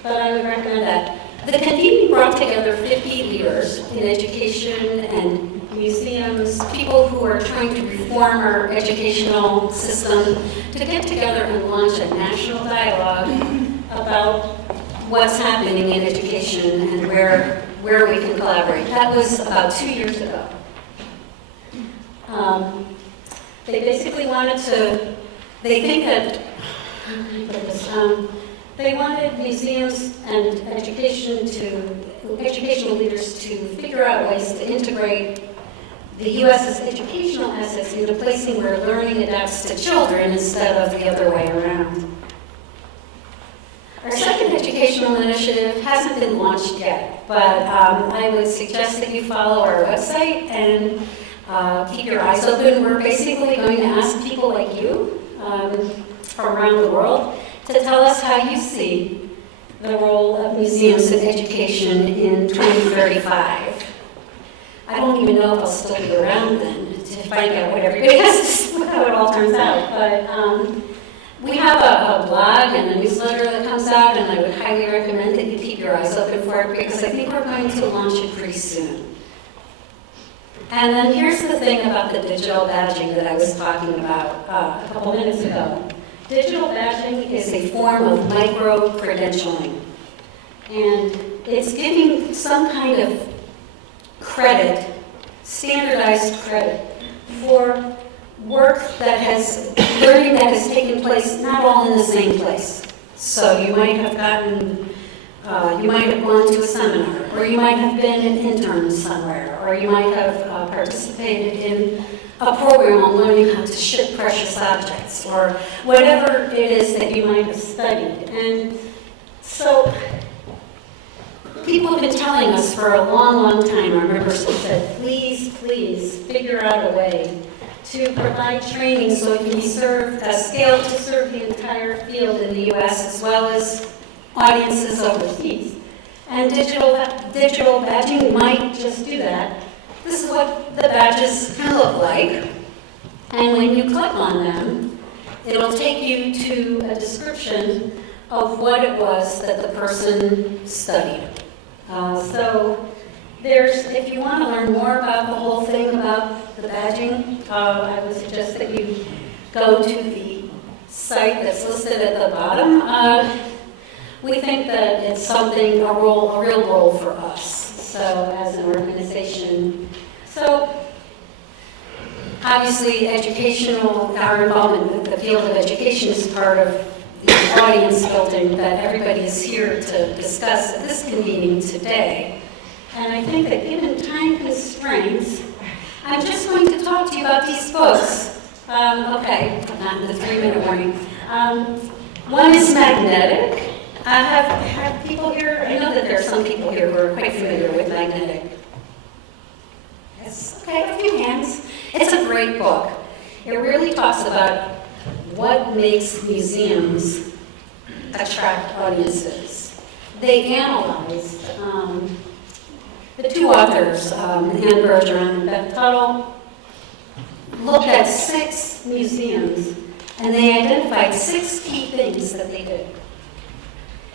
But I would recommend that. The convening brought together 50 leaders in education and museums, people who are trying to reform our educational system, to get together and launch a national dialogue about what's happening in education and where we can collaborate. That was about 2 years ago. They basically wanted to, they think that, they wanted museums and educational leaders to figure out ways to integrate the U.S.'s educational assets into placing where learning adapts to children instead of the other way around. Our second educational initiative hasn't been launched yet, but I would suggest that you follow our website and keep your eyes open. We're basically going to ask people like you from around the world to tell us how you see the role of museums in education in 2035. I don't even know if I'll still be around then to find out what everybody has to, how it all turns out. But we have a blog and a newsletter that comes out, and I would highly recommend that you keep your eyes open for it because I think we're going to launch it pretty soon. And then here's the thing about the digital badging that I was talking about a couple minutes ago. Digital badging is a form of micro-credentialing, and it's giving some kind of credit, standardized credit, for work that has, learning that has taken place not all in the same place. So you might have gotten, you might have gone to a seminar, or you might have been an intern somewhere, or you might have participated in a program on learning how to ship precious objects, or whatever it is that you might have studied. And so people have been telling us for a long, long time, our members have said, please, please figure out a way to provide training so it can be scaled to serve the entire field in the U.S. as well as audiences overseas. And digital badging might just do that. This is what the badges can look like. And when you click on them, it'll take you to a description of what it was that the person studied. So if you want to learn more about the whole thing about the badging, I would suggest that you go to the site that's listed at the bottom, we think that it's something, a real role for us. So as an organization, so obviously our involvement with the field of education is part of the audience building that everybody is here to discuss at this convening today. And I think that given time constraints, I'm just going to talk to you about these books. Okay, not in the 3-minute warning. One is Magnetic. I have people here, I know that there are some people here who are quite familiar with Magnetic. Yes, okay, a few hands. It's a great book. It really talks about what makes museums attract audiences. They analyzed, the two authors, Ann Bergeron and Beth Tuttle, looked at 6 museums, and they identified 6 key things that they did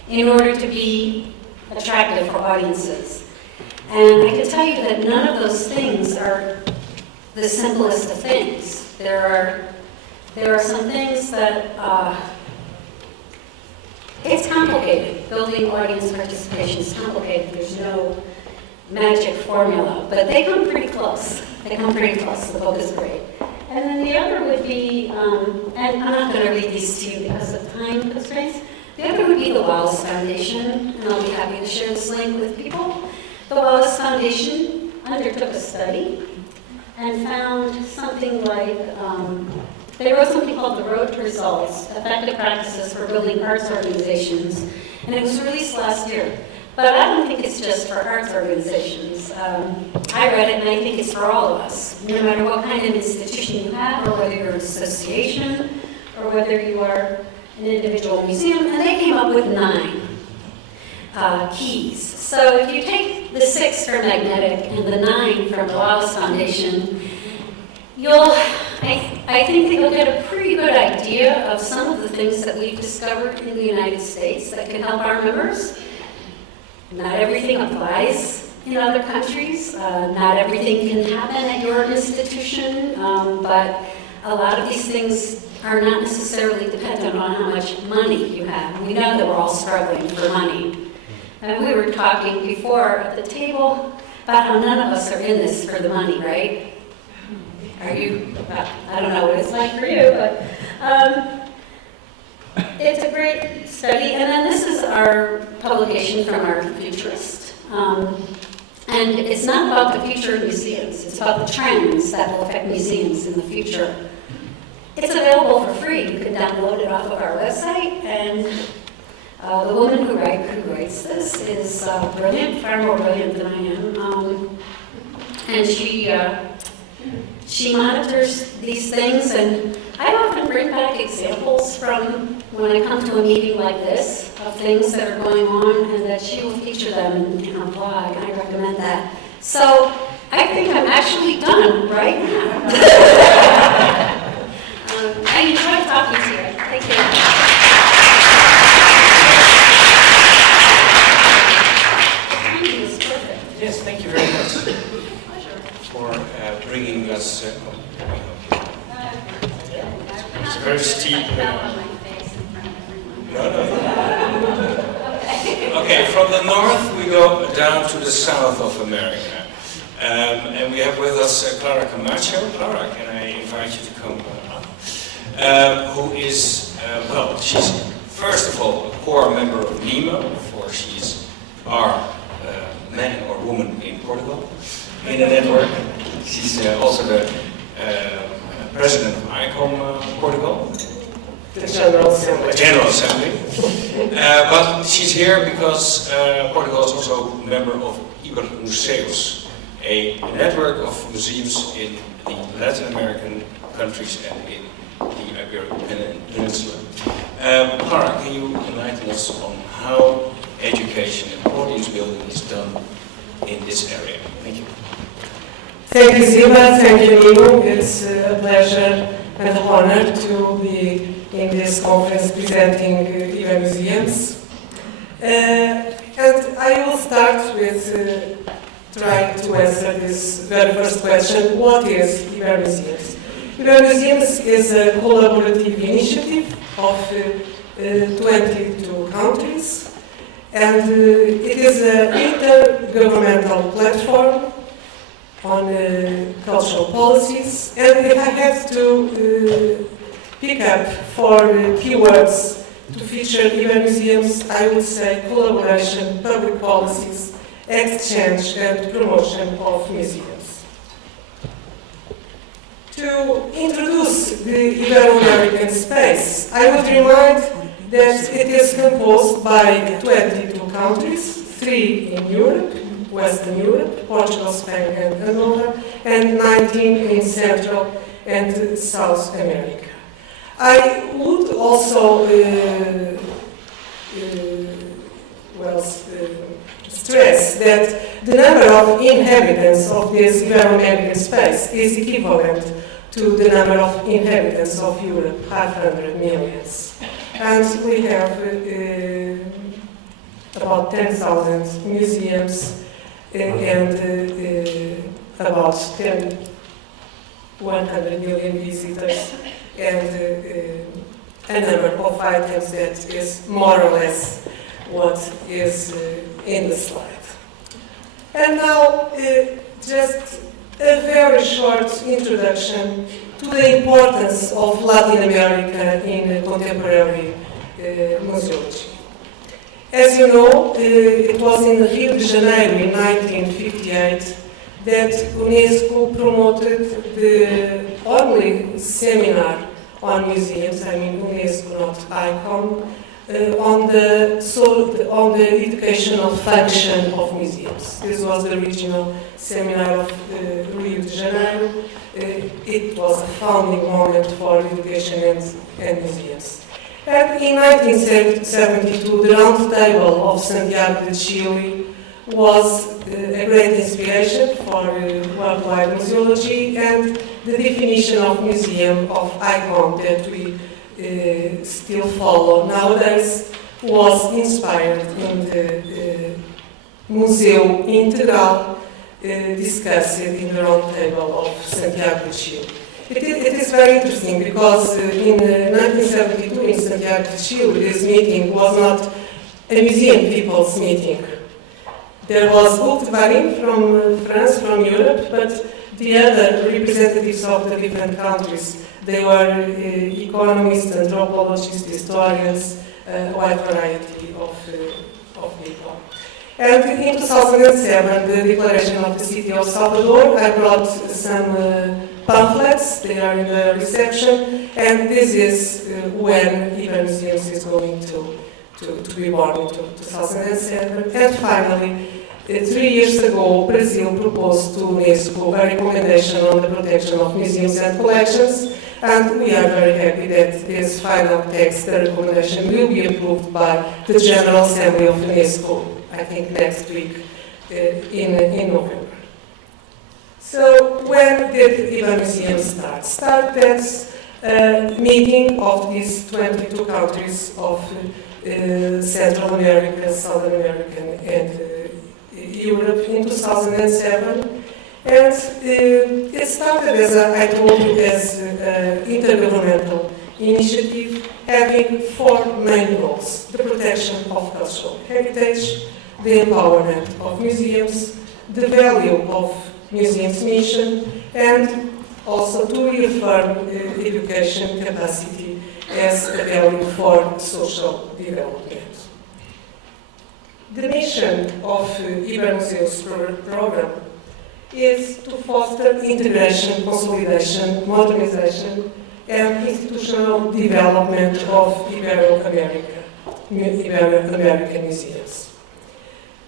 in order to be attractive for audiences. And I can tell you that none of those things are the simplest of things. There are some things that, it's complicated. Building audience participation is complicated. There's no magic formula, but they come pretty close. The book is great. And then the other would be, and I'm not going to read these to you because of time constraints. The other would be the Wallace Foundation, and I'll be happy to share this link with people. The Wallace Foundation undertook a study and found something like, they wrote something called The Road to Results, Effective Practices for Building Arts Organizations, and it was released last year. But I don't think it's just for arts organizations. I read it and I think it's for all of us, no matter what kind of institution you have, or whether you're an association, or whether you are an individual museum, and they came up with 9 keys. So if you take the 6 from Magnetic and the 9 from the Wallace Foundation, I think that you'll get a pretty good idea of some of the things that we've discovered in the United States that can help our members. Not everything applies in other countries. Not everything can happen at your institution, but a lot of these things are not necessarily dependent on how much money you have. We know that we're all struggling for money. And we were talking before at the table about how none of us are in this for the money, right? Are you? I don't know what it's like for you, but it's a great study. And then this is our publication from our futurist. And it's not about the future of museums. It's about the trends that will affect museums in the future. It's available for free. You can download it off of our website. And the woman who writes this is brilliant, far more brilliant than I am. And she monitors these things, and I often bring back examples from when I come to a meeting like this of things that are going on, and that she will feature them in her blog, and I recommend that. So I think I'm actually done right now. I enjoyed talking to you. Thank you. Yes, thank you very much for bringing us. It's a very steep. No. Okay, from the north we go down to the south of America, and we have with us Clara Camacho. Clara, can I invite you to come up? Who is she's first of all a core member of NEMO, for she's our man or woman in Portugal in the network. She's also the president of ICOM Portugal. The General Assembly. But she's here because Portugal is also a member of Iber Museus, a network of museums in the Latin American countries and in the Iberian Peninsula. Clara, can you enlighten us on how education and audience building is done in this area? Thank you. Thank you, Ziba. Thank you, Nemo. It's a pleasure and an honor to be in this conference presenting Iber Museums. And I will start with trying to answer this very first question: what is Iber Museums? Museums is a collaborative initiative of 22 countries, and it is an intergovernmental platform on cultural policies. And if I have to pick up for keywords to feature IBER museums, I would say collaboration, public policies, exchange and promotion of museums. To introduce the Ibero-American space, I would remind that it is composed by 22 countries, 3 in Europe, Western Europe, Portugal, Spain and Andorra, and 19 in Central and South America. I would also stress that the number of inhabitants of this Ibero-American space is equivalent to the number of inhabitants of Europe, 500 million. And we have about 10,000 museums and about 100 million visitors, and a number of items that is more or less what is in the slide. And now, just a very short introduction to the importance of Latin America in contemporary museology. As you know, it was in Rio de Janeiro in 1958 that UNESCO promoted the only seminar on museums, I mean UNESCO, not ICOM, on the educational function of museums. This was the original seminar of Rio de Janeiro. It was a founding moment for education and museums. And in 1972, the Round Table of Santiago de Chile was a great inspiration for worldwide museology, and the definition of museum of ICOM that we still follow nowadays was inspired in the Museu Integral discussed in the Round Table of Santiago de Chile. It is very interesting because in 1972 in Santiago de Chile, this meeting was not a museum people's meeting. There was Hugues Varin from France, from Europe, but the other representatives of the different countries, they were economists, anthropologists, historians, a wide variety of people. And in 2007, the declaration of the city of Salvador, I brought some pamphlets, they are in the reception, and this is when IBER Museums is going to be born in 2007. And finally, 3 years ago, Brazil proposed to UNESCO a recommendation on the protection of museums and collections, and we are very happy that this final text, the recommendation, will be approved by the General Assembly of UNESCO, I think next week in November. So when did IBER Museums start? Started as a meeting of these 22 countries of Central America, South America, and Europe in 2007. And it started, as I told you, as an intergovernmental initiative having 4 main goals: the protection of cultural heritage, the empowerment of museums, the value of museums' mission, and also to reaffirm education capacity as a value for social development. The mission of IBER Museums program is to foster integration, consolidation, modernization, and institutional development of Ibero-American museums.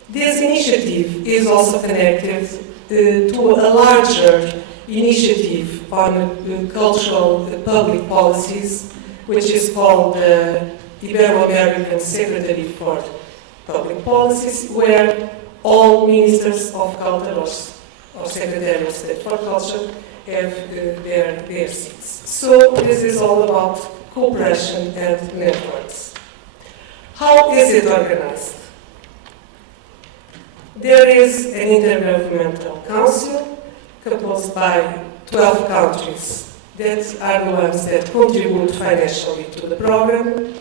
This initiative is also connected to a larger initiative on cultural public policies, which is called the Ibero-American Secretary for Public Policies, where all ministers of culture or Secretary of State for Culture have their seats. So this is all about cooperation and networks. How is it organized? There is an intergovernmental council composed by 12 countries that are the ones that contribute financially to the program.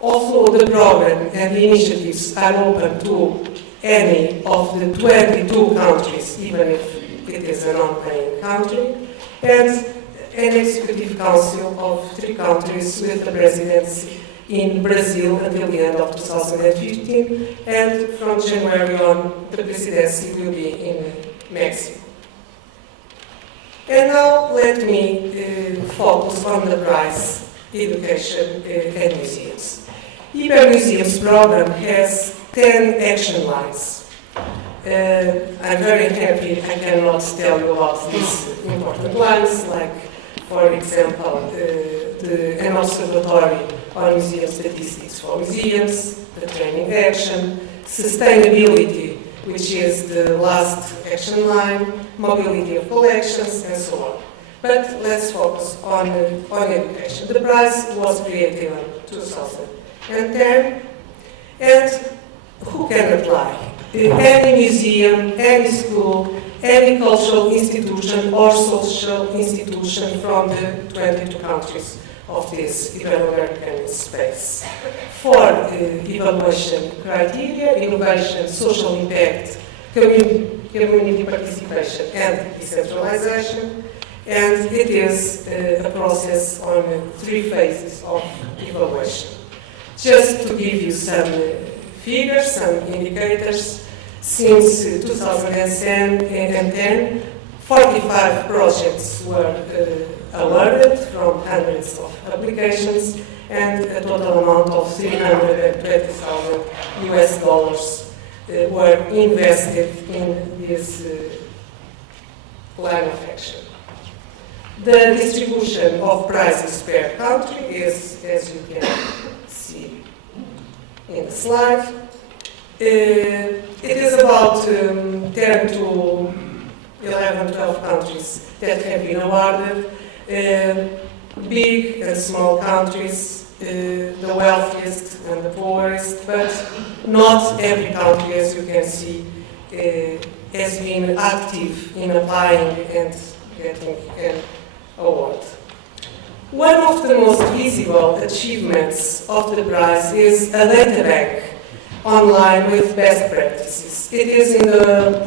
Also, the program and the initiatives are open to any of the 22 countries, even if it is a non-paying country, and an executive council of 3 countries with the presidency in Brazil until the end of 2015, and from January on, the presidency will be in Mexico. And now let me focus on the prize, education and museums. IBER Museums program has 10 action lines. I'm very happy I cannot tell you about these important lines, like, for example, an observatory on museum statistics for museums, the training action, sustainability, which is the last action line, mobility of collections, and so on. But let's focus on education. The prize was created in 2010, and who can apply? Any museum, any school, any cultural institution or social institution from the 22 countries of this Ibero-American space. For evaluation criteria, innovation, social impact, community participation, and decentralization, and it is a process on 3 phases of evaluation. Just to give you some figures, some indicators, since 2010, 45 projects were awarded from hundreds of applications, and a total amount of $320,000 were invested in this line of action. The distribution of prizes per country is, as you can see in the slide. It is about 10 to 11, 12 countries that have been awarded. Big and small countries, the wealthiest and the poorest, but not every country, as you can see, has been active in applying and getting an award. One of the most visible achievements of the prize is a data bank online with best practices. It is in the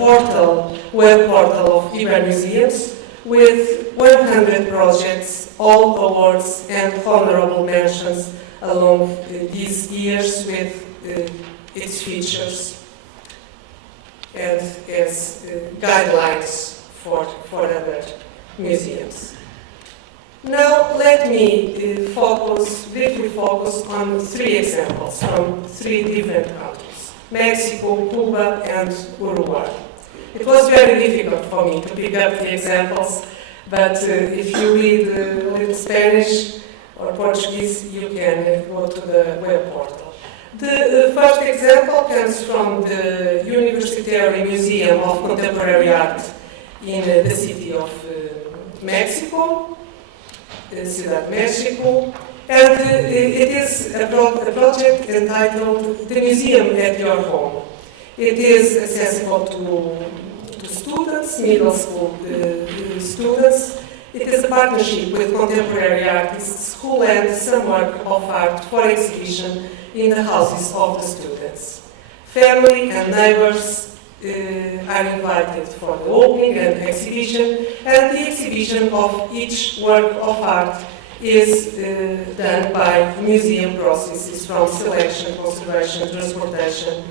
web portal of IBER Museums, with 100 projects, all awards and honorable mentions along these years, with its features and as guidelines for other museums. Now let me briefly focus on 3 examples from 3 different countries: Mexico, Cuba, and Uruguay. It was very difficult for me to pick up the examples, but if you read Spanish or Portuguese, you can go to the web portal. The first example comes from the Universitary Museum of Contemporary Art in the city of Mexico, Ciudad Mexico, and it is a project entitled The Museum at Your Home. It is accessible to students, middle school students. It is a partnership with contemporary artists who lend some work of art for exhibition in the houses of the students. Family and neighbors are invited for the opening and exhibition, and the exhibition of each work of art is done by museum processes from selection, conservation, transportation.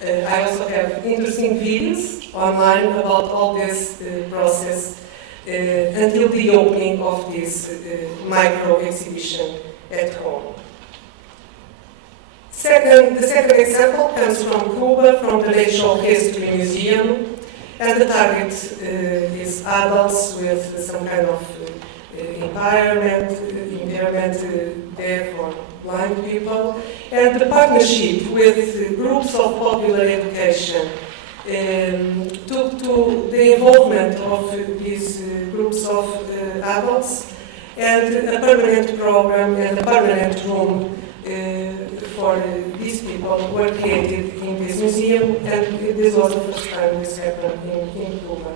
I also have interesting videos online about all this process until the opening of this micro exhibition at home. The second example comes from Cuba, from the Natural History Museum, and the target is adults with some kind of impairment deaf or blind people, and the partnership with groups of popular education took to the involvement of these groups of adults, and a permanent program and a permanent room for these people were created in this museum, and this was the first time this happened in Cuba.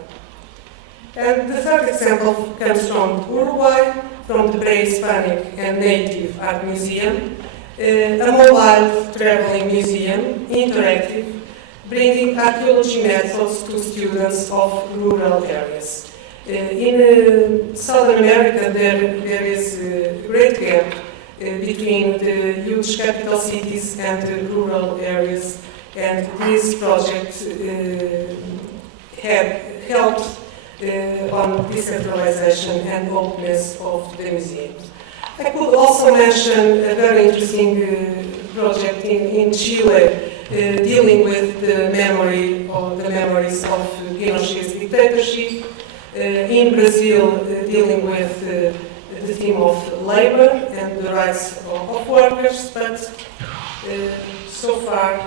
And the third example comes from Uruguay, from the Pre-Hispanic and Native Art Museum, a mobile traveling museum, interactive, bringing archaeology methods to students of rural areas. In Southern America, there is a great gap between the huge capital cities and the rural areas, and this project have helped on decentralization and openness of the museums. I could also mention a very interesting project in Chile dealing with the memories of Pinochet's dictatorship. In Brazil, dealing with the theme of labor and the rights of workers, but so far,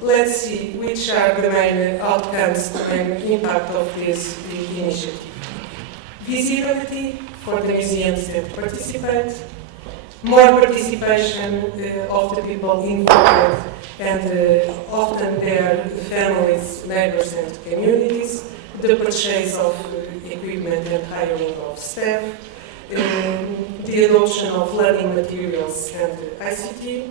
let's see which are the main outcomes, the main impact of this initiative. Visibility for the museums that participate, more participation of the people involved, and often their families, neighbors, and communities, the purchase of equipment and hiring of staff, the adoption of learning materials and ICT.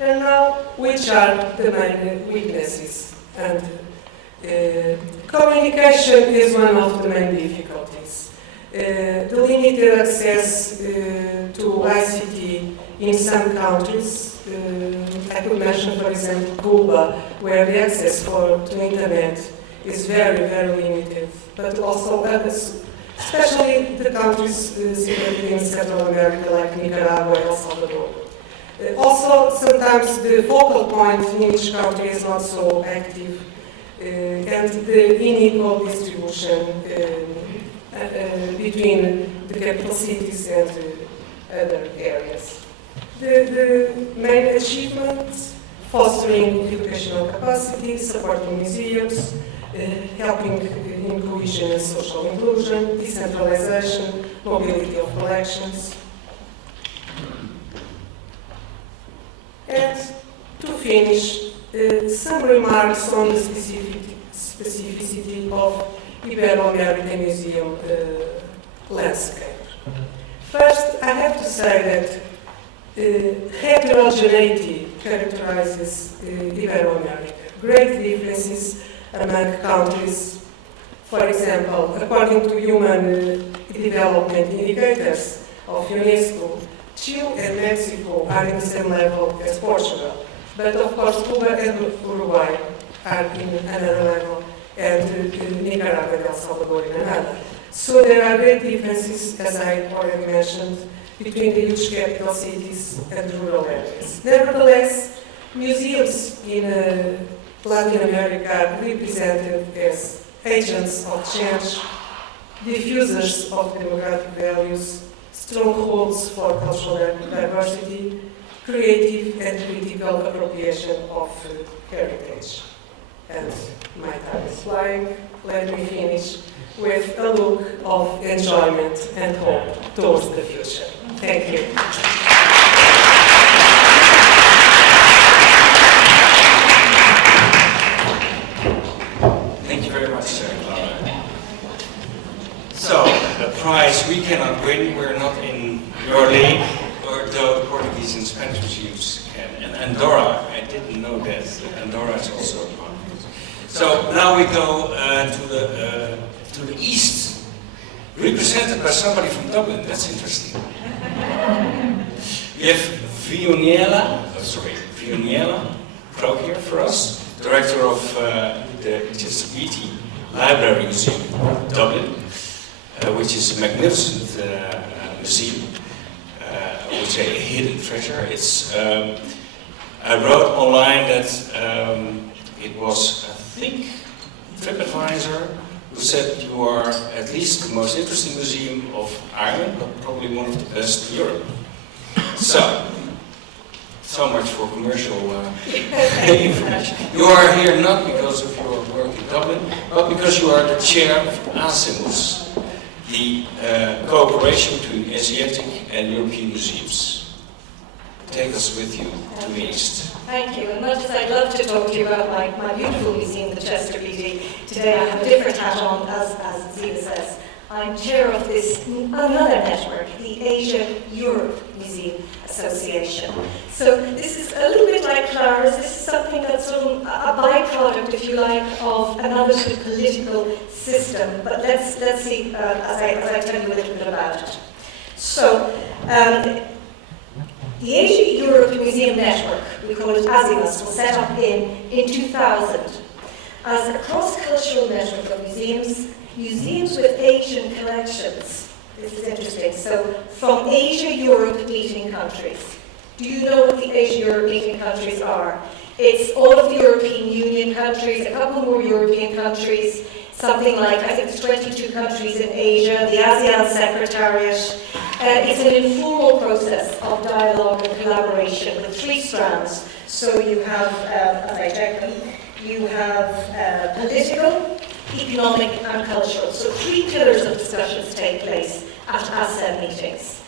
And now, which are the main weaknesses? And communication is one of the main difficulties. The limited access to ICT in some countries. I could mention, for example, Cuba, where the access to internet is very, very limited, but also others, especially the countries situated in Central America, like Nicaragua, El Salvador. Also, sometimes the focal point in each country is not so active, and the unequal distribution between the capital cities and other areas. The main achievements: fostering educational capacity, supporting museums, helping in cohesion and social inclusion, decentralization, mobility of collections. And to finish, some remarks on the specificity of Ibero-American Museum landscape. First, I have to say that heterogeneity characterizes Ibero-America. Great differences among countries. For example, according to human development indicators of UNESCO, Chile and Mexico are in the same level as Portugal. But of course, Cuba and Uruguay are in another level, and Nicaragua and El Salvador in another. So there are great differences, as I already mentioned, between the huge capital cities and rural areas. Nevertheless, museums in Latin America are represented as agents of change, diffusers of democratic values, strongholds for cultural diversity, creative and critical appropriation of heritage. And my time is flying. Let me finish with a look of enjoyment and hope towards the future. Thank you. Thank you very much, Clara. So, the prize we cannot win, we're not in your league, though the Portuguese and Spanish museums can. And Andorra, I didn't know that, Andorra is also a part of it. So, now we go to the east, represented by somebody from Dublin. That's interesting. We have Vioniela Pro here for us, director of the Chesapeake Library Museum, Dublin, which is a magnificent museum, I would say a hidden treasure. It's, I wrote online that it was, I think, TripAdvisor, who said you are at least the most interesting museum of Ireland, but probably one of the best in Europe. So much for commercial information. You are here not because of your work in Dublin, but because you are the chair of ASIMUS, the cooperation between Asiatic and European museums. take us with you to the East. Thank you. And much as I'd love to talk to you about my beautiful museum, the Chester BD, today I have a different hat on, as Zita says. I'm chair of this another network, the Asia-Europe Museum Association. So this is a little bit like Clara's. This is something that's sort of a byproduct, if you like, of another sort of political system. But let's see as I tell you a little bit about it. So the Asia-Europe Museum Network, we call it ASIMUS, was set up in 2000 as a cross-cultural network of museums with Asian collections. This is interesting. So, from Asia-Europe meeting countries. Do you know what the Asia-Europe meeting countries are? It's all of the European Union countries, a couple more European countries, something like, I think it's 22 countries in Asia, the ASEAN Secretariat. It's an informal process of dialogue and collaboration with 3 strands. So you have, as I check them, you have political, economic and cultural. So 3 pillars of discussions take place at ASEAN meetings.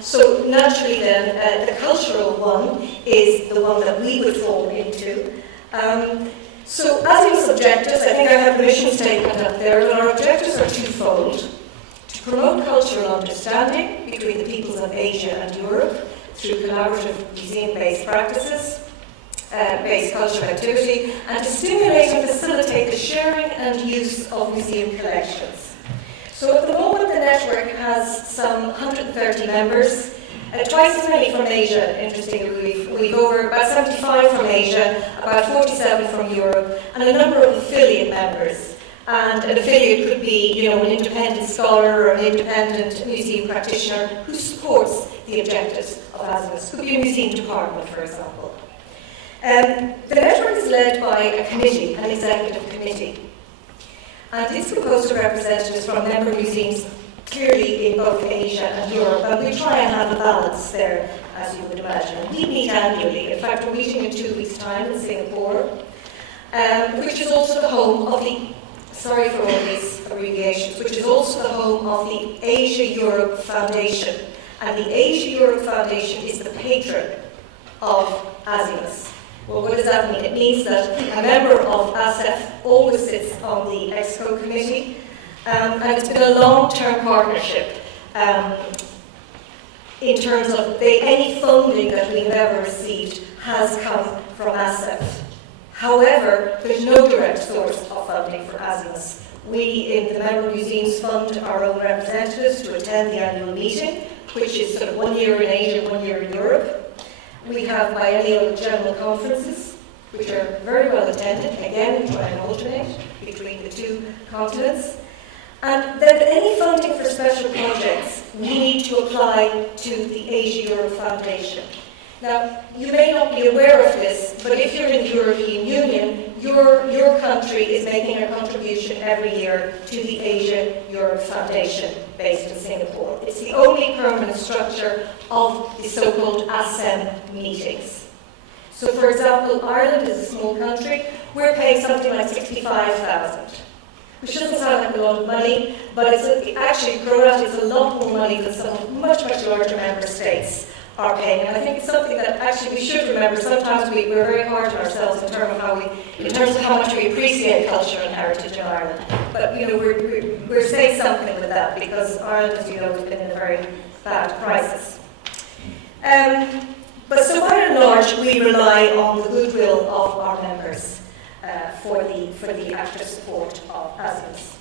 So naturally then, the cultural one is the one that we would fall into. So ASEAN's objectives, I think I have the mission statement up there, and our objectives are twofold. To promote cultural understanding between the peoples of Asia and Europe through collaborative museum-based practices, based cultural activity, and to stimulate and facilitate the sharing and use of museum collections. So at the moment the network has some 130 members, twice as many from Asia, interestingly. We've over about 75 from Asia, about 47 from Europe, and a number of affiliate members. And an affiliate could be, an independent scholar or an independent museum practitioner who supports the objectives of ASIMUS. Could be a museum department, for example. The network is led by a committee, an executive committee, and it's composed of representatives from member museums, clearly in both Asia and Europe, and we try and have a balance there, as you would imagine. We meet annually. In fact, we're meeting in 2 weeks' time in Singapore, which is also the home of the, sorry for all these abbreviations, which is also the home of the Asia-Europe Foundation. And the Asia-Europe Foundation is the patron of ASIMUS. Well, what does that mean? It means that a member of ASEF always sits on the EXCO committee, and it's been a long-term partnership in terms of any funding that we've ever received has come from ASEF. However, there's no direct source of funding for ASIMUS. We, in the member museums, fund our own representatives to attend the annual meeting, which is sort of 1 year in Asia, 1 year in Europe. We have biennial general conferences, which are very well attended. Again, we try and alternate between the 2 continents. And then any funding for special projects, we need to apply to the Asia-Europe Foundation. Now, you may not be aware of this, but if you're in the European Union, your country is making a contribution every year to the Asia-Europe Foundation based in Singapore. It's the only permanent structure of the so-called ASEM meetings. So, for example, Ireland is a small country. We're paying something like 65,000, which doesn't sound like a lot of money, but actually, Croatia is a lot more money than some much, much larger member states are paying. And I think it's something that actually we should remember. Sometimes we're very hard on ourselves in terms of how much we appreciate culture and heritage in Ireland. But we're saying something with that, because Ireland, as you know, has been in a very bad crisis. But so by and large, we rely on the goodwill of our members for the active support of ASIMUS.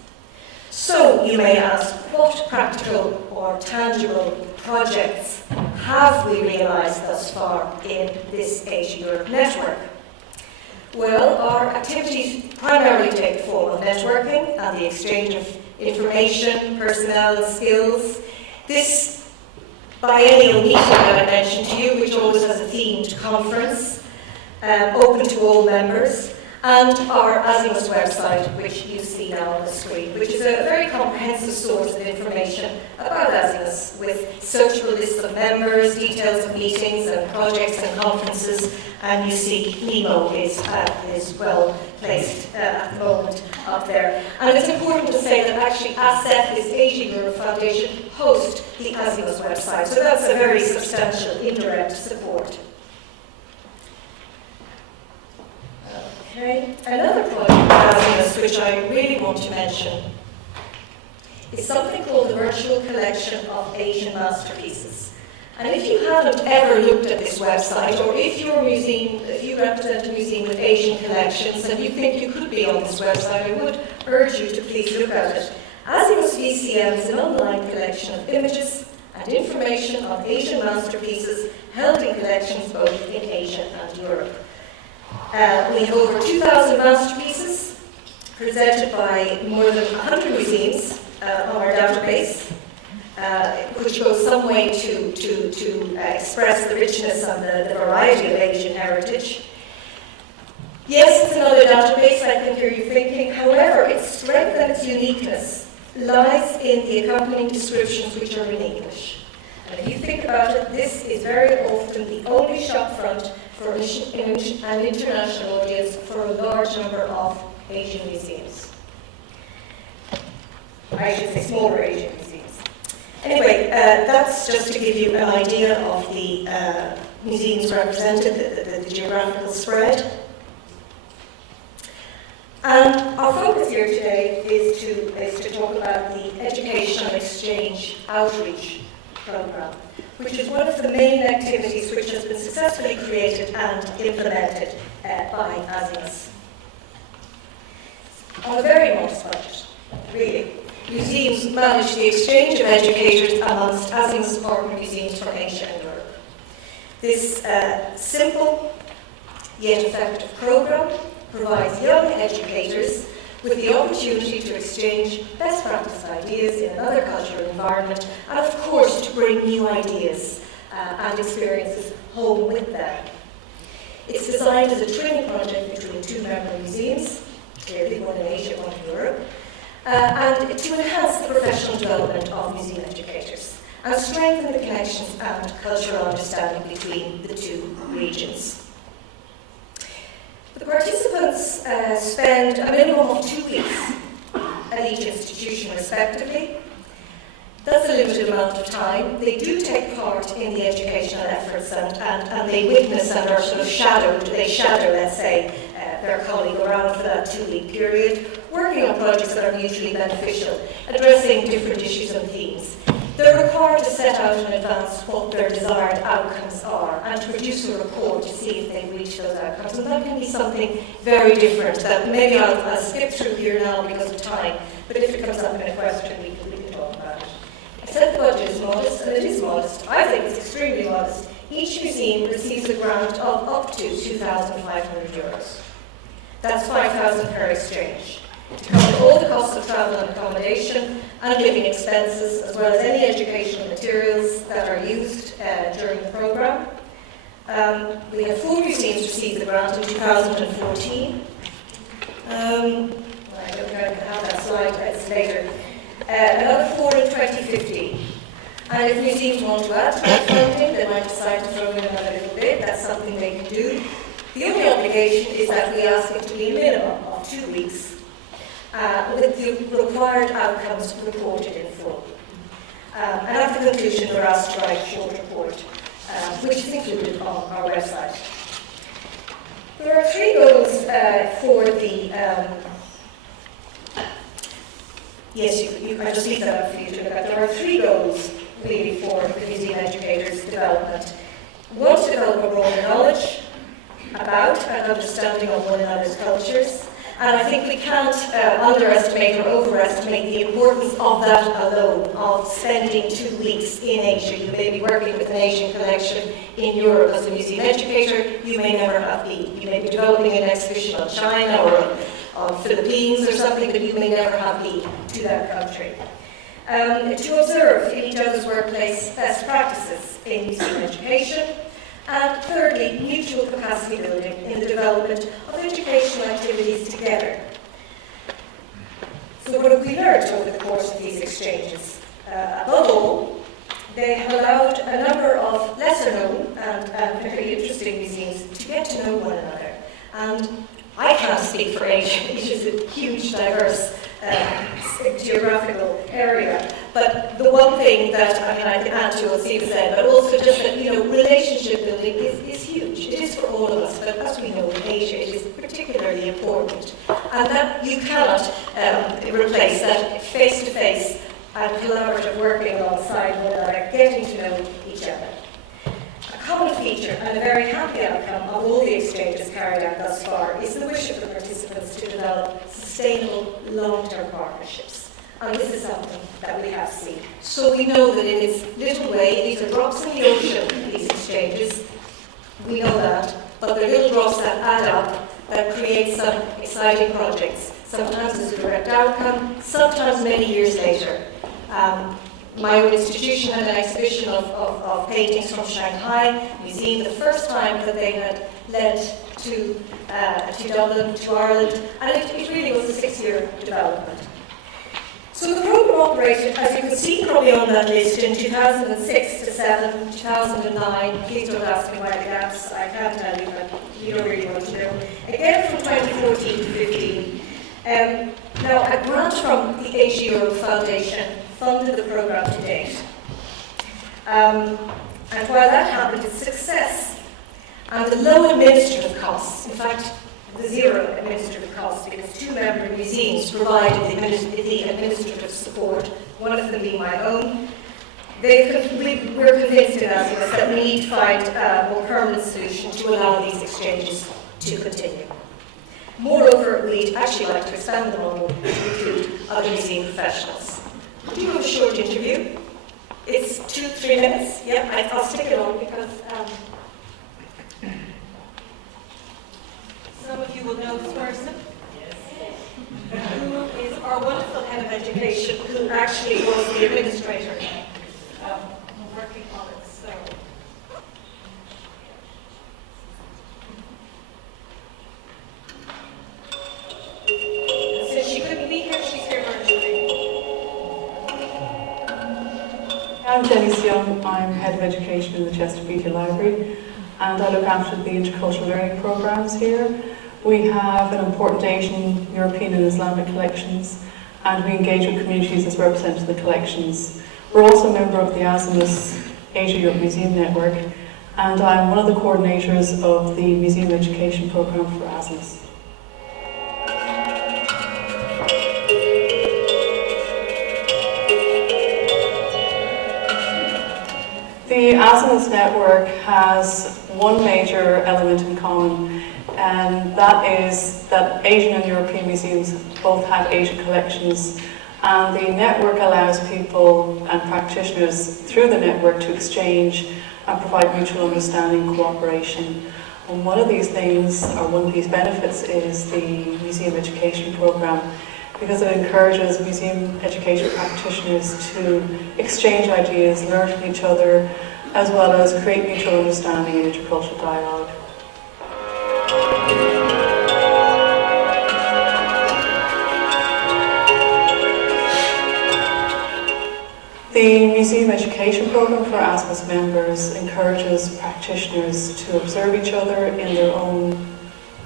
So you may ask, what practical or tangible projects have we realised thus far in this Asia-Europe network? Well, our activities primarily take the form of networking and the exchange of information, personnel and skills. This biennial meeting that I mentioned to you, which always has a themed conference, open to all members, and our ASIMUS website, which you see now on the screen, which is a very comprehensive source of information about ASIMUS with searchable lists of members, details of meetings and projects and conferences, and you see NEMO is well placed at the moment up there. And it's important to say that actually ASEF, this Asian Europe Foundation, host the ASIMOS website, so that's a very substantial indirect support. Okay, another project at ASIMOS which I really want to mention is something called the Virtual Collection of Asian Masterpieces. And if you haven't ever looked at this website, or if your museum, if you represent a museum with Asian collections and you think you could be on this website, I would urge you to please look at it. ASIMOS VCM is an online collection of images and information on Asian masterpieces held in collections both in Asia and Europe. We have over 2,000 masterpieces presented by more than 100 museums on our database, which goes some way to express the richness and the variety of Asian heritage. Yes, it's another database, I can hear you thinking. However, its strength and its uniqueness lies in the accompanying descriptions, which are in English. And if you think about it, this is very often the only shop front for an international audience for a large number of Asian museums. I should say smaller Asian museums. Anyway, that's just to give you an idea of the museums represented, the geographical spread. And our focus here today is to talk about the Educational Exchange Outreach Programme, which is one of the main activities which has been successfully created and implemented by ASIMOS. On a very modest budget, really. Museums manage the exchange of educators amongst ASIMOS partner museums from Asia and Europe. This simple yet effective programme provides young educators with the opportunity to exchange best practice ideas in another cultural environment, and of course to bring new ideas and experiences home with them. It's designed as a twinning project between two member museums, clearly one in Asia, one in Europe, and to enhance the professional development of museum educators and strengthen the connections and cultural understanding between the two regions. The participants spend a minimum of 2 weeks at each institution respectively. That's a limited amount of time. They do take part in the educational efforts and they witness and are sort of shadowed. They shadow, let's say, their colleague around for that 2-week period, working on projects that are mutually beneficial, addressing different issues and themes. They're required to set out in advance what their desired outcomes are and to produce a report to see if they reach those outcomes. And that can be something very different that maybe I'll skip through here now because of time, but if it comes up in a question, we can talk about it. I said the budget is modest, and it is modest. I think it's extremely modest. Each museum receives a grant of up to 2,500 euros. That's 5,000 per exchange, to cover all the costs of travel and accommodation and living expenses, as well as any educational materials that are used during the programme. We have 4 museums receive the grant in 2014. I don't know if I have that slide, it's later. Another 4 in 2015. And if museums want to add to that funding, they might decide to throw in another little bit. That's something they can do. The only obligation is that we ask it to be a minimum of 2 weeks, with the required outcomes reported in full. And at the conclusion, we're asked to write a short report, which is included on our website. There are 3 goals for the... I just leave that up for you to look at. There are 3 goals, really, for the museum educators' development. One, to develop a broader knowledge about and understanding of one another's cultures. And I think we can't underestimate or overestimate the importance of that alone, of spending 2 weeks in Asia. You may be working with an Asian collection in Europe as a museum educator, you may never have been. You may be developing an exhibition on China or on Philippines or something, but you may never have been to that country. To observe in each other's workplace best practices in museum education. And thirdly, mutual capacity building in the development of educational activities together. So what have we learned over the course of these exchanges? Above all, they have allowed an very interesting museums to get to know one another. And I can't speak for Asia, which is a huge, diverse geographical area. But the one thing that, I mean, I can add to what Steve said, but also just that, you know, relationship building is huge. It is for all of us, but as we know in Asia, it is particularly important. And that you cannot replace that face-to-face and collaborative working alongside one another, getting to know each other. A common feature and a very happy outcome of all the exchanges carried out thus far is the wish of the participants to develop sustainable long-term partnerships. And this is something that we have seen. So we know that in its little way, these are drops in the ocean, these exchanges. We know that, but they're little drops that add up, that create some exciting projects. Sometimes as a direct outcome, sometimes many years later. My own institution had an exhibition of paintings from Shanghai Museum, the first time that they had led to Dublin, to Ireland, and it really was a 6-year development. So the programme operated, as you can see probably on that list, in 2006 to 7, 2009. Please don't ask me why the gaps, I can't tell you, but you don't really want to know. Again from 2014 to 15. Now, a grant from the Asia Europe Foundation funded the programme to date. And while that happened, its success and the low administrative costs, in fact, the zero administrative costs, because 2 member museums provided the administrative support, one of them being my own. We're convinced in Erasmus that we need to find a more permanent solution to allow these exchanges to continue. Moreover, we'd actually like to expand the model to include other museum professionals. Do you have a short interview? It's 2-3 minutes. Yeah, I'll stick it on because some of you will know this person. Yes. Who is our wonderful head of education, who actually was the administrator working on it. So. Since she couldn't be here, she's here virtually. I'm Jenny Sion. I'm Head of Education in the Chesterfield Library, and I look after the intercultural learning programs here. We have an important Asian, European and Islamic collections, and we engage with communities as represented in the collections. We're also a member of the ASMUS Asia Europe Museum Network, and I'm one of the coordinators of the Museum Education Programme for ASMUS. The ASMUS network has one major element in common, and that is that Asian and European museums both have Asian collections, and the network allows people and practitioners through the network to exchange and provide mutual understanding and cooperation. And one of these things, or one of these benefits, is the Museum Education Programme, because it encourages museum education practitioners to exchange ideas, learn from each other, as well as create mutual understanding and intercultural dialogue. The Museum Education Programme for ASMUS members encourages practitioners to observe each other in their own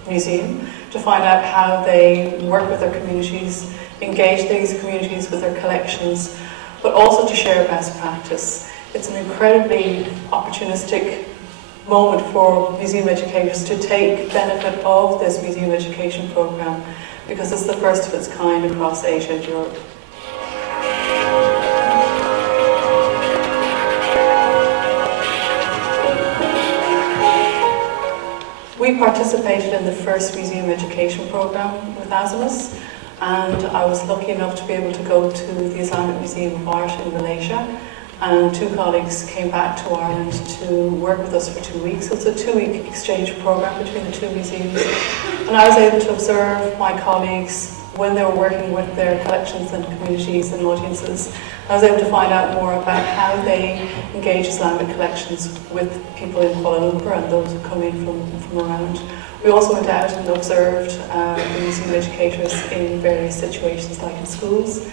museum, to find out how they work with their communities, engage these communities with their collections, but also to share best practice. It's an incredibly opportunistic moment for museum educators to take benefit of this Museum Education Programme, because it's the first of its kind across Asia and Europe. We participated in the first Museum Education Programme with ASMUS, and I was lucky enough to be able to go to the Islamic Museum of Art in Malaysia, and 2 colleagues came back to Ireland to work with us for 2 weeks. So it's a 2-week exchange programme between the 2 museums, and I was able to observe my colleagues when they were working with their collections and communities and audiences. I was able to find out more about how they engage Islamic collections with people in Kuala Lumpur and those who come in from around. We also went out and observed the museum educators in various situations, like in schools.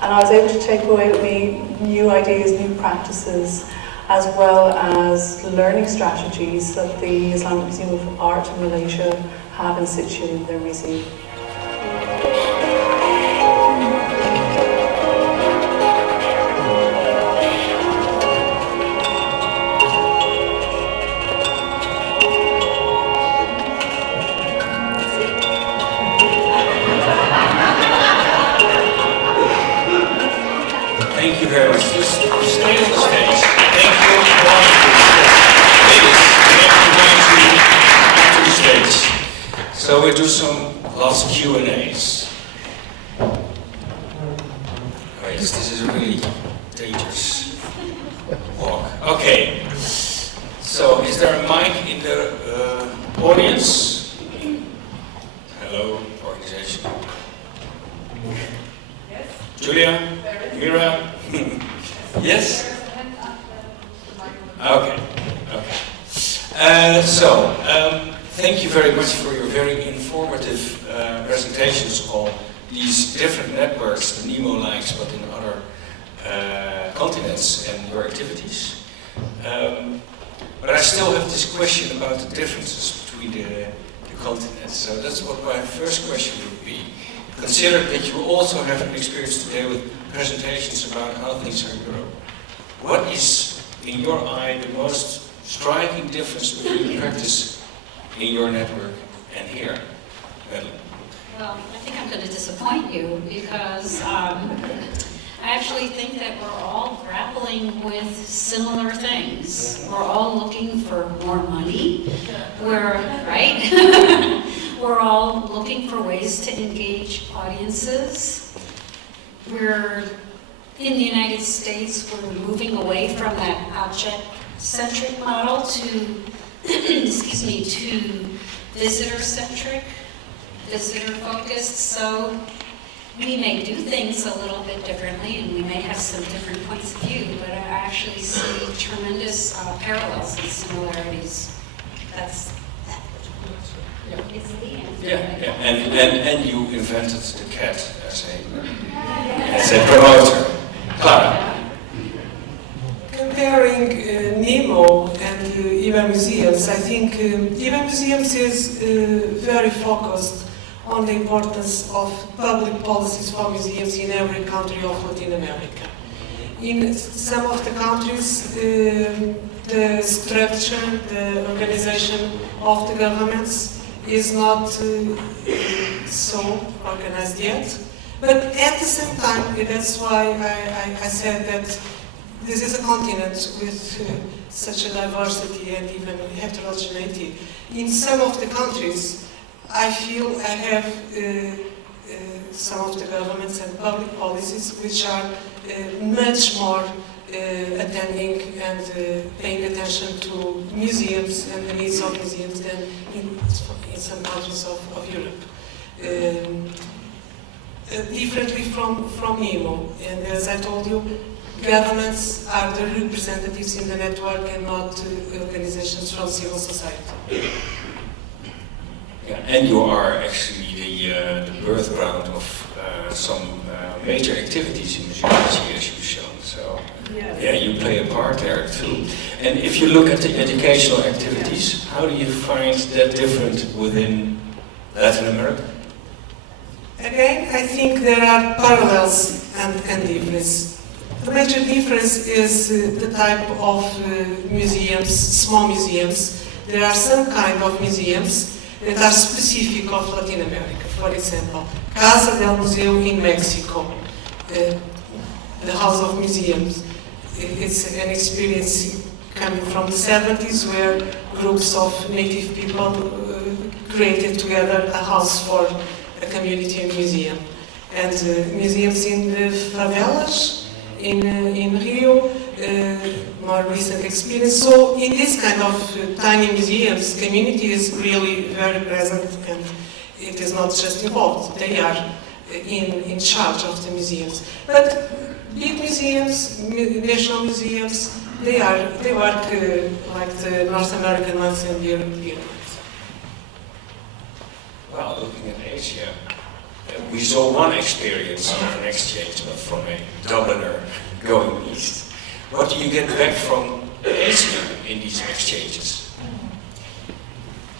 And I was able to take away with me new ideas, new practices, as well as learning strategies that the Islamic Museum of Art in Malaysia have in situ in their museum. Thank you very much. Just stay on the stage. Thank you. Ladies, we have to the stage. So we'll do some last Q&As. Oh, yes, this is a really dangerous walk. Okay. So is there a mic in the audience? Hello, organization. Julia? Mira? Yes? Okay. Thank you very much for your very informative presentations on these different networks, the NEMO likes, but in other continents and your activities. But I still have this question about the differences between the continents. So that's what my first question would be. Consider that you also have an experience today with presentations about how things are in Europe. What is, in your eye, the most striking difference between the practice in your network and here? Well, I think I'm going to disappoint you because I actually think that we're all grappling with similar things. We're all looking for more money. Right? We're all looking for ways to engage audiences. We're in the United States, we're moving away from that object-centric model to, excuse me, to visitor-centric, visitor-focused. So we may do things a little bit differently, and we may have some different points of view, but I actually see tremendous parallels and similarities. That's and you invented the cat as a promoter. Clara. Comparing NEMO and IVA museums, I think IVA museums is very focused on the importance of public policies for museums in every country of Latin America. In some of the countries, the structure, the organization of the governments is not so organized yet. But at the same time, that's why I said that this is a continent with such a diversity and even heterogeneity. In some of the countries, I feel I have some of the governments and public policies which are much more attending and paying attention to museums and the needs of museums than in some countries of Europe. Differently from NEMO, and as I told you, governments are the representatives in the network and not organizations from civil society. Yeah, and you are actually the birth ground of some major activities in museology, as you've shown. So, yes. Yeah, you play a part there too. And if you look at the educational activities, how do you find that different within Latin America? Again, I think there are parallels and differences. The major difference is the type of museums, small museums. There are some kind of museums that are specific of Latin America. For example, Casa del Museo in Mexico, the House of Museums. It's an experience coming from the 70s where groups of native people created together a house for a community museum. And museums in the favelas, in Rio, more recent experience. So in this kind of tiny museums, community is really very present, and it is not just involved. They are in charge of the museums. But big museums, national museums, they work like the North American ones and the European ones. Well, looking at Asia, we saw one experience of an exchange, but from a Dubliner going east. What do you get back from easier in these exchanges?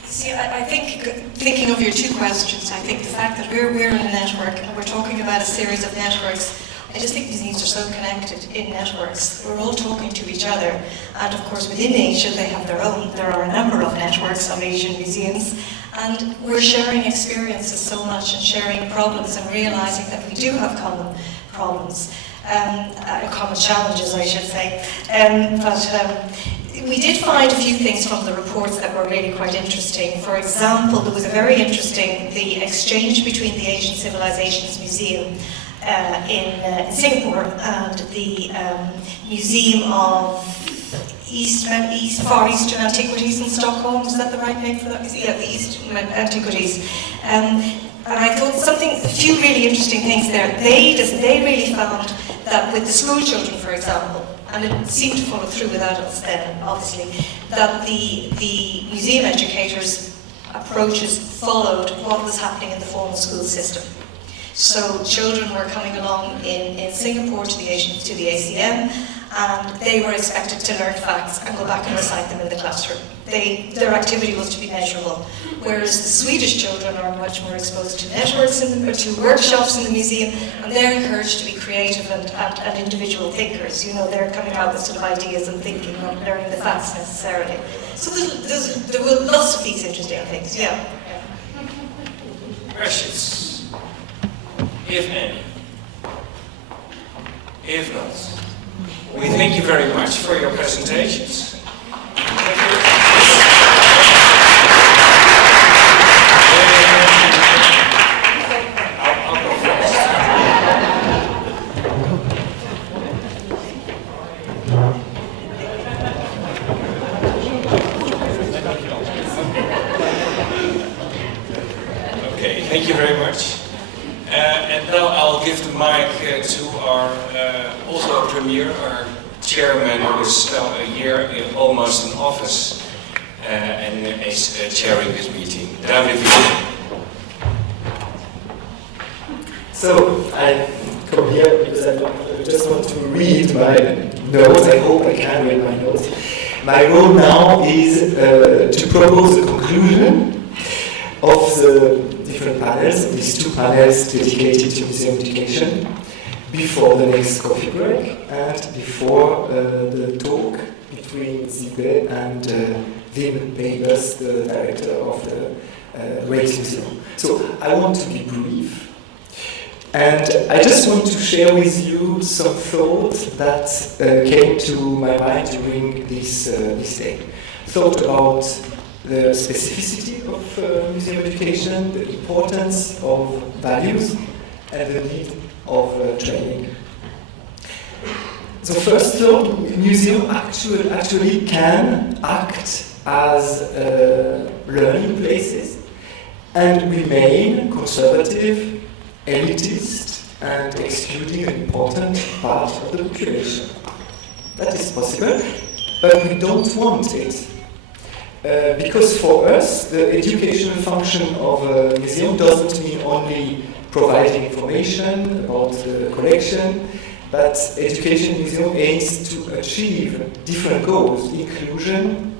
See, I think, thinking of your two questions, I think the fact that we're in a network and we're talking about a series of networks, I just think museums are so connected in networks. We're all talking to each other, and of course within Asia they have their own. There are a number of networks of Asian museums, and we're sharing experiences so much and sharing problems and realizing that we do have common problems, common challenges, I should say. We did find a few things from the reports that were really quite interesting. For example, there was a very interesting, the exchange between the Asian Civilizations Museum in Singapore and the Museum of Far Eastern Antiquities in Stockholm. Is that the right name for that? Yeah, the Eastern Antiquities. And I thought a few really interesting things there. They really found that with the school children, for example, and it seemed to follow through with adults then, obviously, that the museum educators' approaches followed what was happening in the formal school system. So children were coming along in Singapore to the ACM, and they were expected to learn facts and go back and recite them in the classroom. Their activity was to be measurable, whereas the Swedish children are much more exposed to networks, to workshops in the museum, and they're encouraged to be creative and individual thinkers. You know, they're coming out with sort of ideas and thinking, not learning the facts necessarily. So there were lots of these interesting things, yeah. Questions? If any. If not, we thank you very much for your presentations. Okay, thank you very much. And now I'll give the mic to our, also a premier, our chairman, who is now a year almost in office and is chairing this meeting. David. So I come here because I just want to read my notes. I hope I can read my notes. My role now is to propose a conclusion of the different panels, these two panels dedicated to museum education, before the next coffee break and before the talk between Zibe and Wim Pevers, the director of the Rijksmuseum. So I want to be brief, and I just want to share with you some thoughts that came to my mind during this day. Thought about the specificity of museum education, the importance of values, and the need of training. So first thought, museum actually can act as learning places and remain conservative, elitist, and excluding an important part of the population. That is possible, but we don't want it. Because for us, the educational function of a museum doesn't mean only providing information about the collection, but education museum aims to achieve different goals: inclusion,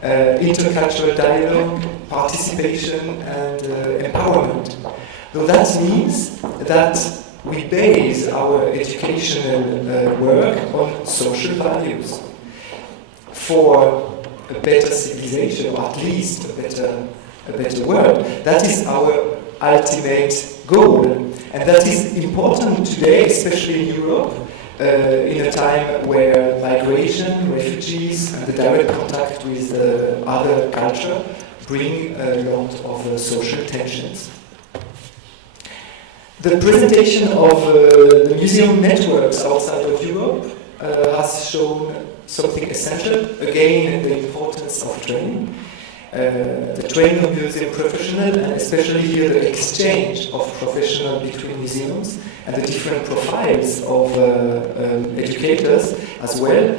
intercultural dialogue, participation, and empowerment. So that means that we base our educational work on social values. For a better civilization, or at least a better world. That is our ultimate goal. And that is important today, especially in Europe, in a time where migration, refugees, and the direct contact with other culture bring a lot of social tensions. The presentation of the museum networks outside of Europe has shown something essential, again, the importance of training. The training of museum professionals, and especially here the exchange of professionals between museums and the different profiles of educators as well,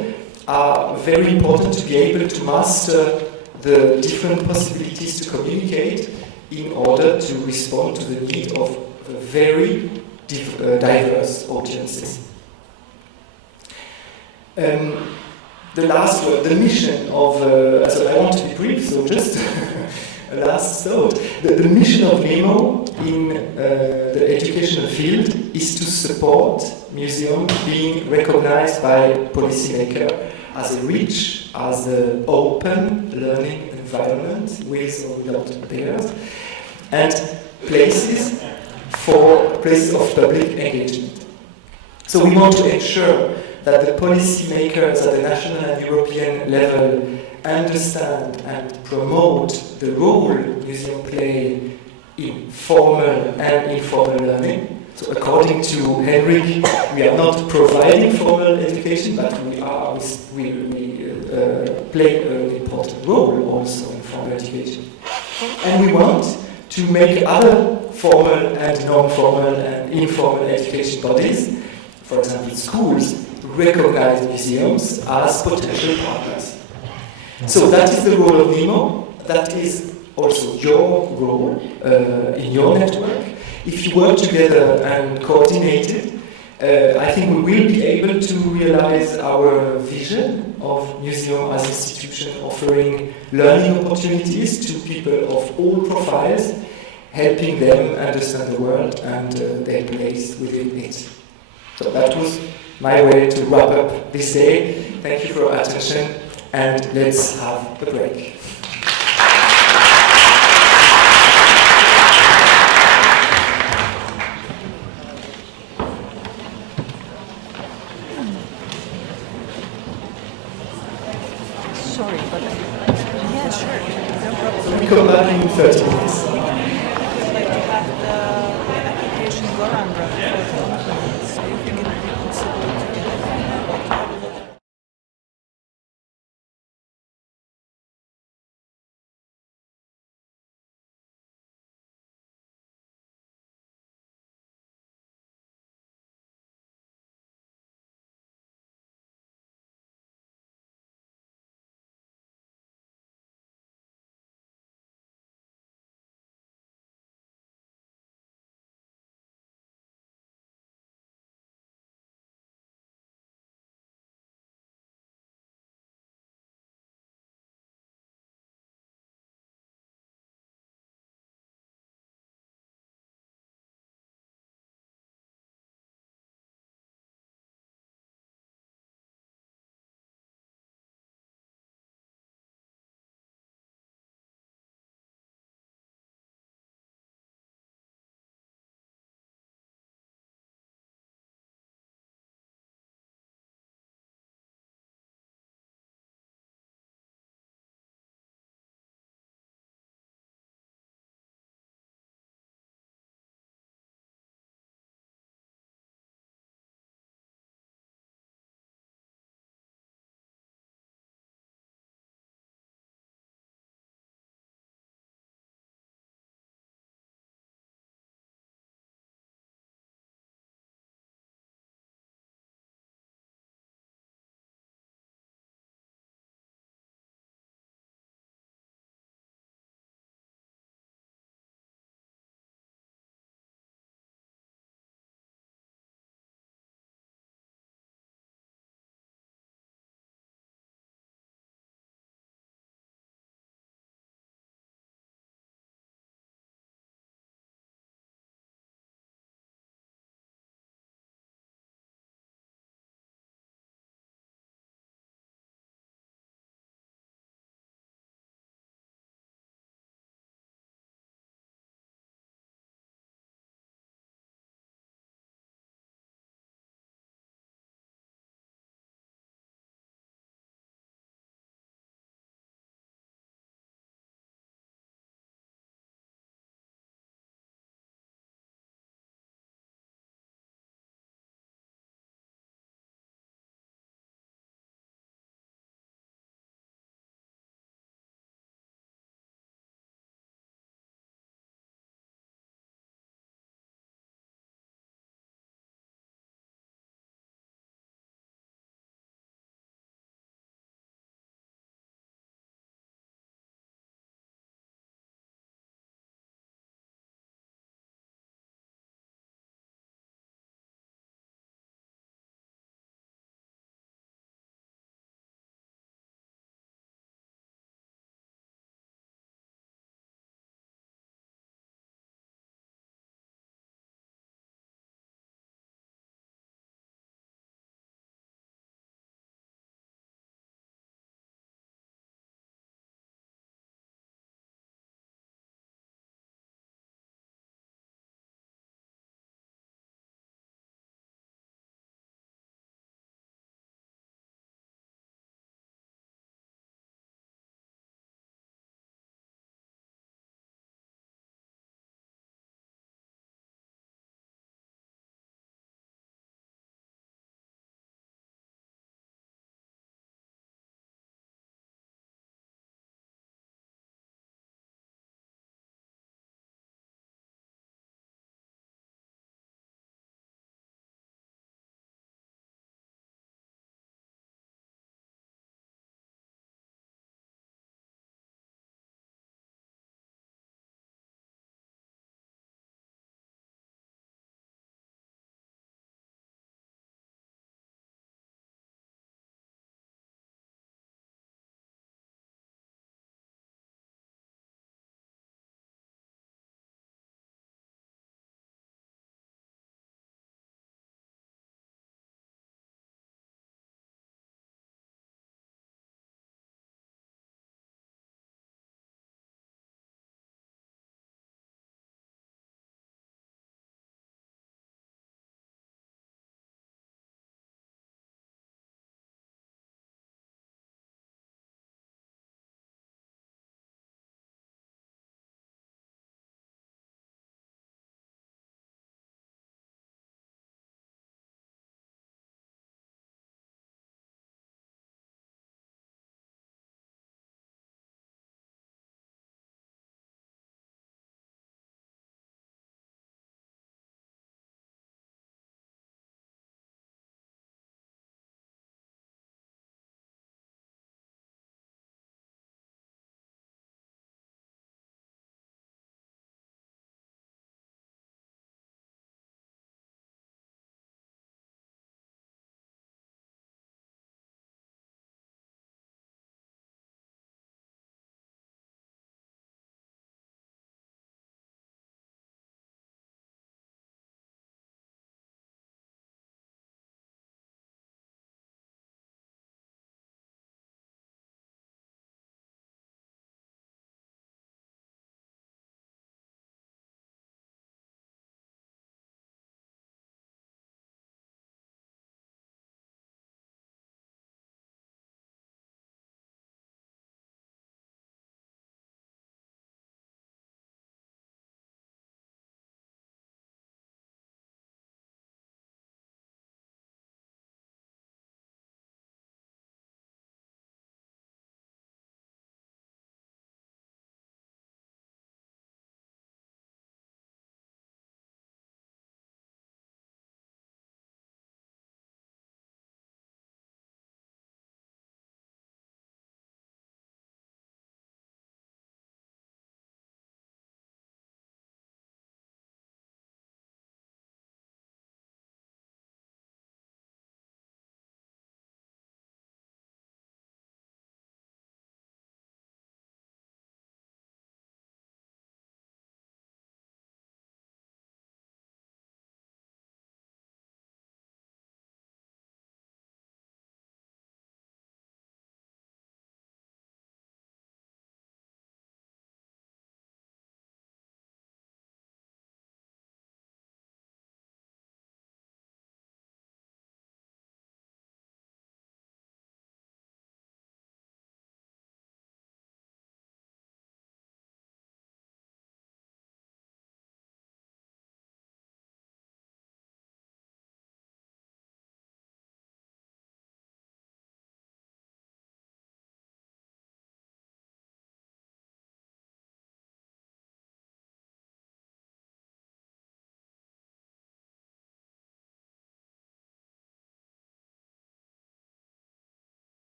are very important to be able to master the different possibilities to communicate in order to respond to the need of very diverse audiences. the last word, the mission of, so I want to be brief, so just a last thought. The mission of NEMO in the educational field is to support museums being recognized by policymakers as a rich, as an open learning environment with or without barriers, and places of public engagement. So we want to ensure that the policymakers at the national and European level understand and promote the role museums play in formal and informal learning. So according to Henrik, we are not providing formal education, but we play an important role also in formal education. And we want to make other formal and non-formal and informal education bodies, for example schools, recognize museums as potential partners. So that is the role of NEMO. That is also your role in your network. If you work together and coordinate it, I think we will be able to realize our vision of museum as institution offering learning opportunities to people of all profiles, helping them understand the world and their place within it. So that was my way to wrap up this day. Thank you for your attention, and let's have a break. Sorry, but yeah, sure, no problem. We come back in 30 minutes. I'd like to have the application go on, so you think it would be possible to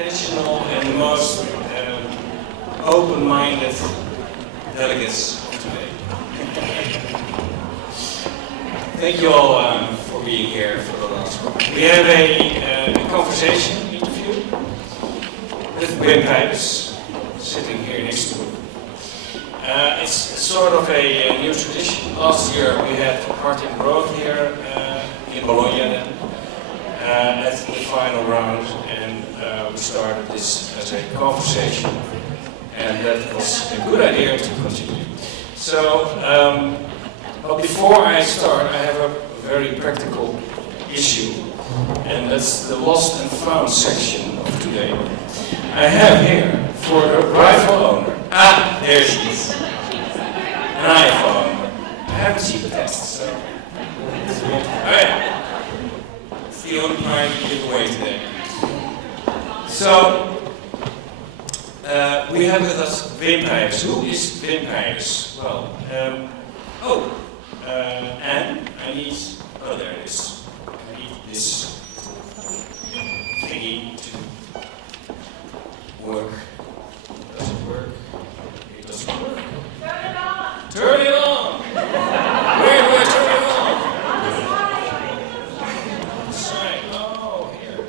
intentional and the most open-minded delegates of today. Thank you all for being here for the last one. We have a conversation interview with Wim Pijpers, sitting here next to me. It's sort of a new tradition. Last year we had Martin Roth here in Bologna then, at the final round, and we started this as a conversation, and that was a good idea to continue. So, but before I start, I have a very practical issue, and that's the lost and found section of today. I have here, for the rifle owner, there she is, an iPhone. I haven't seen the test, so. Alright. It's the only part we give away today. So, we have with us Wim Pijpers. Who is Wim Pijpers? Well, and I need, there it is. I need this thingy to work. Does it work? It doesn't work. Turn it on! Turn it on! Where do I turn it on? This side. Oh, here.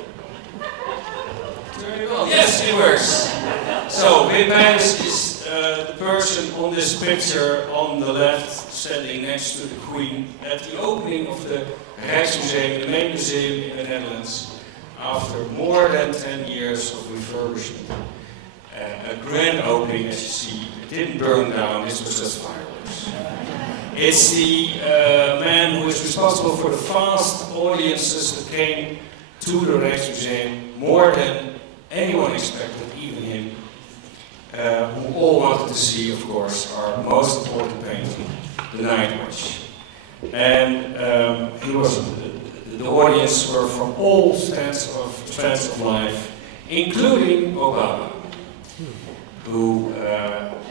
Turn it on. Yes, it works. So, Wim Pijpers is the person on this picture on the left, standing next to the Queen at the opening of the Rijksmuseum, the main museum in the Netherlands, after more than 10 years of refurbishment. A grand opening, as you see. It didn't burn down, this was just fireworks. It's the man who is responsible for the fast audiences that came to the Rijksmuseum, more than anyone expected, even him, who all wanted to see, of course, our most important painting, The Night Watch. And the audience were from all stands of life, including Obama, who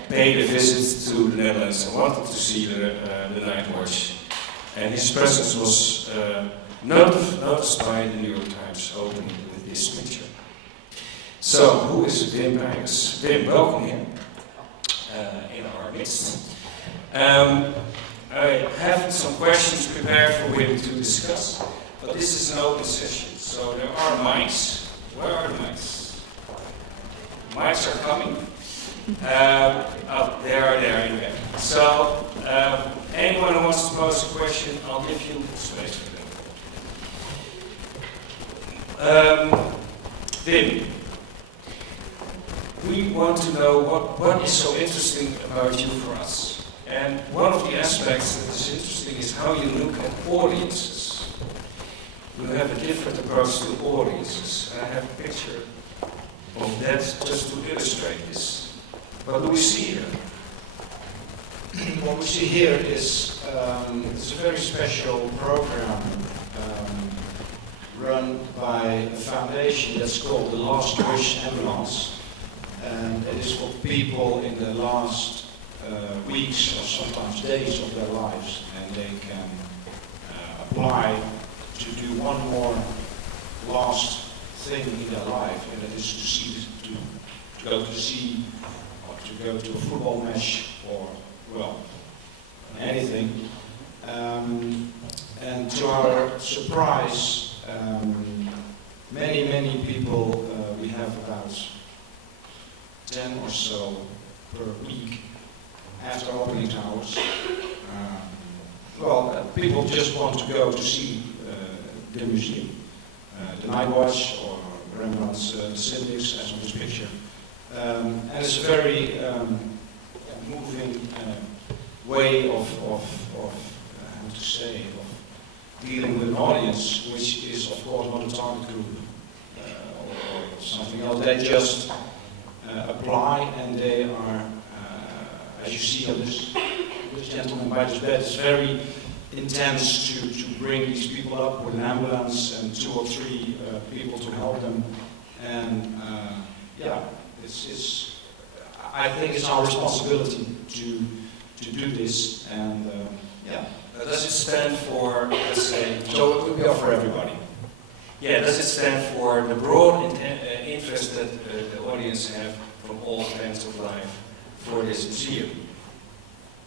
paid a visit to the Netherlands and wanted to see the Night Watch. And his presence was noticed by the New York Times opening with this picture. So, who is Wim Pijpers? Wim, welcome here in our midst. I have some questions prepared for Wim to discuss, but this is an open session, so there are mics. Where are the mics? Mics are coming. They are there in there. So, anyone who wants to pose a question, I'll give you space for that. Wim, we want to know what is so interesting about you for us. And one of the aspects that is interesting is how you look at audiences. You have a different approach to audiences. I have a picture of that just to illustrate this. What do we see here? What we see here is it's a very special program run by a foundation that's called the Last Wish Ambulance. And it is for people in the last weeks or sometimes days of their lives, and they can apply to do one more last thing in their life, and that is to go to sea, or to go to a football match, or well, anything. And to our surprise, many people, we have about 10 or so per week after opening hours. People just want to go to see the museum, the Night Watch, or Rembrandt's Syndics, as on this picture. And it's a very moving way of how to say, of dealing with an audience, which is of course not a target group or something else. They just apply, and they are, as you see on this gentleman by this bed, it's very intense to bring these people up with an ambulance and 2 or 3 people to help them. And I think it's our responsibility to do this. And does it stand for, let's say, so it will be for everybody? Yeah, does it stand for the broad interest that the audience have from all kinds of life for this museum?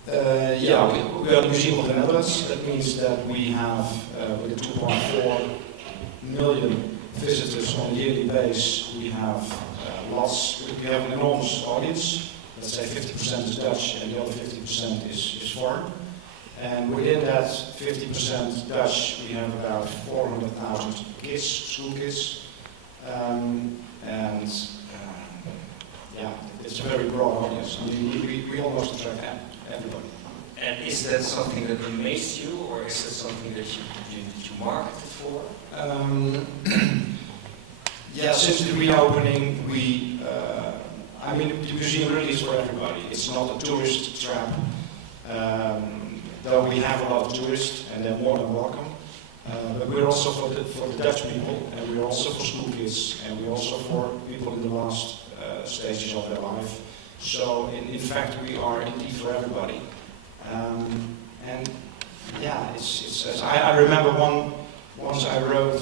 Yeah, we are the Museum of the Netherlands. That means that we have, with 2.4 million visitors on a yearly basis, we have we have an enormous audience. Let's say 50% is Dutch and the other 50% is foreign. And within that 50% Dutch, we have about 400,000 kids, school kids. Yeah, it's a very broad audience. I mean, we almost attract everybody. And is that something that amazed you, or is that something that you marketed for? Yeah, since the reopening, I mean, the museum really is for everybody. It's not a tourist trap. Though we have a lot of tourists, and they're more than welcome. But we're also for the Dutch people, and we're also for school kids, and we're also for people in the last stages of their life. So, in fact, we are indeed for everybody. And yeah, I remember once I read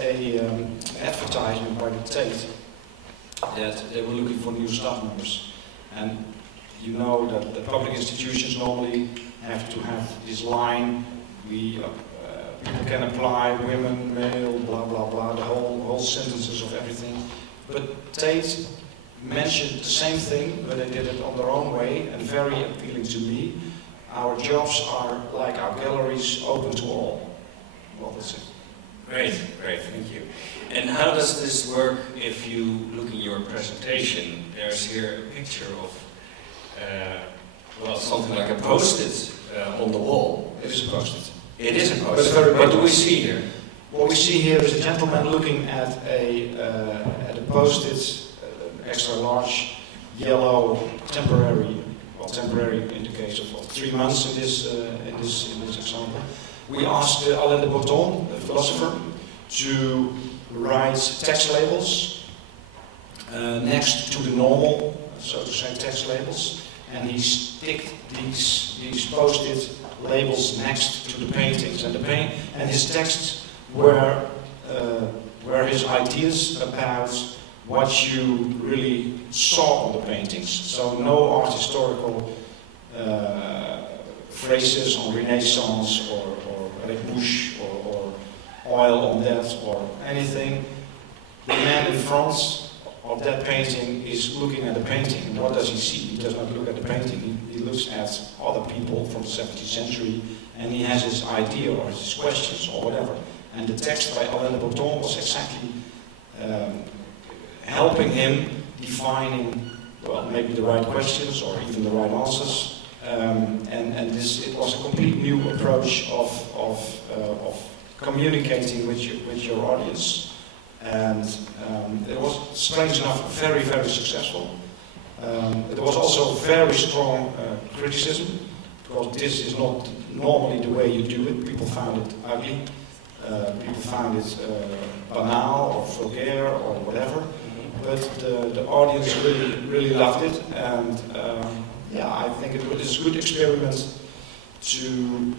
an advertisement by the Tate that they were looking for new staff members. And you know that the public institutions normally have to have this line, people can apply, women, male, blah, blah, blah, the whole sentences of everything. But Tate mentioned the same thing, but they did it on their own way and very appealing to me. Our jobs are like our galleries, open to all. Well, that's it. Great, thank you. And how does this work if you look in your presentation? There's here a picture of, well, something like a post-it on the wall. It is a post-it. It is a post-it. What do we see here? What we see here is a gentleman looking at a post-it, extra large, yellow, temporary in the case of 3 months in this example. We asked Alain de Botton, the philosopher, to write text labels next to the normal, so to say, text labels, and he sticked these post-it labels next to the paintings, and his texts were his ideas about what you really saw on the paintings. So no art historical phrases on Renaissance or Retouche or oil on that or anything. The man in front of that painting is looking at the painting. And what does he see? He does not look at the painting. He looks at other people from the 17th century, and he has his idea or his questions or whatever. And the text by Alain de Botton was exactly helping him defining, well, maybe the right questions or even the right answers. It was a complete new approach of communicating with your audience. And it was, strange enough, very, very successful. It was also very strong criticism, because this is not normally the way you do it. People found it ugly. People found it banal or vulgar or whatever. But the audience really loved it, and yeah, I think it is a good experiment to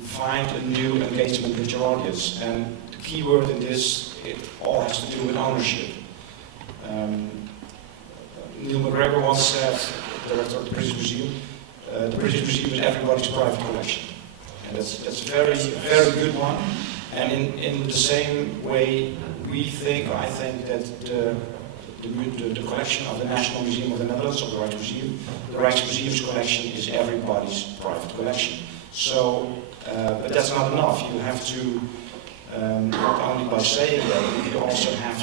find a new engagement with your audience. And the key word in this, it all has to do with ownership. Neil McGregor once said, director of the British Museum, the British Museum is everybody's private collection. And that's a very, very good one. And in the same way, I think that the collection of the National Museum of the Netherlands, of the Rijksmuseum's collection, is everybody's private collection. So, but that's not enough. You have to, not only by saying that, you also have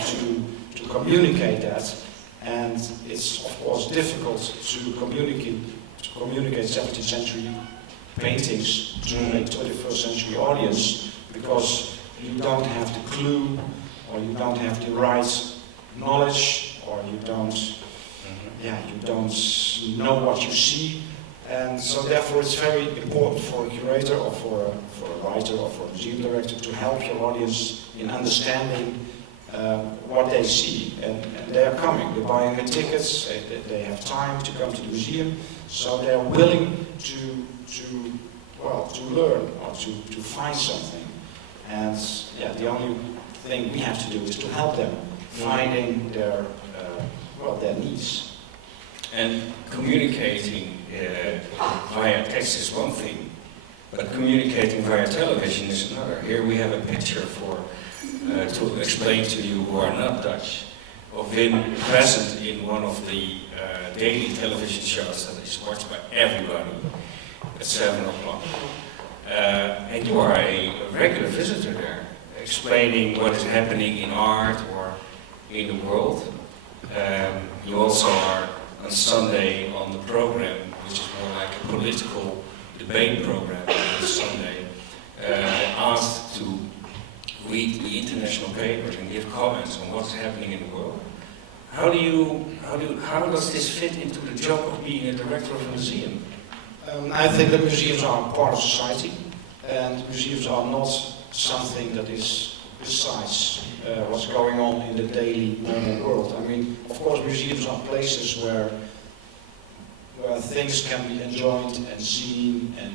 to communicate that. And it's of course difficult to communicate 17th century paintings to a 21st century audience, because you don't have the clue, or you don't have the right knowledge, or you don't know what you see. And so therefore it's very important for a curator or for a writer or for a museum director to help your audience in understanding what they see. And they are coming, they're buying their tickets, they have time to come to the museum, so they're willing to learn or to find something. And yeah, the only thing we have to do is to help them finding their their needs. And communicating via text is one thing, but communicating via television is another. Here we have a picture to explain to you who are not Dutch, of him present in one of the daily television shows that is watched by everybody at 7 o'clock. And you are a regular visitor there, explaining what is happening in art or in the world. You also are on Sunday on the program, which is more like a political debate program on Sunday, asked to read the international papers and give comments on what's happening in the world. How does this fit into the job of being a director of a museum? I think that museums are part of society, and museums are not something that is besides what's going on in the daily normal world. I mean, of course, museums are places where things can be enjoyed and seen and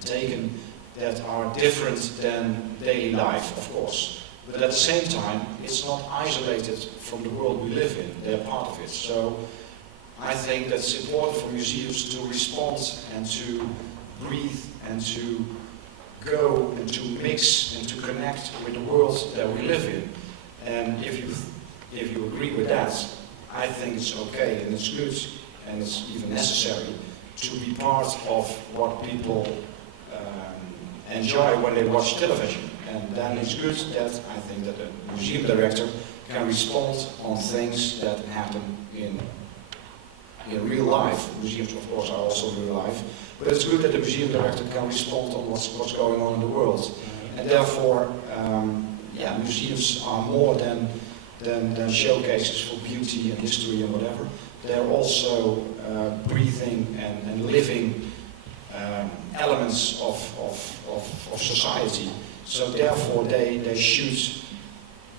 taken that are different than daily life, of course. But at the same time, it's not isolated from the world we live in. They're part of it. So I think that it's important for museums to respond and to breathe and to go and to mix and to connect with the world that we live in. And if you agree with that, I think it's okay and it's good and it's even necessary to be part of what people enjoy when they watch television. And then it's good that I think that a museum director can respond on things that happen in real life. Museums, of course, are also real life. But it's good that the museum director can respond on what's going on in the world. And therefore, museums are more than showcases for beauty and history and whatever. They're also breathing and living elements of society. So therefore, they should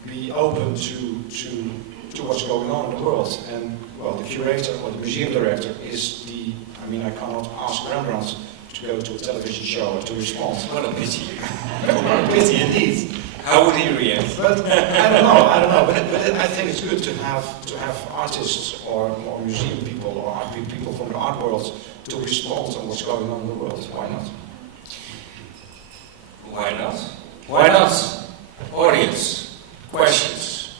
be open to what's going on in the world. And well, the curator or the museum director is the. I mean, I cannot ask Rembrandt to go to a television show to respond. What a pity! What a pity indeed. How would he react? But I don't know. But I think it's good to have artists or museum people or art people from the art world to respond on what's going on in the world. Why not? Why not? Why not? Audience, questions,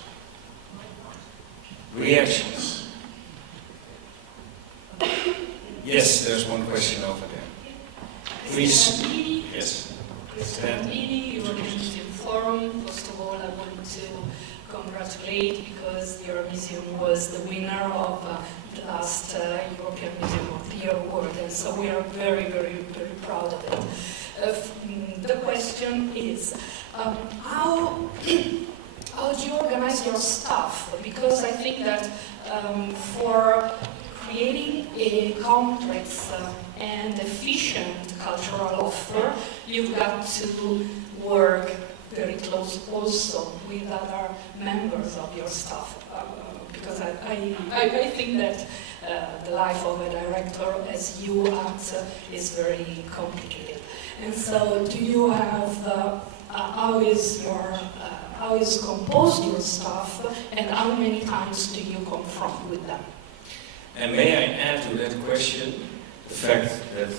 reactions. Yes, there's one question over there. Please. Yes. Your museum forum. First of all, I want to congratulate because your museum was the winner of the last European Museum of the Year award, and so we are very, very, very proud of it. The question is, how do you organize your staff? Because I think that for creating a complex and efficient cultural offer, you've got to work very close also with other members of your staff. Because I think that the life of a director, as you act, is very complicated. And so, do you have how is composed your staff, and how many times do you confront with them? And may I add to that question the fact that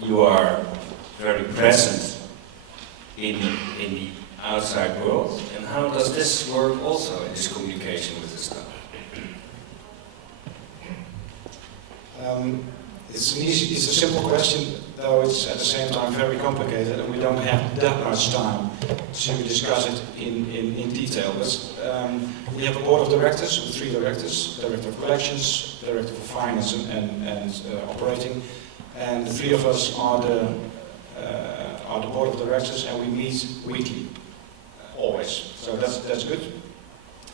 you are very present in the outside world, and how does this work also in this communication with the staff? It's a simple question, though it's at the same time very complicated, and we don't have that much time to discuss it in detail. But we have a board of directors with 3 directors: director of collections, director for finance and operating, and the 3 of us are the board of directors, and we meet weekly, always. So that's good.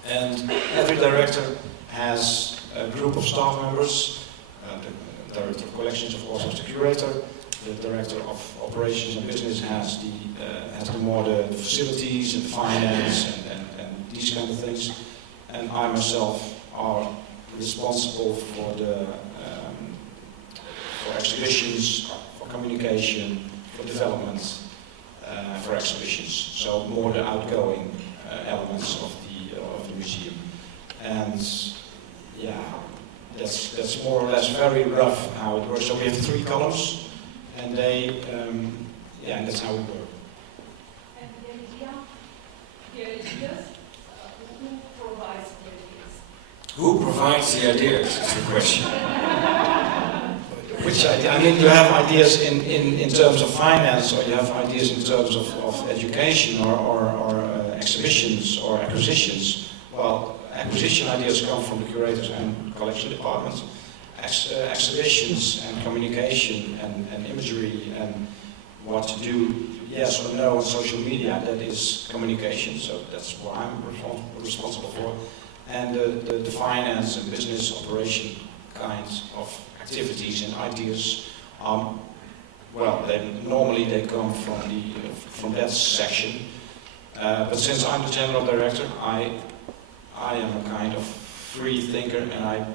And every director has a group of staff members. The director of collections, of course, is the curator. The director of operations and business has the facilities and finance and these kind of things. And I myself are responsible for for exhibitions, for communication, for development, for exhibitions. So more the outgoing elements of the the museum. And yeah, that's more or less very rough how it works. So we have 3 columns, and they, yeah, and that's how it works. And the ideas, who provides the ideas? Who provides the ideas is the question. Which idea? I mean, you have ideas in terms of finance, or you have ideas in terms of education, or exhibitions, or acquisitions. Well, acquisition ideas come from the curators and collection departments. Exhibitions and communication and imagery and what to do, yes or no, on social media, that is communication, so that's what I'm responsible for. And the finance and business operation kinds of activities and ideas, well, normally they come from that section. But since I'm the general director, I am a kind of free thinker, and I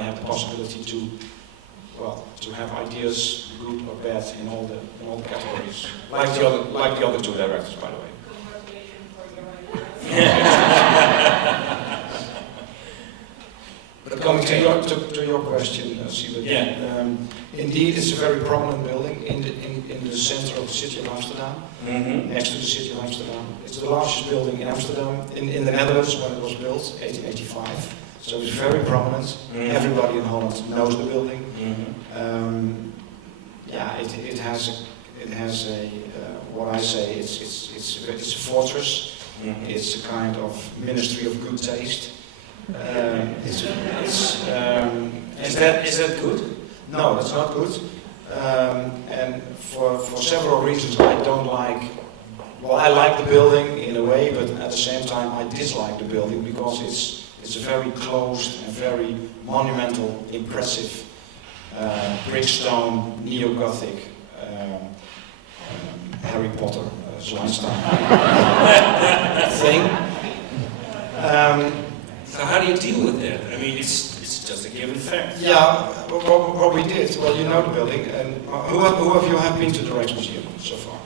have the possibility to have ideas, good or bad, in all the categories, like the other 2 directors, by the way. Congratulations for your ideas. But coming to your question, Siebert, yeah. Indeed, it's a very prominent building in the center of the city of Amsterdam, next to the city of Amsterdam. It's the largest building in Amsterdam, in the Netherlands, when it was built, 1885. So it's very prominent. Everybody in Holland knows the building. Yeah, it has a what I say, it's a fortress. It's a kind of ministry of good taste. Is that good? No, that's not good. And for several reasons, I don't like. Well, I like the building in a way, but at the same time, I dislike the building because it's a very closed and very monumental, impressive brickstone, neo-Gothic, Harry Potter, Zwijnstein thing. So how do you deal with that? I mean, it's just a given fact. Yeah, what we did, well, you know the building, and who of you have been to the Rijksmuseum so far?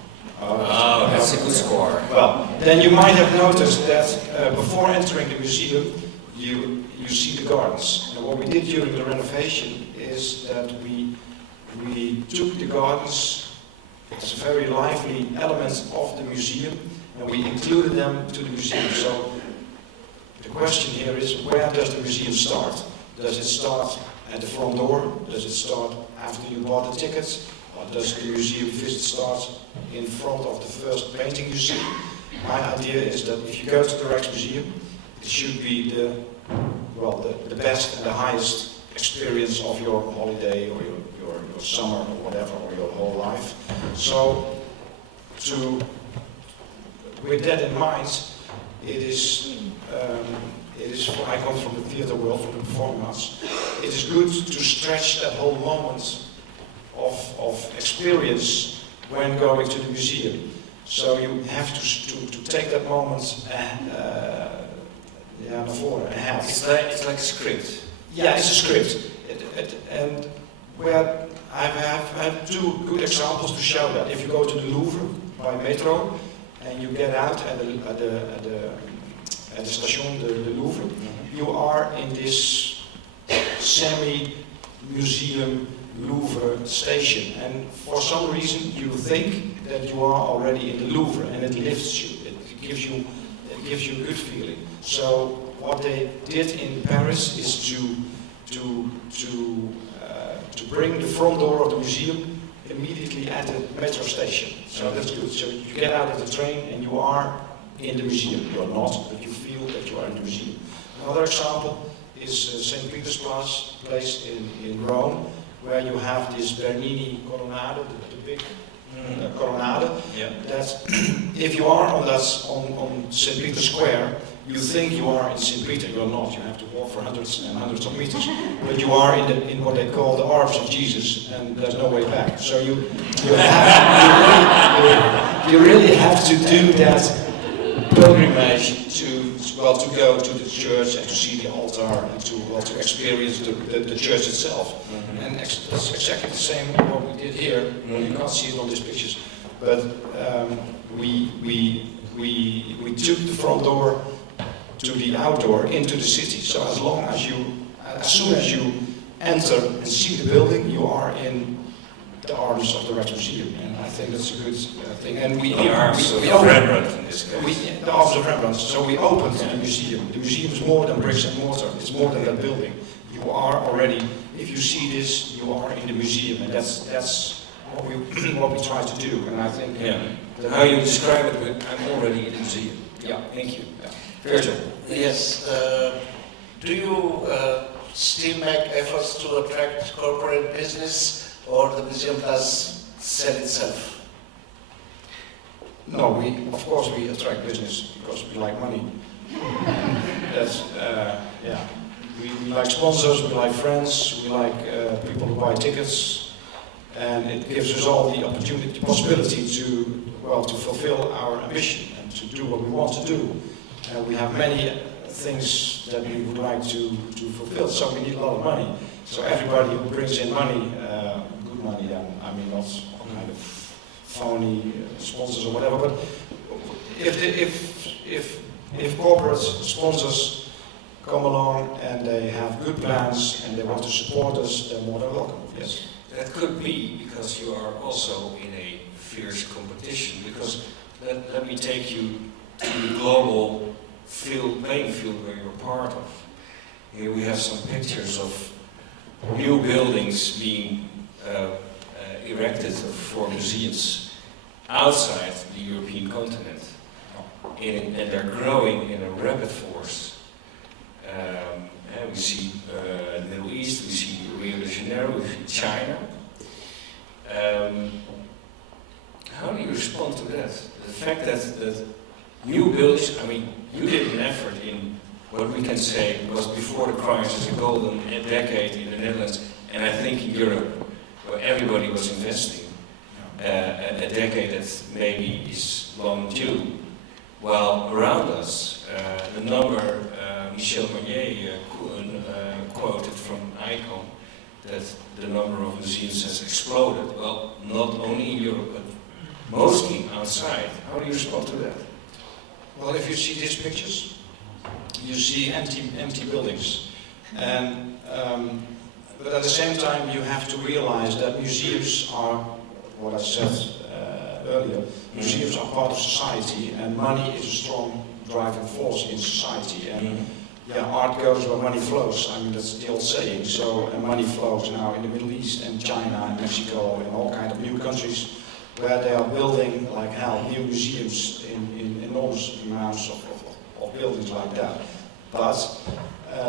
Oh, that's a good score. Well, then you might have noticed that before entering the museum, you see the gardens. And what we did during the renovation is that we took the gardens as a very lively element of the museum, and we included them to the museum. So the question here is, where does the museum start? Does it start at the front door? Does it start after you bought the ticket? Or does the museum visit start in front of the first painting you see? My idea is that if you go to the Rijksmuseum, it should be the best and the highest experience of your holiday or your summer or whatever, or your whole life. So, with that in mind, I come from the theatre world, from the performing arts. It is good to stretch that whole moment of experience when going to the museum. So you have to take that moment ahead. It's like a script. Yeah, it's a script. And where I have 2 good examples to show that. If you go to the Louvre by metro and you get out at the station, the Louvre, you are in this semi-museum Louvre station, and for some reason you think that you are already in the Louvre, and it lifts you. It gives you a good feeling. So what they did in Paris is to bring the front door of the museum immediately at the metro station. So that's good. So you get out of the train and you are in the museum. You are not, but you feel that you are in the museum. Another example is St. Peter's Place in Rome, where you have this Bernini colonnade, the big colonnade. Yeah. That if you are on St. Peter's Square, you think you are in St. Peter. You're not. You have to walk for hundreds and hundreds of meters. But you are in what they call the arms of Jesus, and there's no way back. So you really have to do that pilgrimage to go to the church and to see the altar and to experience the church itself. And that's exactly the same what we did here. Well, you can't see it on these pictures, but we took the front door to the outdoor into the city. So as soon as you enter and see the building, you are in the arms of the Rijksmuseum, and I think that's a good thing. And we The arms of opened- Rembrandt in this case. the arms of Rembrandt. So we opened the museum. The museum is more than bricks and mortar. It's more than that building. You are already, if you see this, you are in the museum, and that's what we what we try to do. And I think How you describe it with, I'm already in the museum. Yeah, Thank you. Virgil. Yes. Do you still make efforts to attract corporate business, or the museum does sell itself? No, of course we attract business because we like money. That's, we like sponsors, we like friends, we like people who buy tickets, and it gives us all the possibility to fulfill our ambition and to do what we want to do. We have many things that we would like to fulfill, so we need a lot of money. So everybody who brings in money, good money, I mean not all kind of phony sponsors or whatever, but if corporate sponsors come along and they have good plans and they want to support us, they're more than welcome. Yes. That could be because you are also in a fierce competition, because let me take you to the global playing field where you're part of. Here we have some pictures of new buildings being erected for museums outside the European continent, and they're growing in a rapid force. We see the Middle East, we see Rio de Janeiro, we see China. How do you respond to that? The fact that new buildings, I mean, you did an effort in what we can say was before the crisis, a golden decade in the Netherlands, and I think in Europe, where everybody was investing, a decade that maybe is long due. While around us, the number Michel Magnier quoted from ICOM, that the number of museums has exploded. Well, not only in Europe, but mostly outside. How do you respond to that? Well, if you see these pictures, you see empty buildings, and but at the same time you have to realize that museums are, what I said earlier, museums are part of society, and money is a strong driving force in society. And art goes where money flows. I mean, that's the old saying. So money flows now in the Middle East and China and Mexico and all kind of new countries where they are building like hell new museums in enormous amounts of buildings like that. But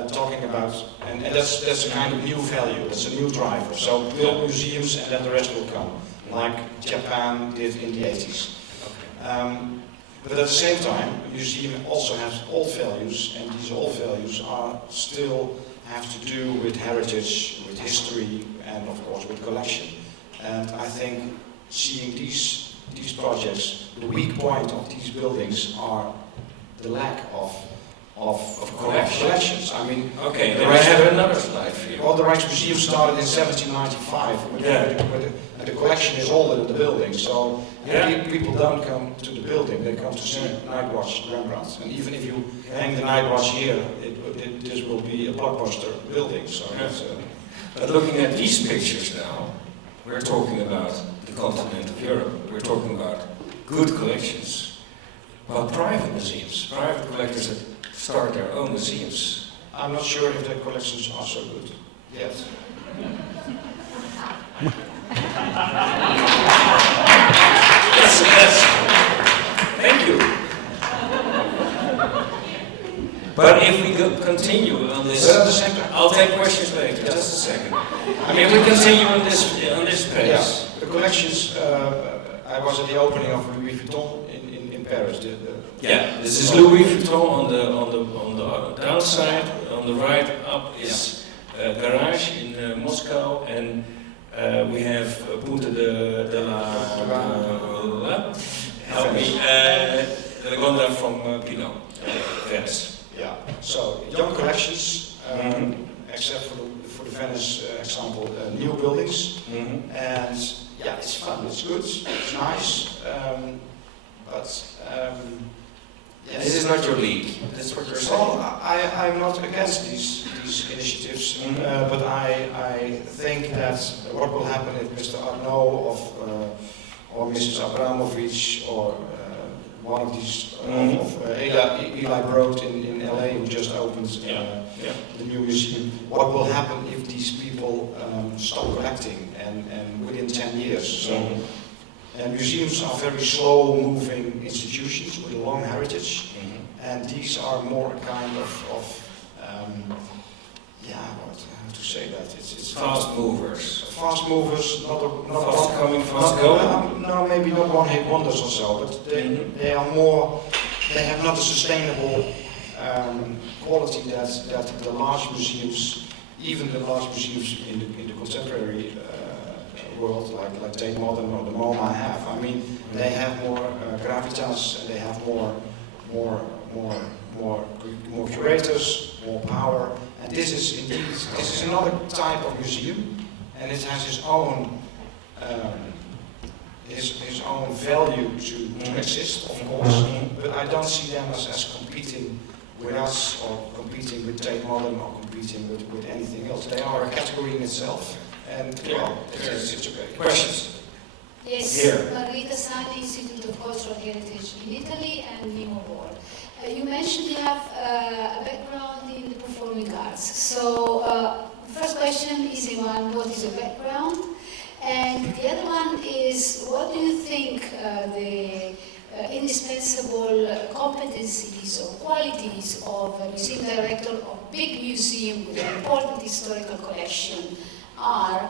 talking about, and that's a kind of new value, that's a new driver. So build museums and then the rest will come, like Japan did in the 80s. But at the same time, a museum also has old values, and these old values are still have to do with heritage, with history, and of course with collection. And I think seeing these projects, the weak point of these buildings are the lack of collections. I mean, okay, then I have another slide for you. Well, the Rijksmuseum started in 1795, and the collection is older than the building, so people don't come to the building, they come to see Night Watch Rembrandt. And even if you hang the Night Watch here, this will be a blockbuster building. So but looking at these pictures now, we're talking about the continent of Europe, we're talking about good collections, about private museums, private collectors that start their own museums. I'm not sure if their collections are so good yet. Yes. Thank you. But if we continue on this, I'll take questions later. Just a second. I mean, we continue on this page. Yeah, the collections. I was at the opening of Louis Vuitton in Paris. This is Louis Vuitton on the downside. On the right up is Garage in Moscow, and we have Punta de la help me, the Gonda from Pinot, Venice. Yeah. So young collections, except for the Venice example, new buildings, and yeah, it's fun, it's good, it's nice, but Yes. This is not your league. That's what you're saying. Well, I'm not against these initiatives, but I think that what will happen if Mr. Arnaud or Mrs. Abramovich or one of these, Eli Broad in LA, who just opened the new museum, what will happen if these people stop collecting and within 10 years? So, and museums are very slow-moving institutions with a long heritage, and these are more a kind of how to say that? It's fast movers. Fast movers, not fast coming, fast going. No, maybe not one-hit wonders or so, but they are more. They have not a sustainable quality that the large museums, even the large museums in the contemporary world, like Tate Modern or the MoMA have. I mean, they have more gravitas, and they have more curators, more power, and this is another type of museum, and it has its own his own value to exist, of course, but I don't see them as competing with us or competing with Tate Modern or competing with anything else. They are a category in itself, and well, it's okay. Questions? Yes, Here. Margherita Sani, Institute of Cultural Heritage in Italy, and NEMO board. You mentioned you have a background in the performing arts. So, first question, easy one, what is your background? And the other one is, what do you think the indispensable competencies or qualities of a museum director of a big museum with an important historical collection are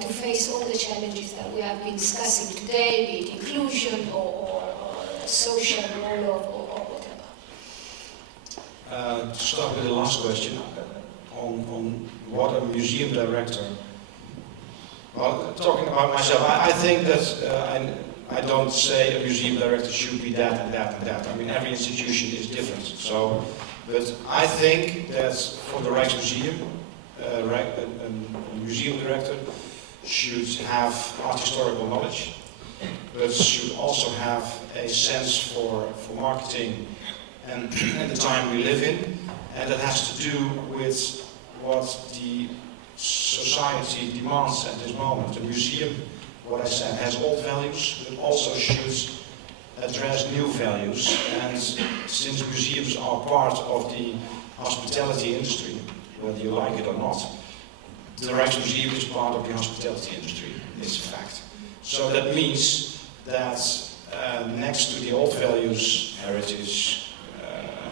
to face all the challenges that we have been discussing today, be it inclusion or social role or whatever? To start with the last question, on what a museum director. Well, talking about myself, I think that I don't say a museum director should be that and that and that. I mean, every institution is different. So, but I think that for the Rijksmuseum, a museum director should have art historical knowledge, but should also have a sense for marketing and the time we live in, and that has to do with what the society demands at this moment. The museum, what I said, has old values, but also should address new values. And since museums are part of the hospitality industry, whether you like it or not, the Rijksmuseum is part of the hospitality industry. It's a fact. So that means that next to the old values, heritage,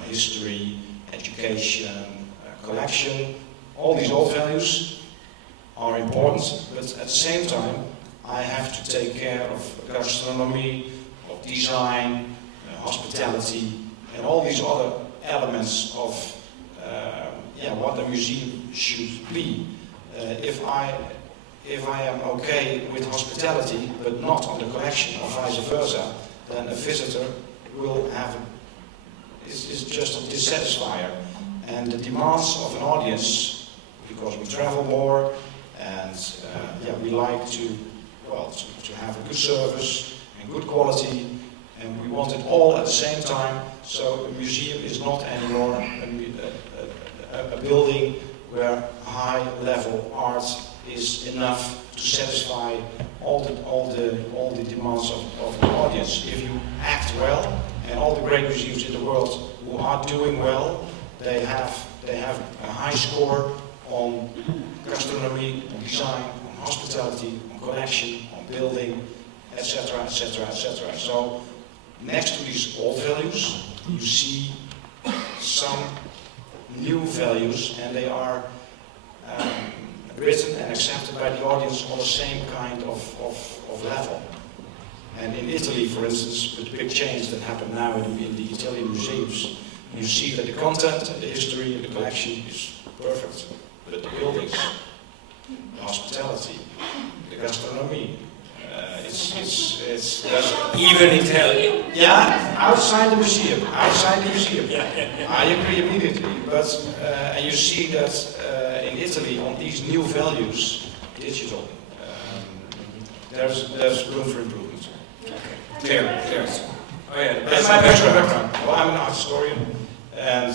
history, education, collection, all these old values are important, but at the same time I have to take care of gastronomy, of design, hospitality, and all these other elements of what a museum should be. If I am okay with hospitality but not on the collection or vice versa, then a visitor will have is just a dissatisfier. And the demands of an audience, because we travel more and we like to have a good service and good quality, and we want it all at the same time. So a museum is not anymore a building where high-level art is enough to satisfy all the demands of the audience. If you act well, and all the great museums in the world who are doing well, they have a high score on gastronomy, on design, on hospitality, on collection, on building, etc., etc., etc. So next to these old values, you see some new values, and they are written and accepted by the audience on the same kind of level. And in Italy, for instance, with the big change that happen now in the Italian museums, you see that the content and the history and the collection is perfect, but the buildings, the hospitality, the gastronomy, it's even Italian. Yeah, outside the museum. I agree immediately. But and you see that in Italy, on these new values, digital, there's room for improvement. Clear. Oh yeah. That's my personal background. Well, I'm an art historian, and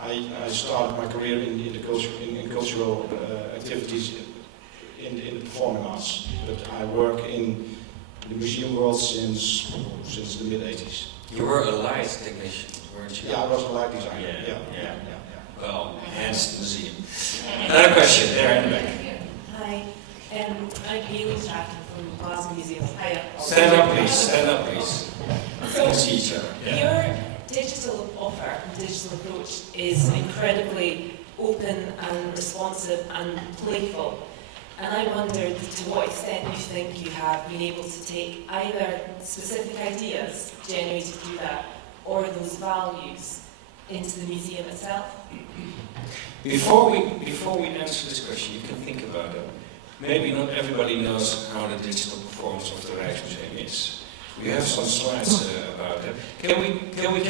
I started my career in cultural activities in the performing arts. But I work in the museum world since the mid-80s. You were a light technician, weren't you? Yeah, I was a light designer. Yeah. Well, hence the museum. Another question there in the back. Hi, I'm Haley Stratton from Glasgow Museums. Hiya. Stand up, please. Stand up, please. We can see each other. Yeah. Your digital offer, digital approach is incredibly open and responsive and playful. And I wondered to what extent you think you have been able to take either specific ideas generated through that or those values into the museum itself? Before we answer this question, you can think about it. Maybe not everybody knows how the digital performance of the Rijksmuseum is. We have some slides about that. Can we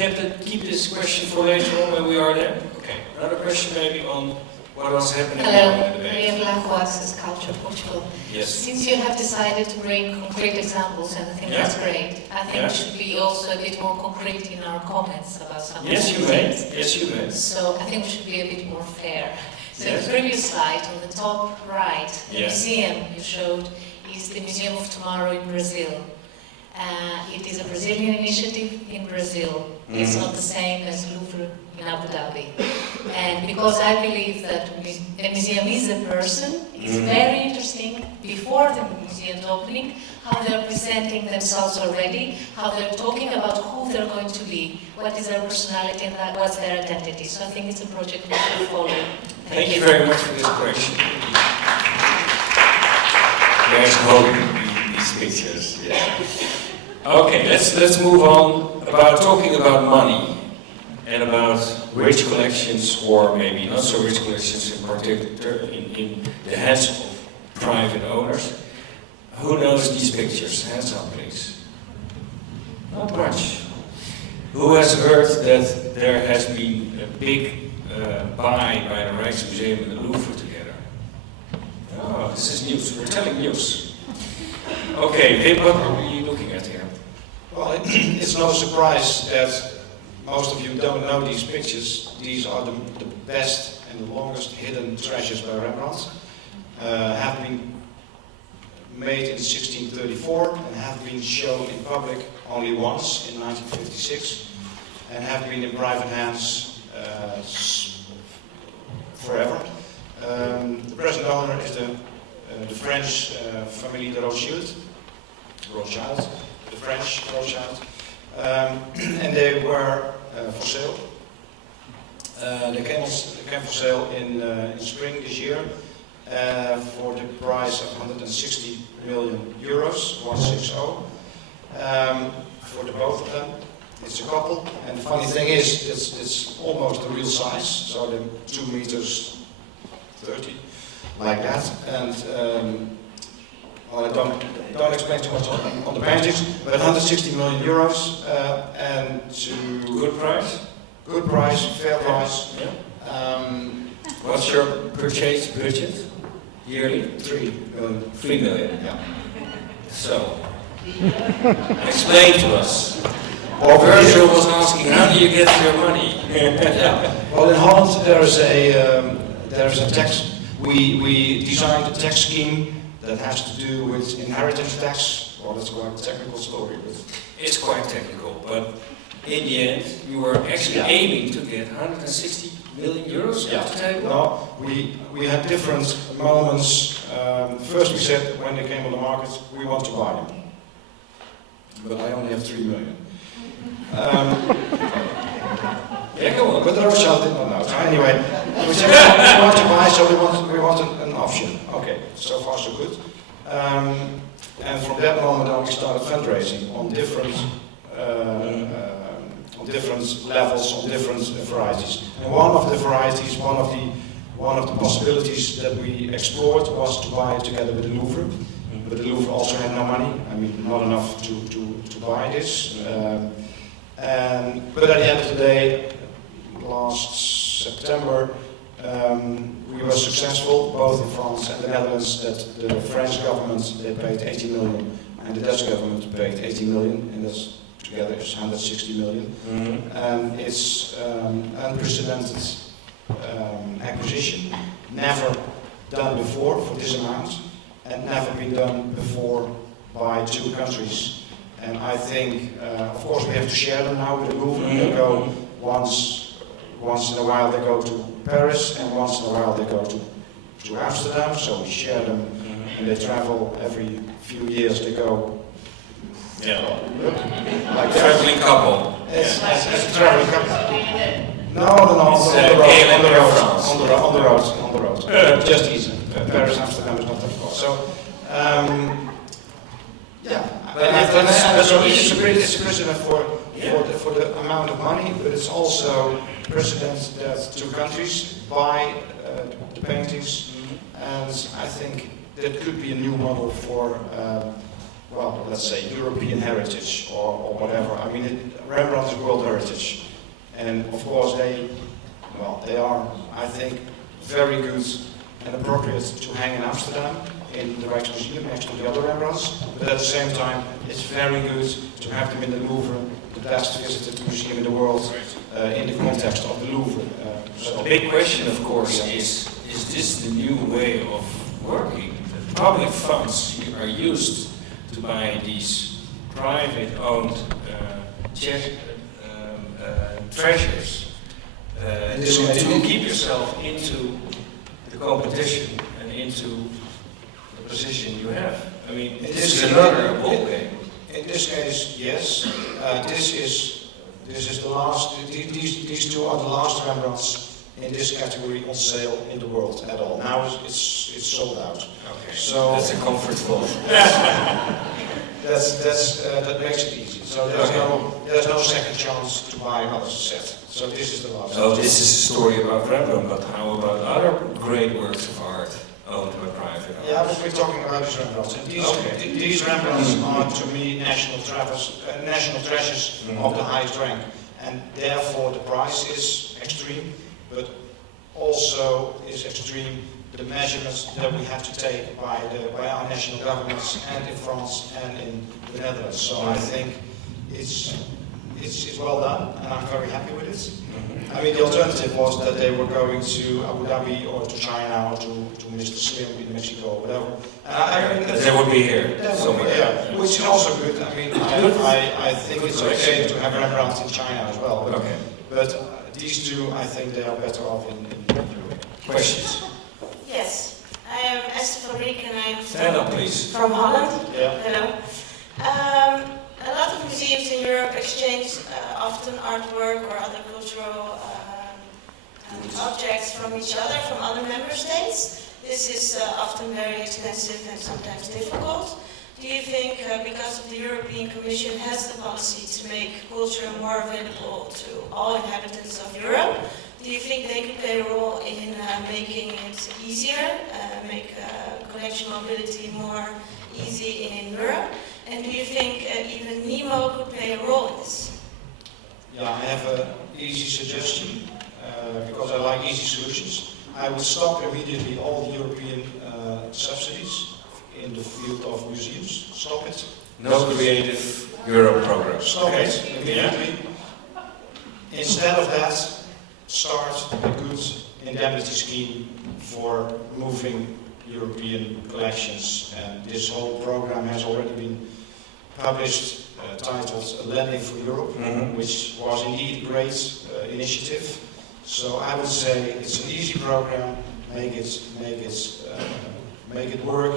keep this question for later on when we are there? Okay. Another question maybe on what was happening now in the debate. Maria Blanco, Access Culture, Portugal. Yes. Since you have decided to bring concrete examples, and I think that's great, I think we should be also a bit more concrete in our comments about some of these things. Yes, you may. So I think we should be a bit more fair. So the previous slide, on the top right, the museum you showed is the Museum of Tomorrow in Brazil. It is a Brazilian initiative in Brazil. It's not the same as Louvre in Abu Dhabi. And because I believe that the museum is a person, it's very interesting, before the museum's opening, how they're presenting themselves already, how they're talking about who they're going to be, what is their personality and what's their identity. So I think it's a project we should follow. Thank you very much for this question. There's hope in these pictures. Yeah. Okay, let's move on about talking about money and about rich collections, or maybe not so rich collections in particular, in the hands of private owners. Who knows these pictures? Hands up, please. Not much. Who has heard that there has been a big buy by the Rijksmuseum and the Louvre together? Oh, this is news. We're telling news. Okay, Pim, what are we looking at here? Well, it's no surprise that most of you don't know these pictures. These are the best and the longest hidden treasures by Rembrandt. Have been made in 1634 and have been shown in public only once in 1956 and have been in private hands forever. The present owner is the French family de Rothschild, the French Rothschild, and they were for sale. They came for sale in spring this year for the price of 160 million euros, 160, for the both of them. It's a couple, and the funny thing is, it's almost the real size, so they're 2 meters 30, like that. And well, I don't explain too much on the paintings, but 160 million euros, and to good price. Good price, fair price. Yeah. What's your purchase budget yearly? 3 million. 3 million. Yeah. So, explain to us. Well, Virgil was asking, how do you get your money? Yeah. Well, in Holland there is a tax. We designed a tax scheme that has to do with inheritance tax. Well, that's quite a technical story, but it's quite technical. But in the end, you were actually aiming to get 160 million euros off the table. No, we had different moments. First, we said when they came on the market, we want to buy them, but I only have 3 million. Yeah, go on. But the Rothschild did not know. So anyway, we said we want to buy, so we want an option. Okay, so far so good. And from that moment on, we started fundraising on different levels, on different varieties. And one of the varieties, one of the possibilities that we explored was to buy it together with the Louvre. But the Louvre also had no money. I mean, not enough to buy this. But at the end of the day, last September, we were successful, both in France and the Netherlands, that the French government, they paid 80 million, and the Dutch government paid 80 million, and that's together is 160 million. It's unprecedented acquisition, never done before for this amount, and never been done before by 2 countries. And I think, of course, we have to share them now with the Louvre. They go once in a while they go to Paris, and once in a while they go to Amsterdam, so we share them, and they travel every few years. They go. Yeah. Like traveling couple. It's a traveling couple. No, on the road. Just easy. Paris, Amsterdam is not that far. So, yeah. It's a precedent for the amount of money, but it's also precedent that 2 countries buy the paintings, and I think that could be a new model for, well, let's say European heritage or whatever. I mean, Rembrandt is world heritage, and of course they are, I think, very good and appropriate to hang in Amsterdam in the Rijksmuseum next to the other Rembrandts, but at the same time it's very good to have them in the Louvre, the best visited museum in the world, in the context of the Louvre. So the big question, of course, is this the new way of working? That public funds are used to buy these private-owned treasures to keep yourself into the competition and into the position you have. I mean, this is another ballgame. In this case, yes. This is the last. These 2 are the last Rembrandts in this category on sale in the world at all. Now it's sold out. Okay. So that's a comfort thought. That makes it easy. So there's no second chance to buy another set. So this is the last. So this is a story about Rembrandt, but how about other great works of art owned by private owners? Yeah, but we're talking about these Rembrandts. And these Rembrandts are, to me, national treasures of the highest rank. And therefore the price is extreme, but also is extreme the measurements that we have to take by our national governments and in France and in the Netherlands. So I think it's well done, and I'm very happy with it. I mean, the alternative was that they were going to Abu Dhabi or to China or to Mr. Slim in Mexico or whatever. They would be here. Yeah, which is also good. I mean, I think it's okay to have Rembrandt in China as well. But these 2, I think they are better off in Europe. Questions? Yes, I am Esther van Riek and I'm from Holland. Yeah. Hello. A lot of museums in Europe exchange often artwork or other cultural objects from each other, from other member states. This is often very expensive and sometimes difficult. Do you think, because of the European Commission has the policy to make culture more available to all inhabitants of Europe, do you think they could play a role in making it easier, make collection mobility more easy in Europe? And do you think even NEMO could play a role in this? Yeah, I have an easy suggestion, because I like easy solutions. I would stop immediately all the European subsidies in the field of museums. Stop it. No Creative Europe program. Stop it immediately. Instead of that, start a good indemnity scheme for moving European collections. And this whole program has already been published, titled Lending for Europe, which was indeed a great initiative. So I would say it's an easy program. Make it work.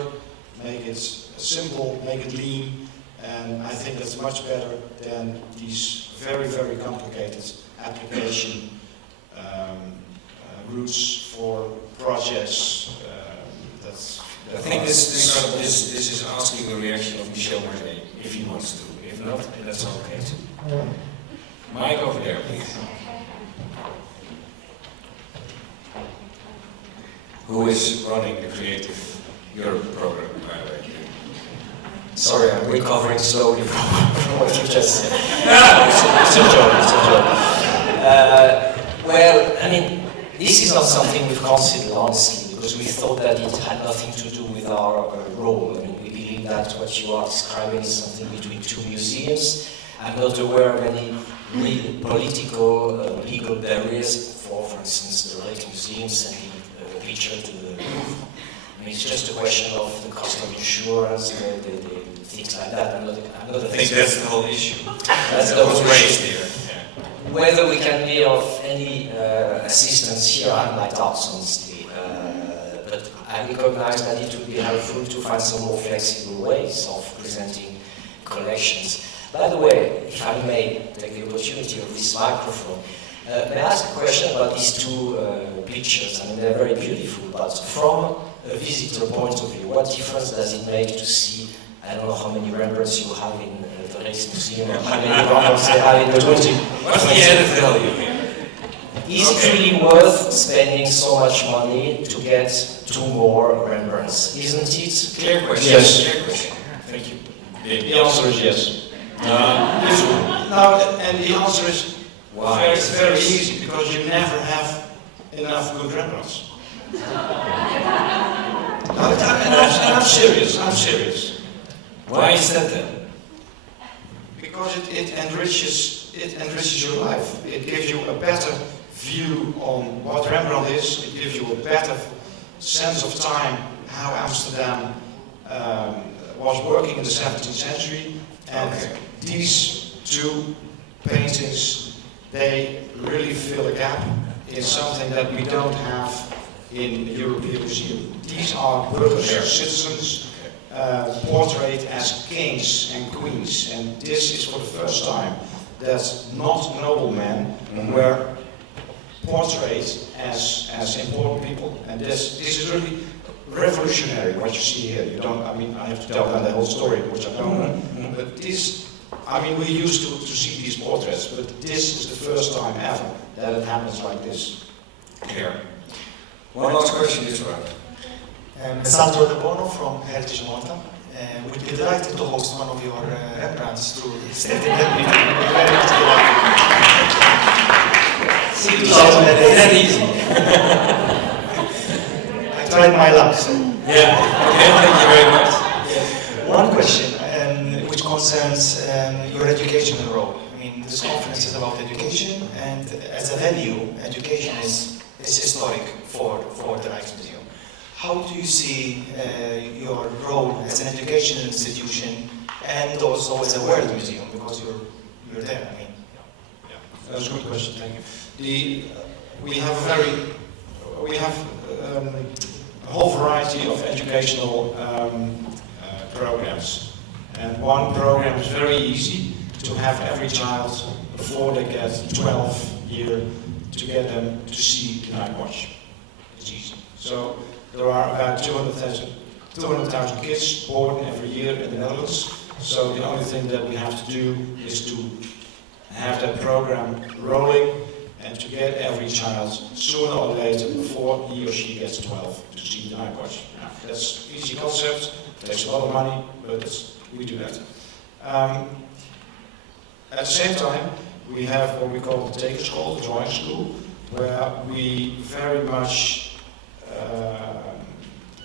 Make it simple. Make it lean. And I think that's much better than these very, very complicated application routes for projects. I think this is asking the reaction of Michel Marget, if he wants to. If not, that's okay too. Mike over there, please. Who is running the Creative Europe program, by the way? Sorry, I'm recovering slowly from what you just said. It's a joke. Well, I mean, this is not something we've considered, honestly, because we thought that it had nothing to do with our role. I mean, we believe that what you are describing is something between 2 museums. I'm not aware of any real political, legal barriers for instance, the Rijksmuseum sending a picture to the Louvre. I mean, it's just a question of the cost of insurance, the things like that. I'm not I think that's the whole issue. That's that was raised here. Whether we can be of any assistance here, I have my doubts, honestly. But I recognize that it would be helpful to find some more flexible ways of presenting collections. By the way, if I may take the opportunity of this microphone, may I ask a question about these two pictures? I mean, they're very beautiful, but from a visitor point of view, what difference does it make to see, I don't know how many Rembrandts you have in the Rijksmuseum, or how many Rembrandts they have in the 20. What's the added value here? Is it really worth spending so much money to get 2 more Rembrandts? Isn't it? Clear question. Yes. Clear question. Thank you. The answer is yes. And the answer is why? It's very easy, because you never have enough good Rembrandts. I'm serious. I'm serious. Why is that then? Because it enriches your life. It gives you a better view on what Rembrandt is. It gives you a better sense of time, how Amsterdam was working in the 17th century. And these 2 paintings, they really fill a gap in something that we don't have in a European museum. These are burghers, citizens, portrayed as kings and queens, and this is for the first time that not noblemen were portrayed as important people, and this is really revolutionary. What you see here, you don't. I mean, I have to tell them the whole story, which I don't know. But this, I mean, we're used to see these portraits, but this is the first time ever that it happens like this. Here. One last question is right. Sandro De Bono from Heritage Malta. We'd be delighted to host one of your Rembrandts to state in that meeting. We'd be very much delighted. That easy. I tried my luck. So. Yeah, okay, thank you very much. One question, which concerns your educational role. I mean, this conference is about education, and as a venue, education is historic for the Rijksmuseum. How do you see your role as an educational institution and also as a world museum, because you're there? I mean, yeah, that's a good question. Thank you. We have a whole variety of educational programs, and one program is very easy to have every child before they get 12 years to get them to see the night watch. It's easy. So there are about 200,000 kids born every year in the Netherlands. So the only thing that we have to do is to have that program rolling and to get every child sooner or later before he or she gets 12 to see the night watch. Now, that's an easy concept. It takes a lot of money, but we do that. At the same time, we have what we call the Taker School, the drawing school, where we very much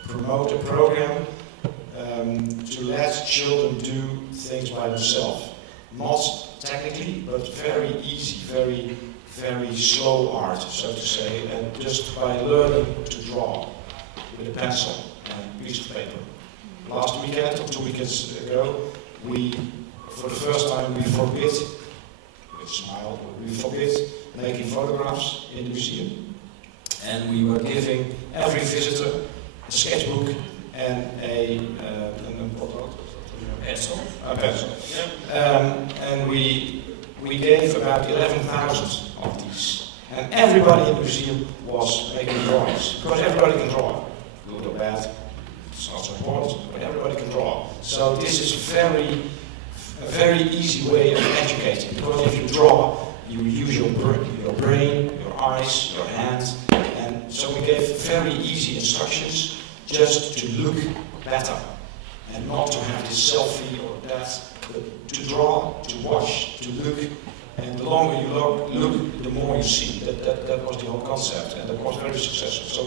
promote a program to let children do things by themselves. Not technically, but very easy, very slow art, so to say, and just by learning to draw with a pencil and a piece of paper. Last weekend, or 2 weekends ago, for the first time, we forbid, with a smile, we forbid making photographs in the museum. And we were giving every visitor a sketchbook and a pencil. A pencil. And we gave about 11,000 of these. And everybody in the museum was making drawings, because everybody can draw. Good or bad, it's not so important, but everybody can draw. So this is a very easy way of educating, because if you draw, you use your brain, your eyes, your hands, and so we gave very easy instructions just to look better, and not to have this selfie or that, but to draw, to watch, to look, and the longer you look, the more you see. That was the whole concept, and that was very successful. So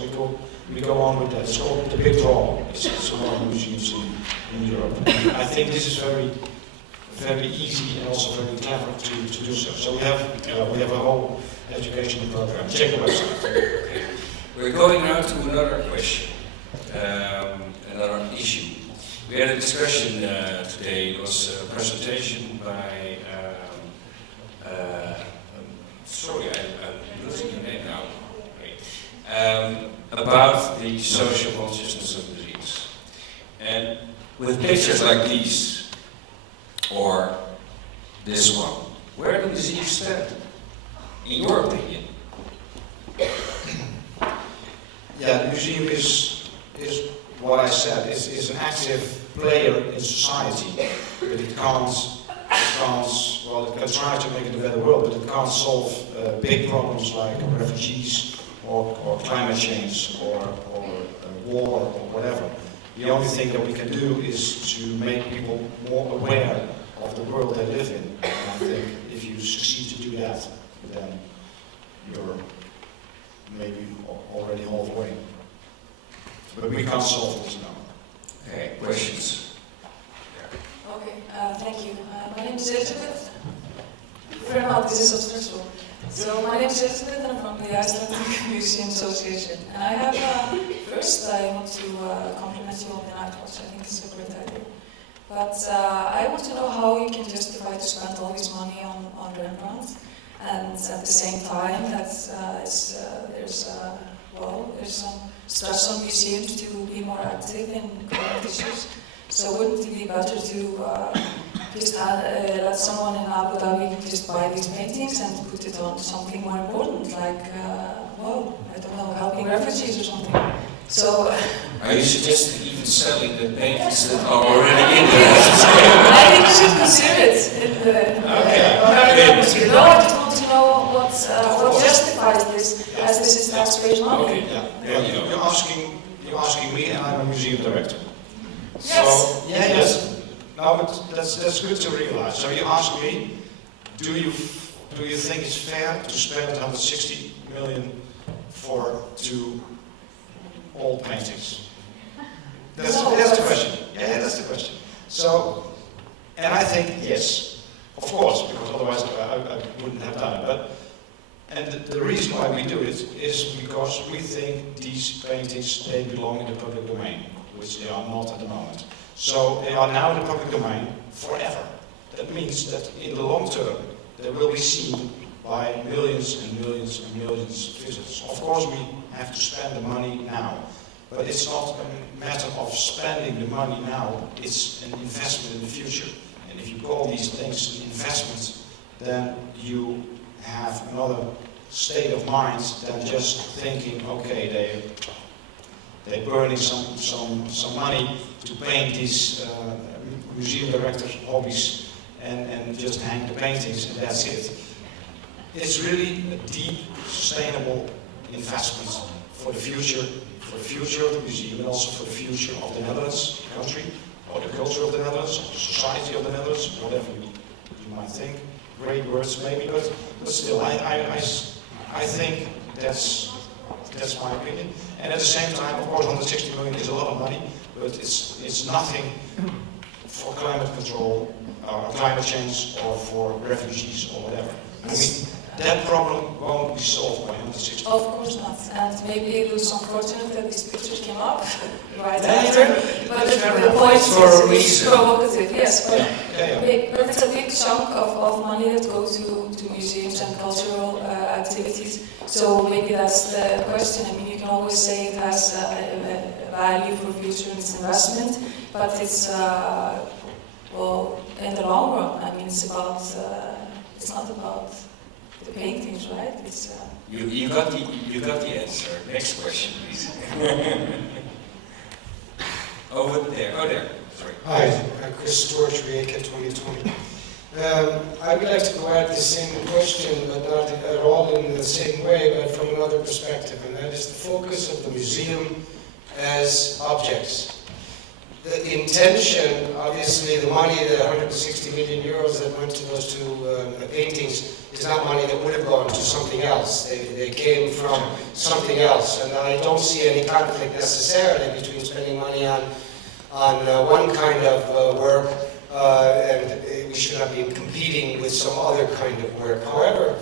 we go on with that. It's called the Big Draw. It's one of the museums in Europe. I think this is very easy and also very clever to do so. So we have a whole educational program. Check the website. Okay. We're going now to another question, another issue. We had a discussion today. It was a presentation by. Sorry, I'm losing your name now. Okay. About the social consciousness of museums. And with pictures like these, or this one, where do museums stand, in your opinion? Yeah, the museum is what I said, is an active player in society, but it can't, well, it can try to make it a better world, but it can't solve big problems like refugees or climate change or war or whatever. The only thing that we can do is to make people more aware of the world they live in. And I think if you succeed to do that, then you're maybe already halfway. But we can't solve this now. Okay, questions? Okay, thank you. My name is Elizabeth. Very much, this is stressful. So my name is Elizabeth and I'm from the Icelandic Museum Association. And I have, first I want to compliment you on the night watch. I think it's a great idea. But I want to know how you can justify to spend all this money on Rembrandt, and at the same time that there's some stress on museums to be more active in current issues. So wouldn't it be better to just let someone in Abu Dhabi just buy these paintings and put it on something more important, like, I don't know, helping refugees or something? So. Are you suggesting even selling the paintings that are already in there? I think you should consider it. No, I just want to know what justifies this, as this is taxpayers' money. Okay, yeah. You're asking me, and I'm a museum director. Yes. So, yes. No, but that's good to realize. So you ask me, do you think it's fair to spend 160 million for 2 old paintings? That's the question. Yeah, that's the question. So, and I think yes, of course, because otherwise I wouldn't have done it. And the reason why we do it is because we think these paintings, they belong in the public domain, which they are not at the moment. So they are now in the public domain forever. That means that in the long term, they will be seen by millions and millions and millions of visitors. Of course, we have to spend the money now, but it's not a matter of spending the money now, it's an investment in the future. And if you call these things investments, then you have another state of mind than just thinking, okay, they're burning some money to paint these museum directors' hobbies and just hang the paintings and that's it. It's really a deep, sustainable investment for the future of the museum and also for the future of the Netherlands country, or the culture of the Netherlands, or the society of the Netherlands, whatever you might think. Great words maybe, but still, I think that's my opinion. And at the same time, of course, 160 million is a lot of money, but it's nothing for climate control, or climate change, or for refugees, or whatever. I mean, that problem won't be solved by 160 million. Of course not. And maybe it was unfortunate that these pictures came up right after. But the point is provocative, yes. But it's a big chunk of money that goes to museums and cultural activities. So maybe that's the question. I mean, you can always say it has a value for future investment, but it's, in the long run, I mean, it's not about the paintings, right? It's, You got the answer. Next question, please. Over there. Oh, there. Sorry. Hi, I'm Chris Storch, Rijeka 2020. I would like to go at the same question, but not at all in the same way, but from another perspective, and that is the focus of the museum as objects. The intention, obviously, the money, the 160 million euros that went to those 2 paintings, is not money that would have gone to something else. They came from something else, and I don't see any conflict necessarily between spending money on one kind of work and we should not be competing with some other kind of work. However,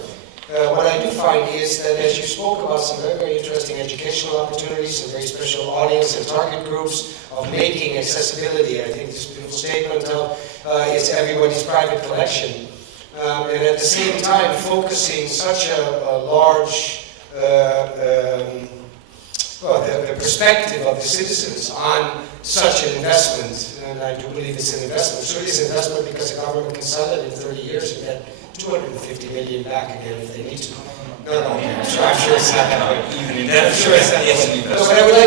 what I do find is that as you spoke about some very, very interesting educational opportunities and very special audience and target groups of making accessibility, I think this beautiful statement of it's everybody's private collection. And at the same time focusing such a large the perspective of the citizens on such an investment, and I do believe it's an investment. So it is an investment because the government can sell it in 30 years and get 250 million back again if they need to. No, I'm sure it's not that way. Even in that, sure it's not an investment. No, but I would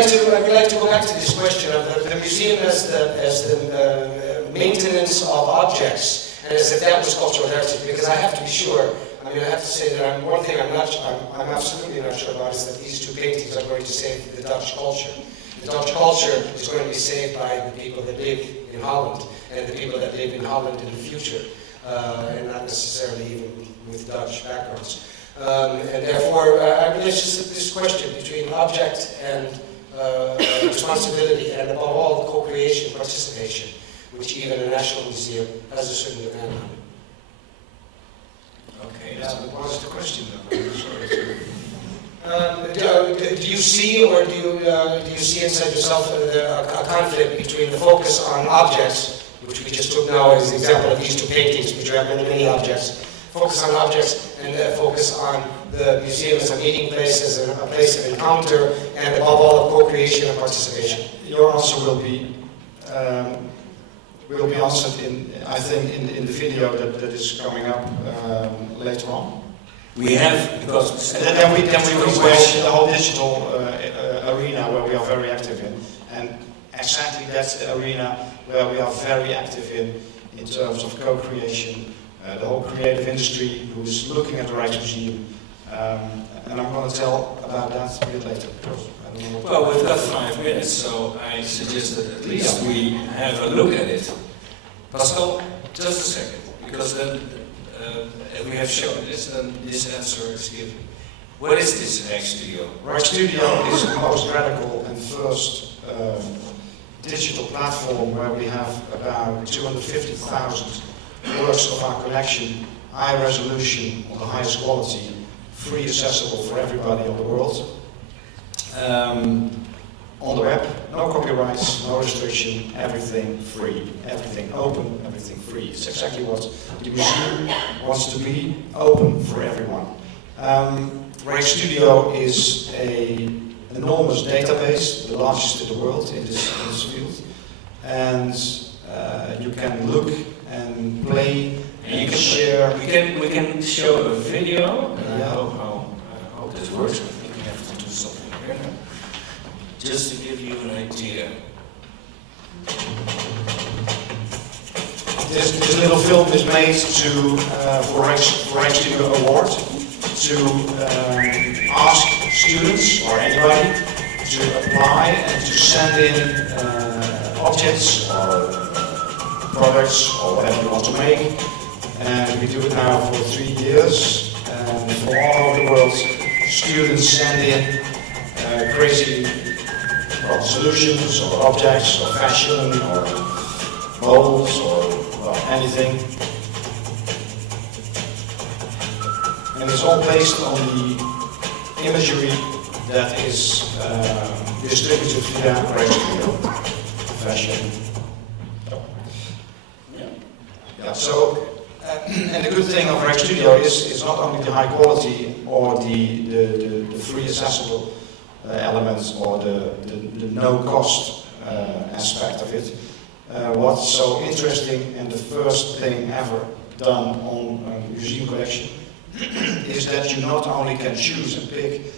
like to go back to this question of the museum as the maintenance of objects, and as if that was cultural heritage, because I have to be sure. I mean, I have to say that one thing I'm absolutely not sure about is that these two paintings are going to save the Dutch culture. The Dutch culture is going to be saved by the people that live in Holland, and the people that live in Holland in the future, and not necessarily even with Dutch backgrounds. And therefore, it's just this question between object and responsibility, and above all, co-creation, participation, which even a national museum has a certain demand on. Okay, what was the question though? Do you see, or do you see inside yourself a conflict between the focus on objects, which we just took now as an example of these two paintings, which have many objects, focus on objects and focus on the museum as a meeting place, as a place of encounter, and above all, of co-creation and participation? Your answer will be answered I think, in the video that is coming up later on. We have, because... And then we reach the whole digital arena where we are very active in. And exactly that's the arena where we are very active in terms of co-creation, the whole creative industry who is looking at the Rijksmuseum. And I'm going to tell about that a bit later. Well, we've got 5 minutes, so I suggest that at least we have a look at it. Pascal, just a second, because then we have shown this, and this answer is given. What is this Rijksstudio? Rijksstudio is the most radical and first digital platform where we have about 250,000 works of our collection, high resolution, on the highest quality, free accessible for everybody on the world. On the web, no copyrights, no restriction, everything free, everything open, everything free. It's exactly what the museum wants to be, open for everyone. Rijksstudio is an enormous database, the largest in the world in this field, and you can look and play and you can share. We can show a video. I hope this works. I think we have to do something here now. Just to give you an idea. This little film is made for Rijksstudio Award to ask students or anybody to apply and to send in objects or products or whatever you want to make. And we do it now for 3 years. And from all over the world, students send in crazy solutions or objects or fashion or molds or anything. And it's all based on the imagery that is distributed via Rijksstudio. Fashion. Yeah. So, and the good thing of Rijksstudio is not only the high quality or the free accessible elements or the no-cost aspect of it. What's so interesting and the first thing ever done on a museum collection is that you not only can choose and pick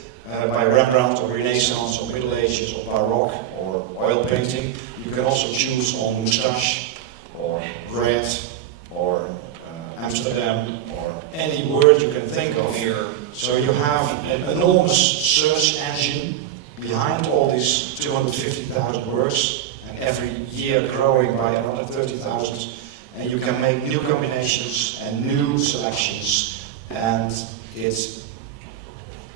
by Rembrandt or Renaissance or Middle Ages or Baroque or oil painting, you can also choose on moustache or bread or Amsterdam or any word you can think of here. So you have an enormous search engine behind all these 250,000 works, and every year growing by another 30,000, and you can make new combinations and new selections, and it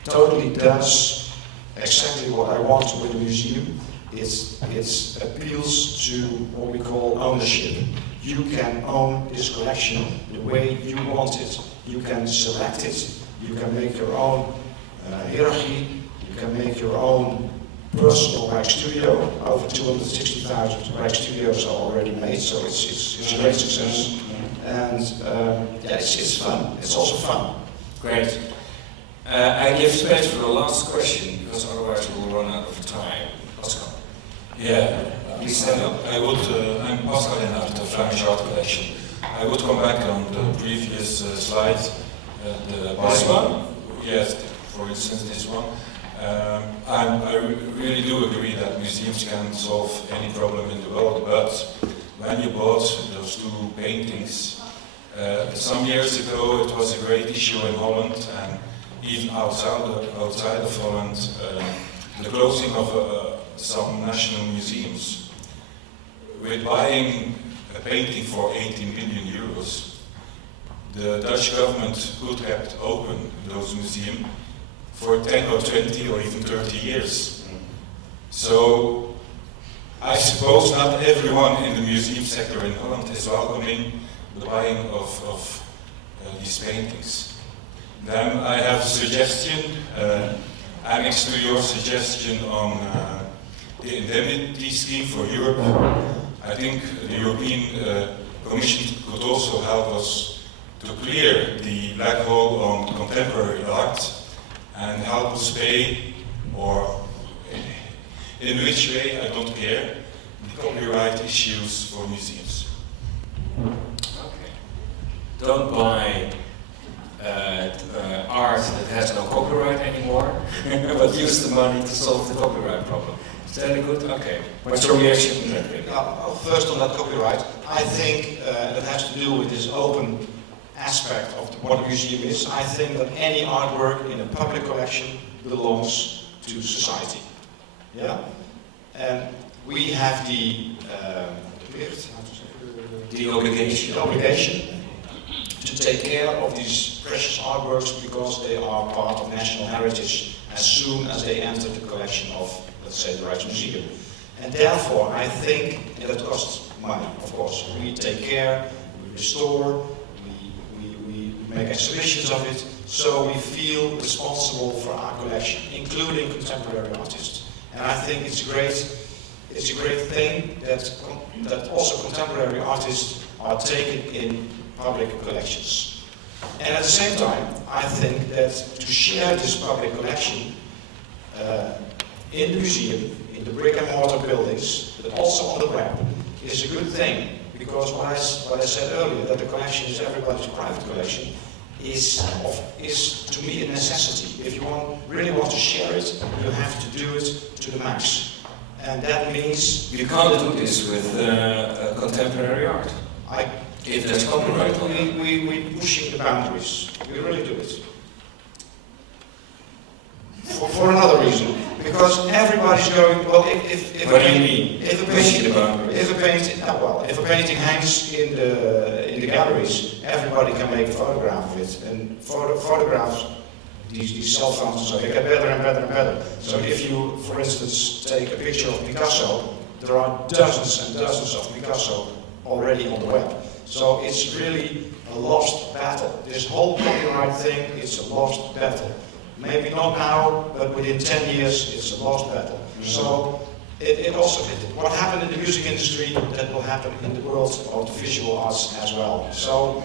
totally does exactly what I want with a museum. It appeals to what we call ownership. you can own this collection the way you want it. You can select it, you can make your own hierarchy, you can make your own personal rack studio. Over 260,000 rack studios are already made, so it's a great success. And yeah, it's fun. It's also fun. Great. I give space for the last question, because otherwise we will run out of time. Pascal. Yeah, please stand up. I'm Pascal Lennart, the Flemish Art Collection. I would come back on the previous slide. This one? Yes, for instance, this one. I really do agree that museums can solve any problem in the world, but when you bought those two paintings, some years ago it was a great issue in Holland, and even outside of Holland, the closing of some national museums. With buying a painting for 18 million euros, the Dutch government could have opened those museums for 10 or 20 or even 30 years. So I suppose not everyone in the museum sector in Holland is welcoming the buying of these paintings. Then I have a suggestion, annexed to your suggestion on the indemnity scheme for Europe. I think the European Commission could also help us to clear the black hole on contemporary art and help us pay, or in which way, I don't care, the copyright issues for museums. Okay. Don't buy art that has no copyright anymore, but use the money to solve the copyright problem. Is that a good? Okay. What's your reaction to that? First on that copyright, I think that has to do with this open aspect of what a museum is. I think that any artwork in a public collection belongs to society. Yeah? And we have the obligation to take care of these precious artworks because they are part of national heritage as soon as they enter the collection of, let's say, the Rijksmuseum. And therefore, I think, and that costs money, of course, we take care, we restore, we make exhibitions of it, so we feel responsible for our collection, including contemporary artists. And I think it's a great thing that also contemporary artists are taken in public collections. And at the same time, I think that to share this public collection in the museum, in the brick and mortar buildings, but also on the web, is a good thing. Because what I said earlier, that the collection is everybody's private collection, is to me a necessity. If you really want to share it, you have to do it to the max. And that means... You can't do this with contemporary art. If there's copyright on it. We're pushing the boundaries. We really do it. For another reason. Because everybody's going, well, what do you mean? If a painting hangs in the galleries, everybody can make a photograph of it. And photographs, these cell phones, they get better and better and better. So if you, for instance, take a picture of Picasso, there are dozens and dozens of Picasso already on the web. So it's really a lost battle. This whole copyright thing is a lost battle. Maybe not now, but within 10 years, it's a lost battle. So what happened in the music industry, that will happen in the world of the visual arts as well. So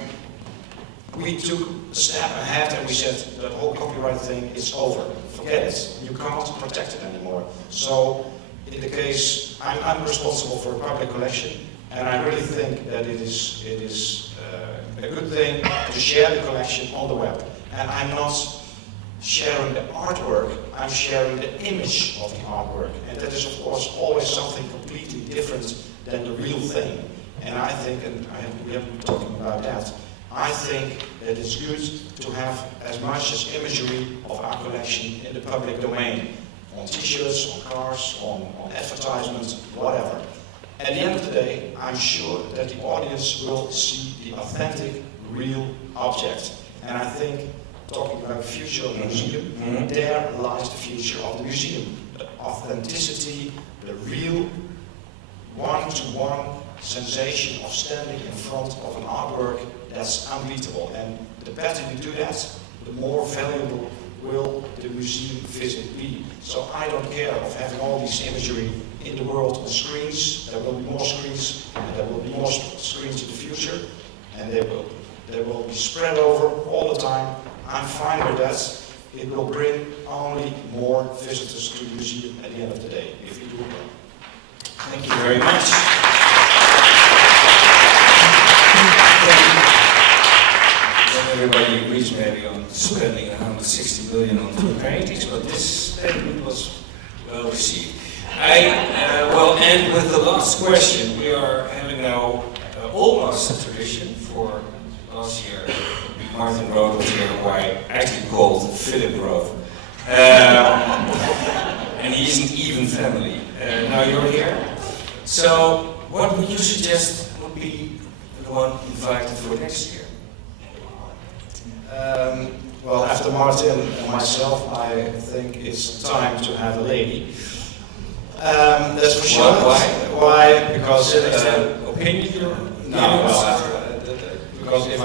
we took a step ahead and we said that whole copyright thing is over. Forget it. You can't protect it anymore. So in the case, I'm responsible for a public collection, and I really think that it is a good thing to share the collection on the web. And I'm not sharing the artwork, I'm sharing the image of the artwork. And that is, of course, always something completely different than the real thing. And I think, and we have been talking about that, I think that it's good to have as much as imagery of our collection in the public domain. On t-shirts, on cars, on advertisements, whatever. At the end of the day, I'm sure that the audience will see the authentic, real object. And I think, talking about the future of the museum, there lies the future of the museum. The authenticity, the real one-to-one sensation of standing in front of an artwork that's unbeatable. And the better you do that, the more valuable will the museum visit be. So I don't care of having all these imagery in the world on screens. There will be more screens, and there will be more screens in the future, and they will be spread over all the time. I'm fine with that. It will bring only more visitors to the museum at the end of the day, if you do it well. Thank you very much. Not everybody agrees maybe on spending 160 million on two paintings, but this statement was well received. I will end with the last question. We are having now almost a tradition for last year. Martin Roth was here, who I actually called Philip Roth. And he's an even family. Now you're here. So, what would you suggest would be the one invited for next year? Well, after Martin and myself, I think it's time to have a lady. That's for sure. Why? Because opinion. No, well, because if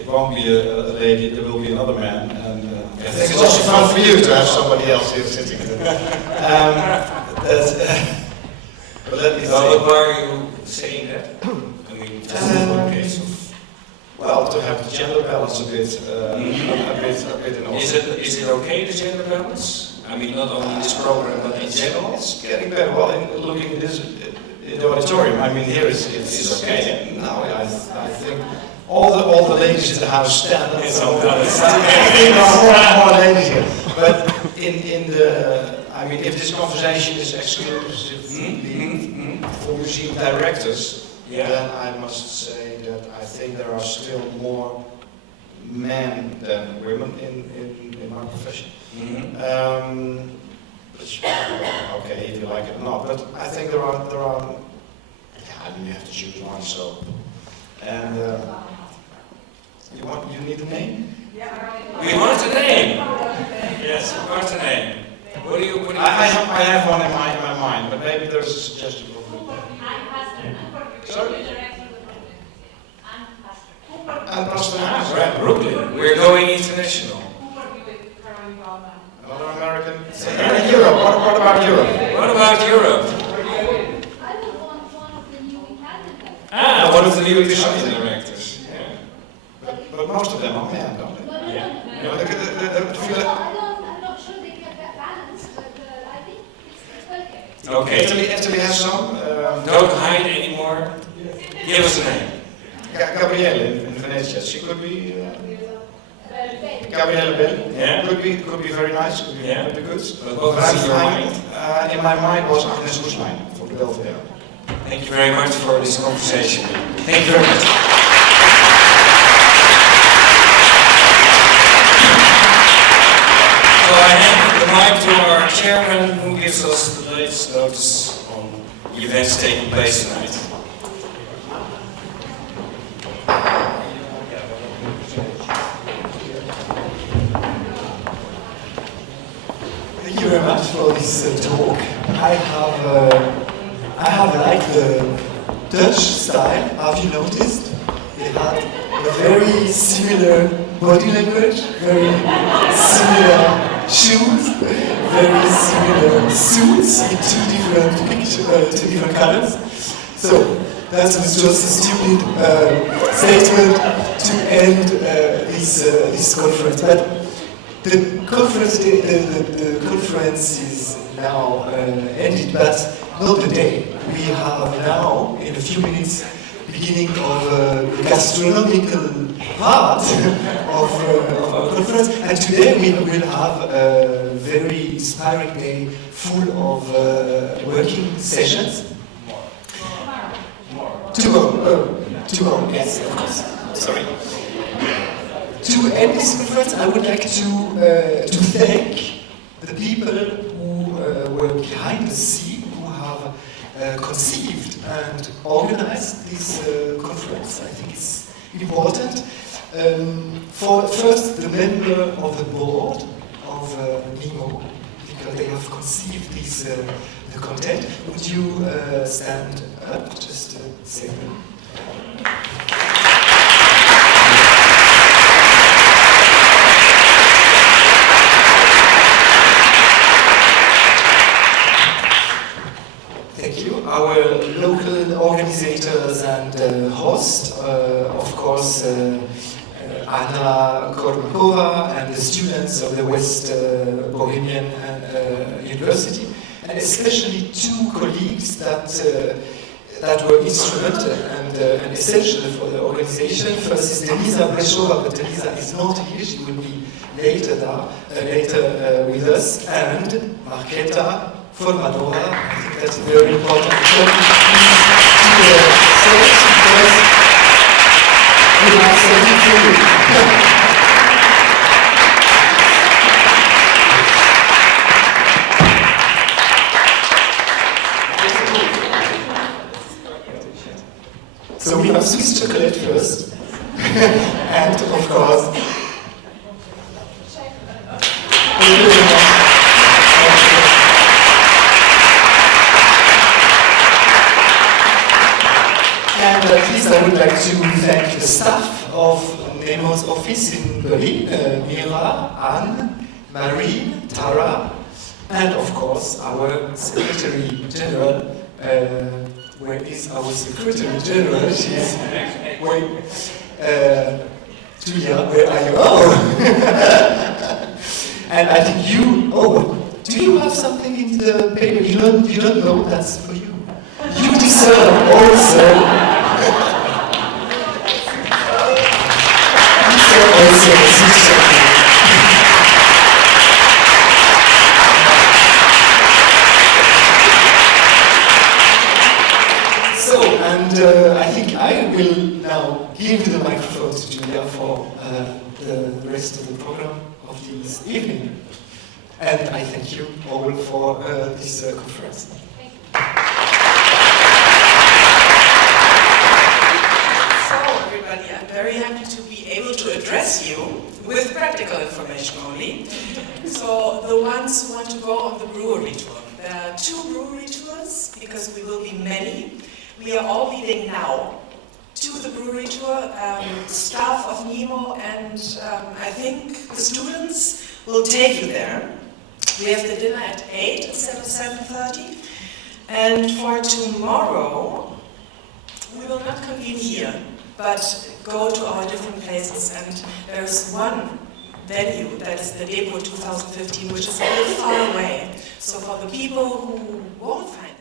it won't be a lady, there will be another man, and I think it's also fun for you to have somebody else here sitting there. But let me think. But why are you saying that? I mean, just in case of. Well, to have the gender balance a bit in order. Is it okay, the gender balance? I mean, not only in this program, but in general? It's getting better. Well, in looking at this in the auditorium, I mean, here it's okay. Now I think all the ladies in the house stand up. There are more ladies here. But in the, I mean, if this conversation is exclusively for museum directors, then I must say that I think there are still more men than women in my profession. Okay, if you like it or not, but I think there are. Yeah, I mean, you have to choose one. So, and you need a name? We want a name. Yes, we want a name. What do you? I have one in my mind, but maybe there's a suggestion. Sorry. And Pastor right, Brooklyn. We're going international. Another American. And Europe. What about Europe? What about Europe? One of the new Italian directors. Yeah. But most of them are men, don't they? Yeah. You know, I'm not sure they get that balance, but I think it's okay. Okay. Italy has some. Don't hide anymore. Give us a name. Gabriele in Venezia. She could be. Gabriele Belli. Yeah. Could be very nice. Could be good. But what was in your mind? In my mind was Agnes Hoeslein for the Belvedere. Thank you very much for this conversation. Thank you very much. So I hand the mic to our chairman, who gives us the latest notice on the events taking place tonight. Thank you very much for this talk. I have liked the Dutch style. Have you noticed? They had a very similar body language, very similar shoes, very similar suits in two different colors. So that was just a stupid statement to end this conference. But the conference is now ended, but not the day. We have now, in a few minutes, beginning of the gastronomical part of our conference. And today we will have a very inspiring day full of working sessions. Tomorrow, yes, of course. Sorry. To end this conference, I would like to thank the people who were behind the scene, who have conceived and organized this conference. I think it's important. For first, the member of the board of NEMO, because they have conceived this the content. Would you stand Just a second. Thank you. Our local organizers and host, of course, Anna Kormakova and the students of the West Bohemian University, and especially two colleagues that were instrumental and essential for the organization. First is Denisa Breshova, but Denisa is not here, she will be later with us, and Marketa Formanova. I think that's very important. So we have Swiss chocolate first, and of course, and at least I would like to thank the staff of NEMO's office in Berlin, Mira, Anne, Marie, Tara, and of course our Secretary General. Where is our Secretary General? She's Julia, where are you? Oh! And I think do you have something in the paper? You don't know, that's for you. You deserve also. I think I will now give the microphone to Julia for the rest of the program of this evening. And I thank you all for this conference. So everybody, I'm very happy to be able to address you with practical information only. So the ones who want to go on the brewery tour. There are 2 brewery tours because we will be many. We are all leading now to the brewery tour, staff of NEMO, and I think the students will take you there. We have the dinner at 8 instead of 7:30. And for tomorrow, we will not convene here, but go to our different places. And there's one venue, that is the Depot 2015, which is a little far away. So for the people who won't find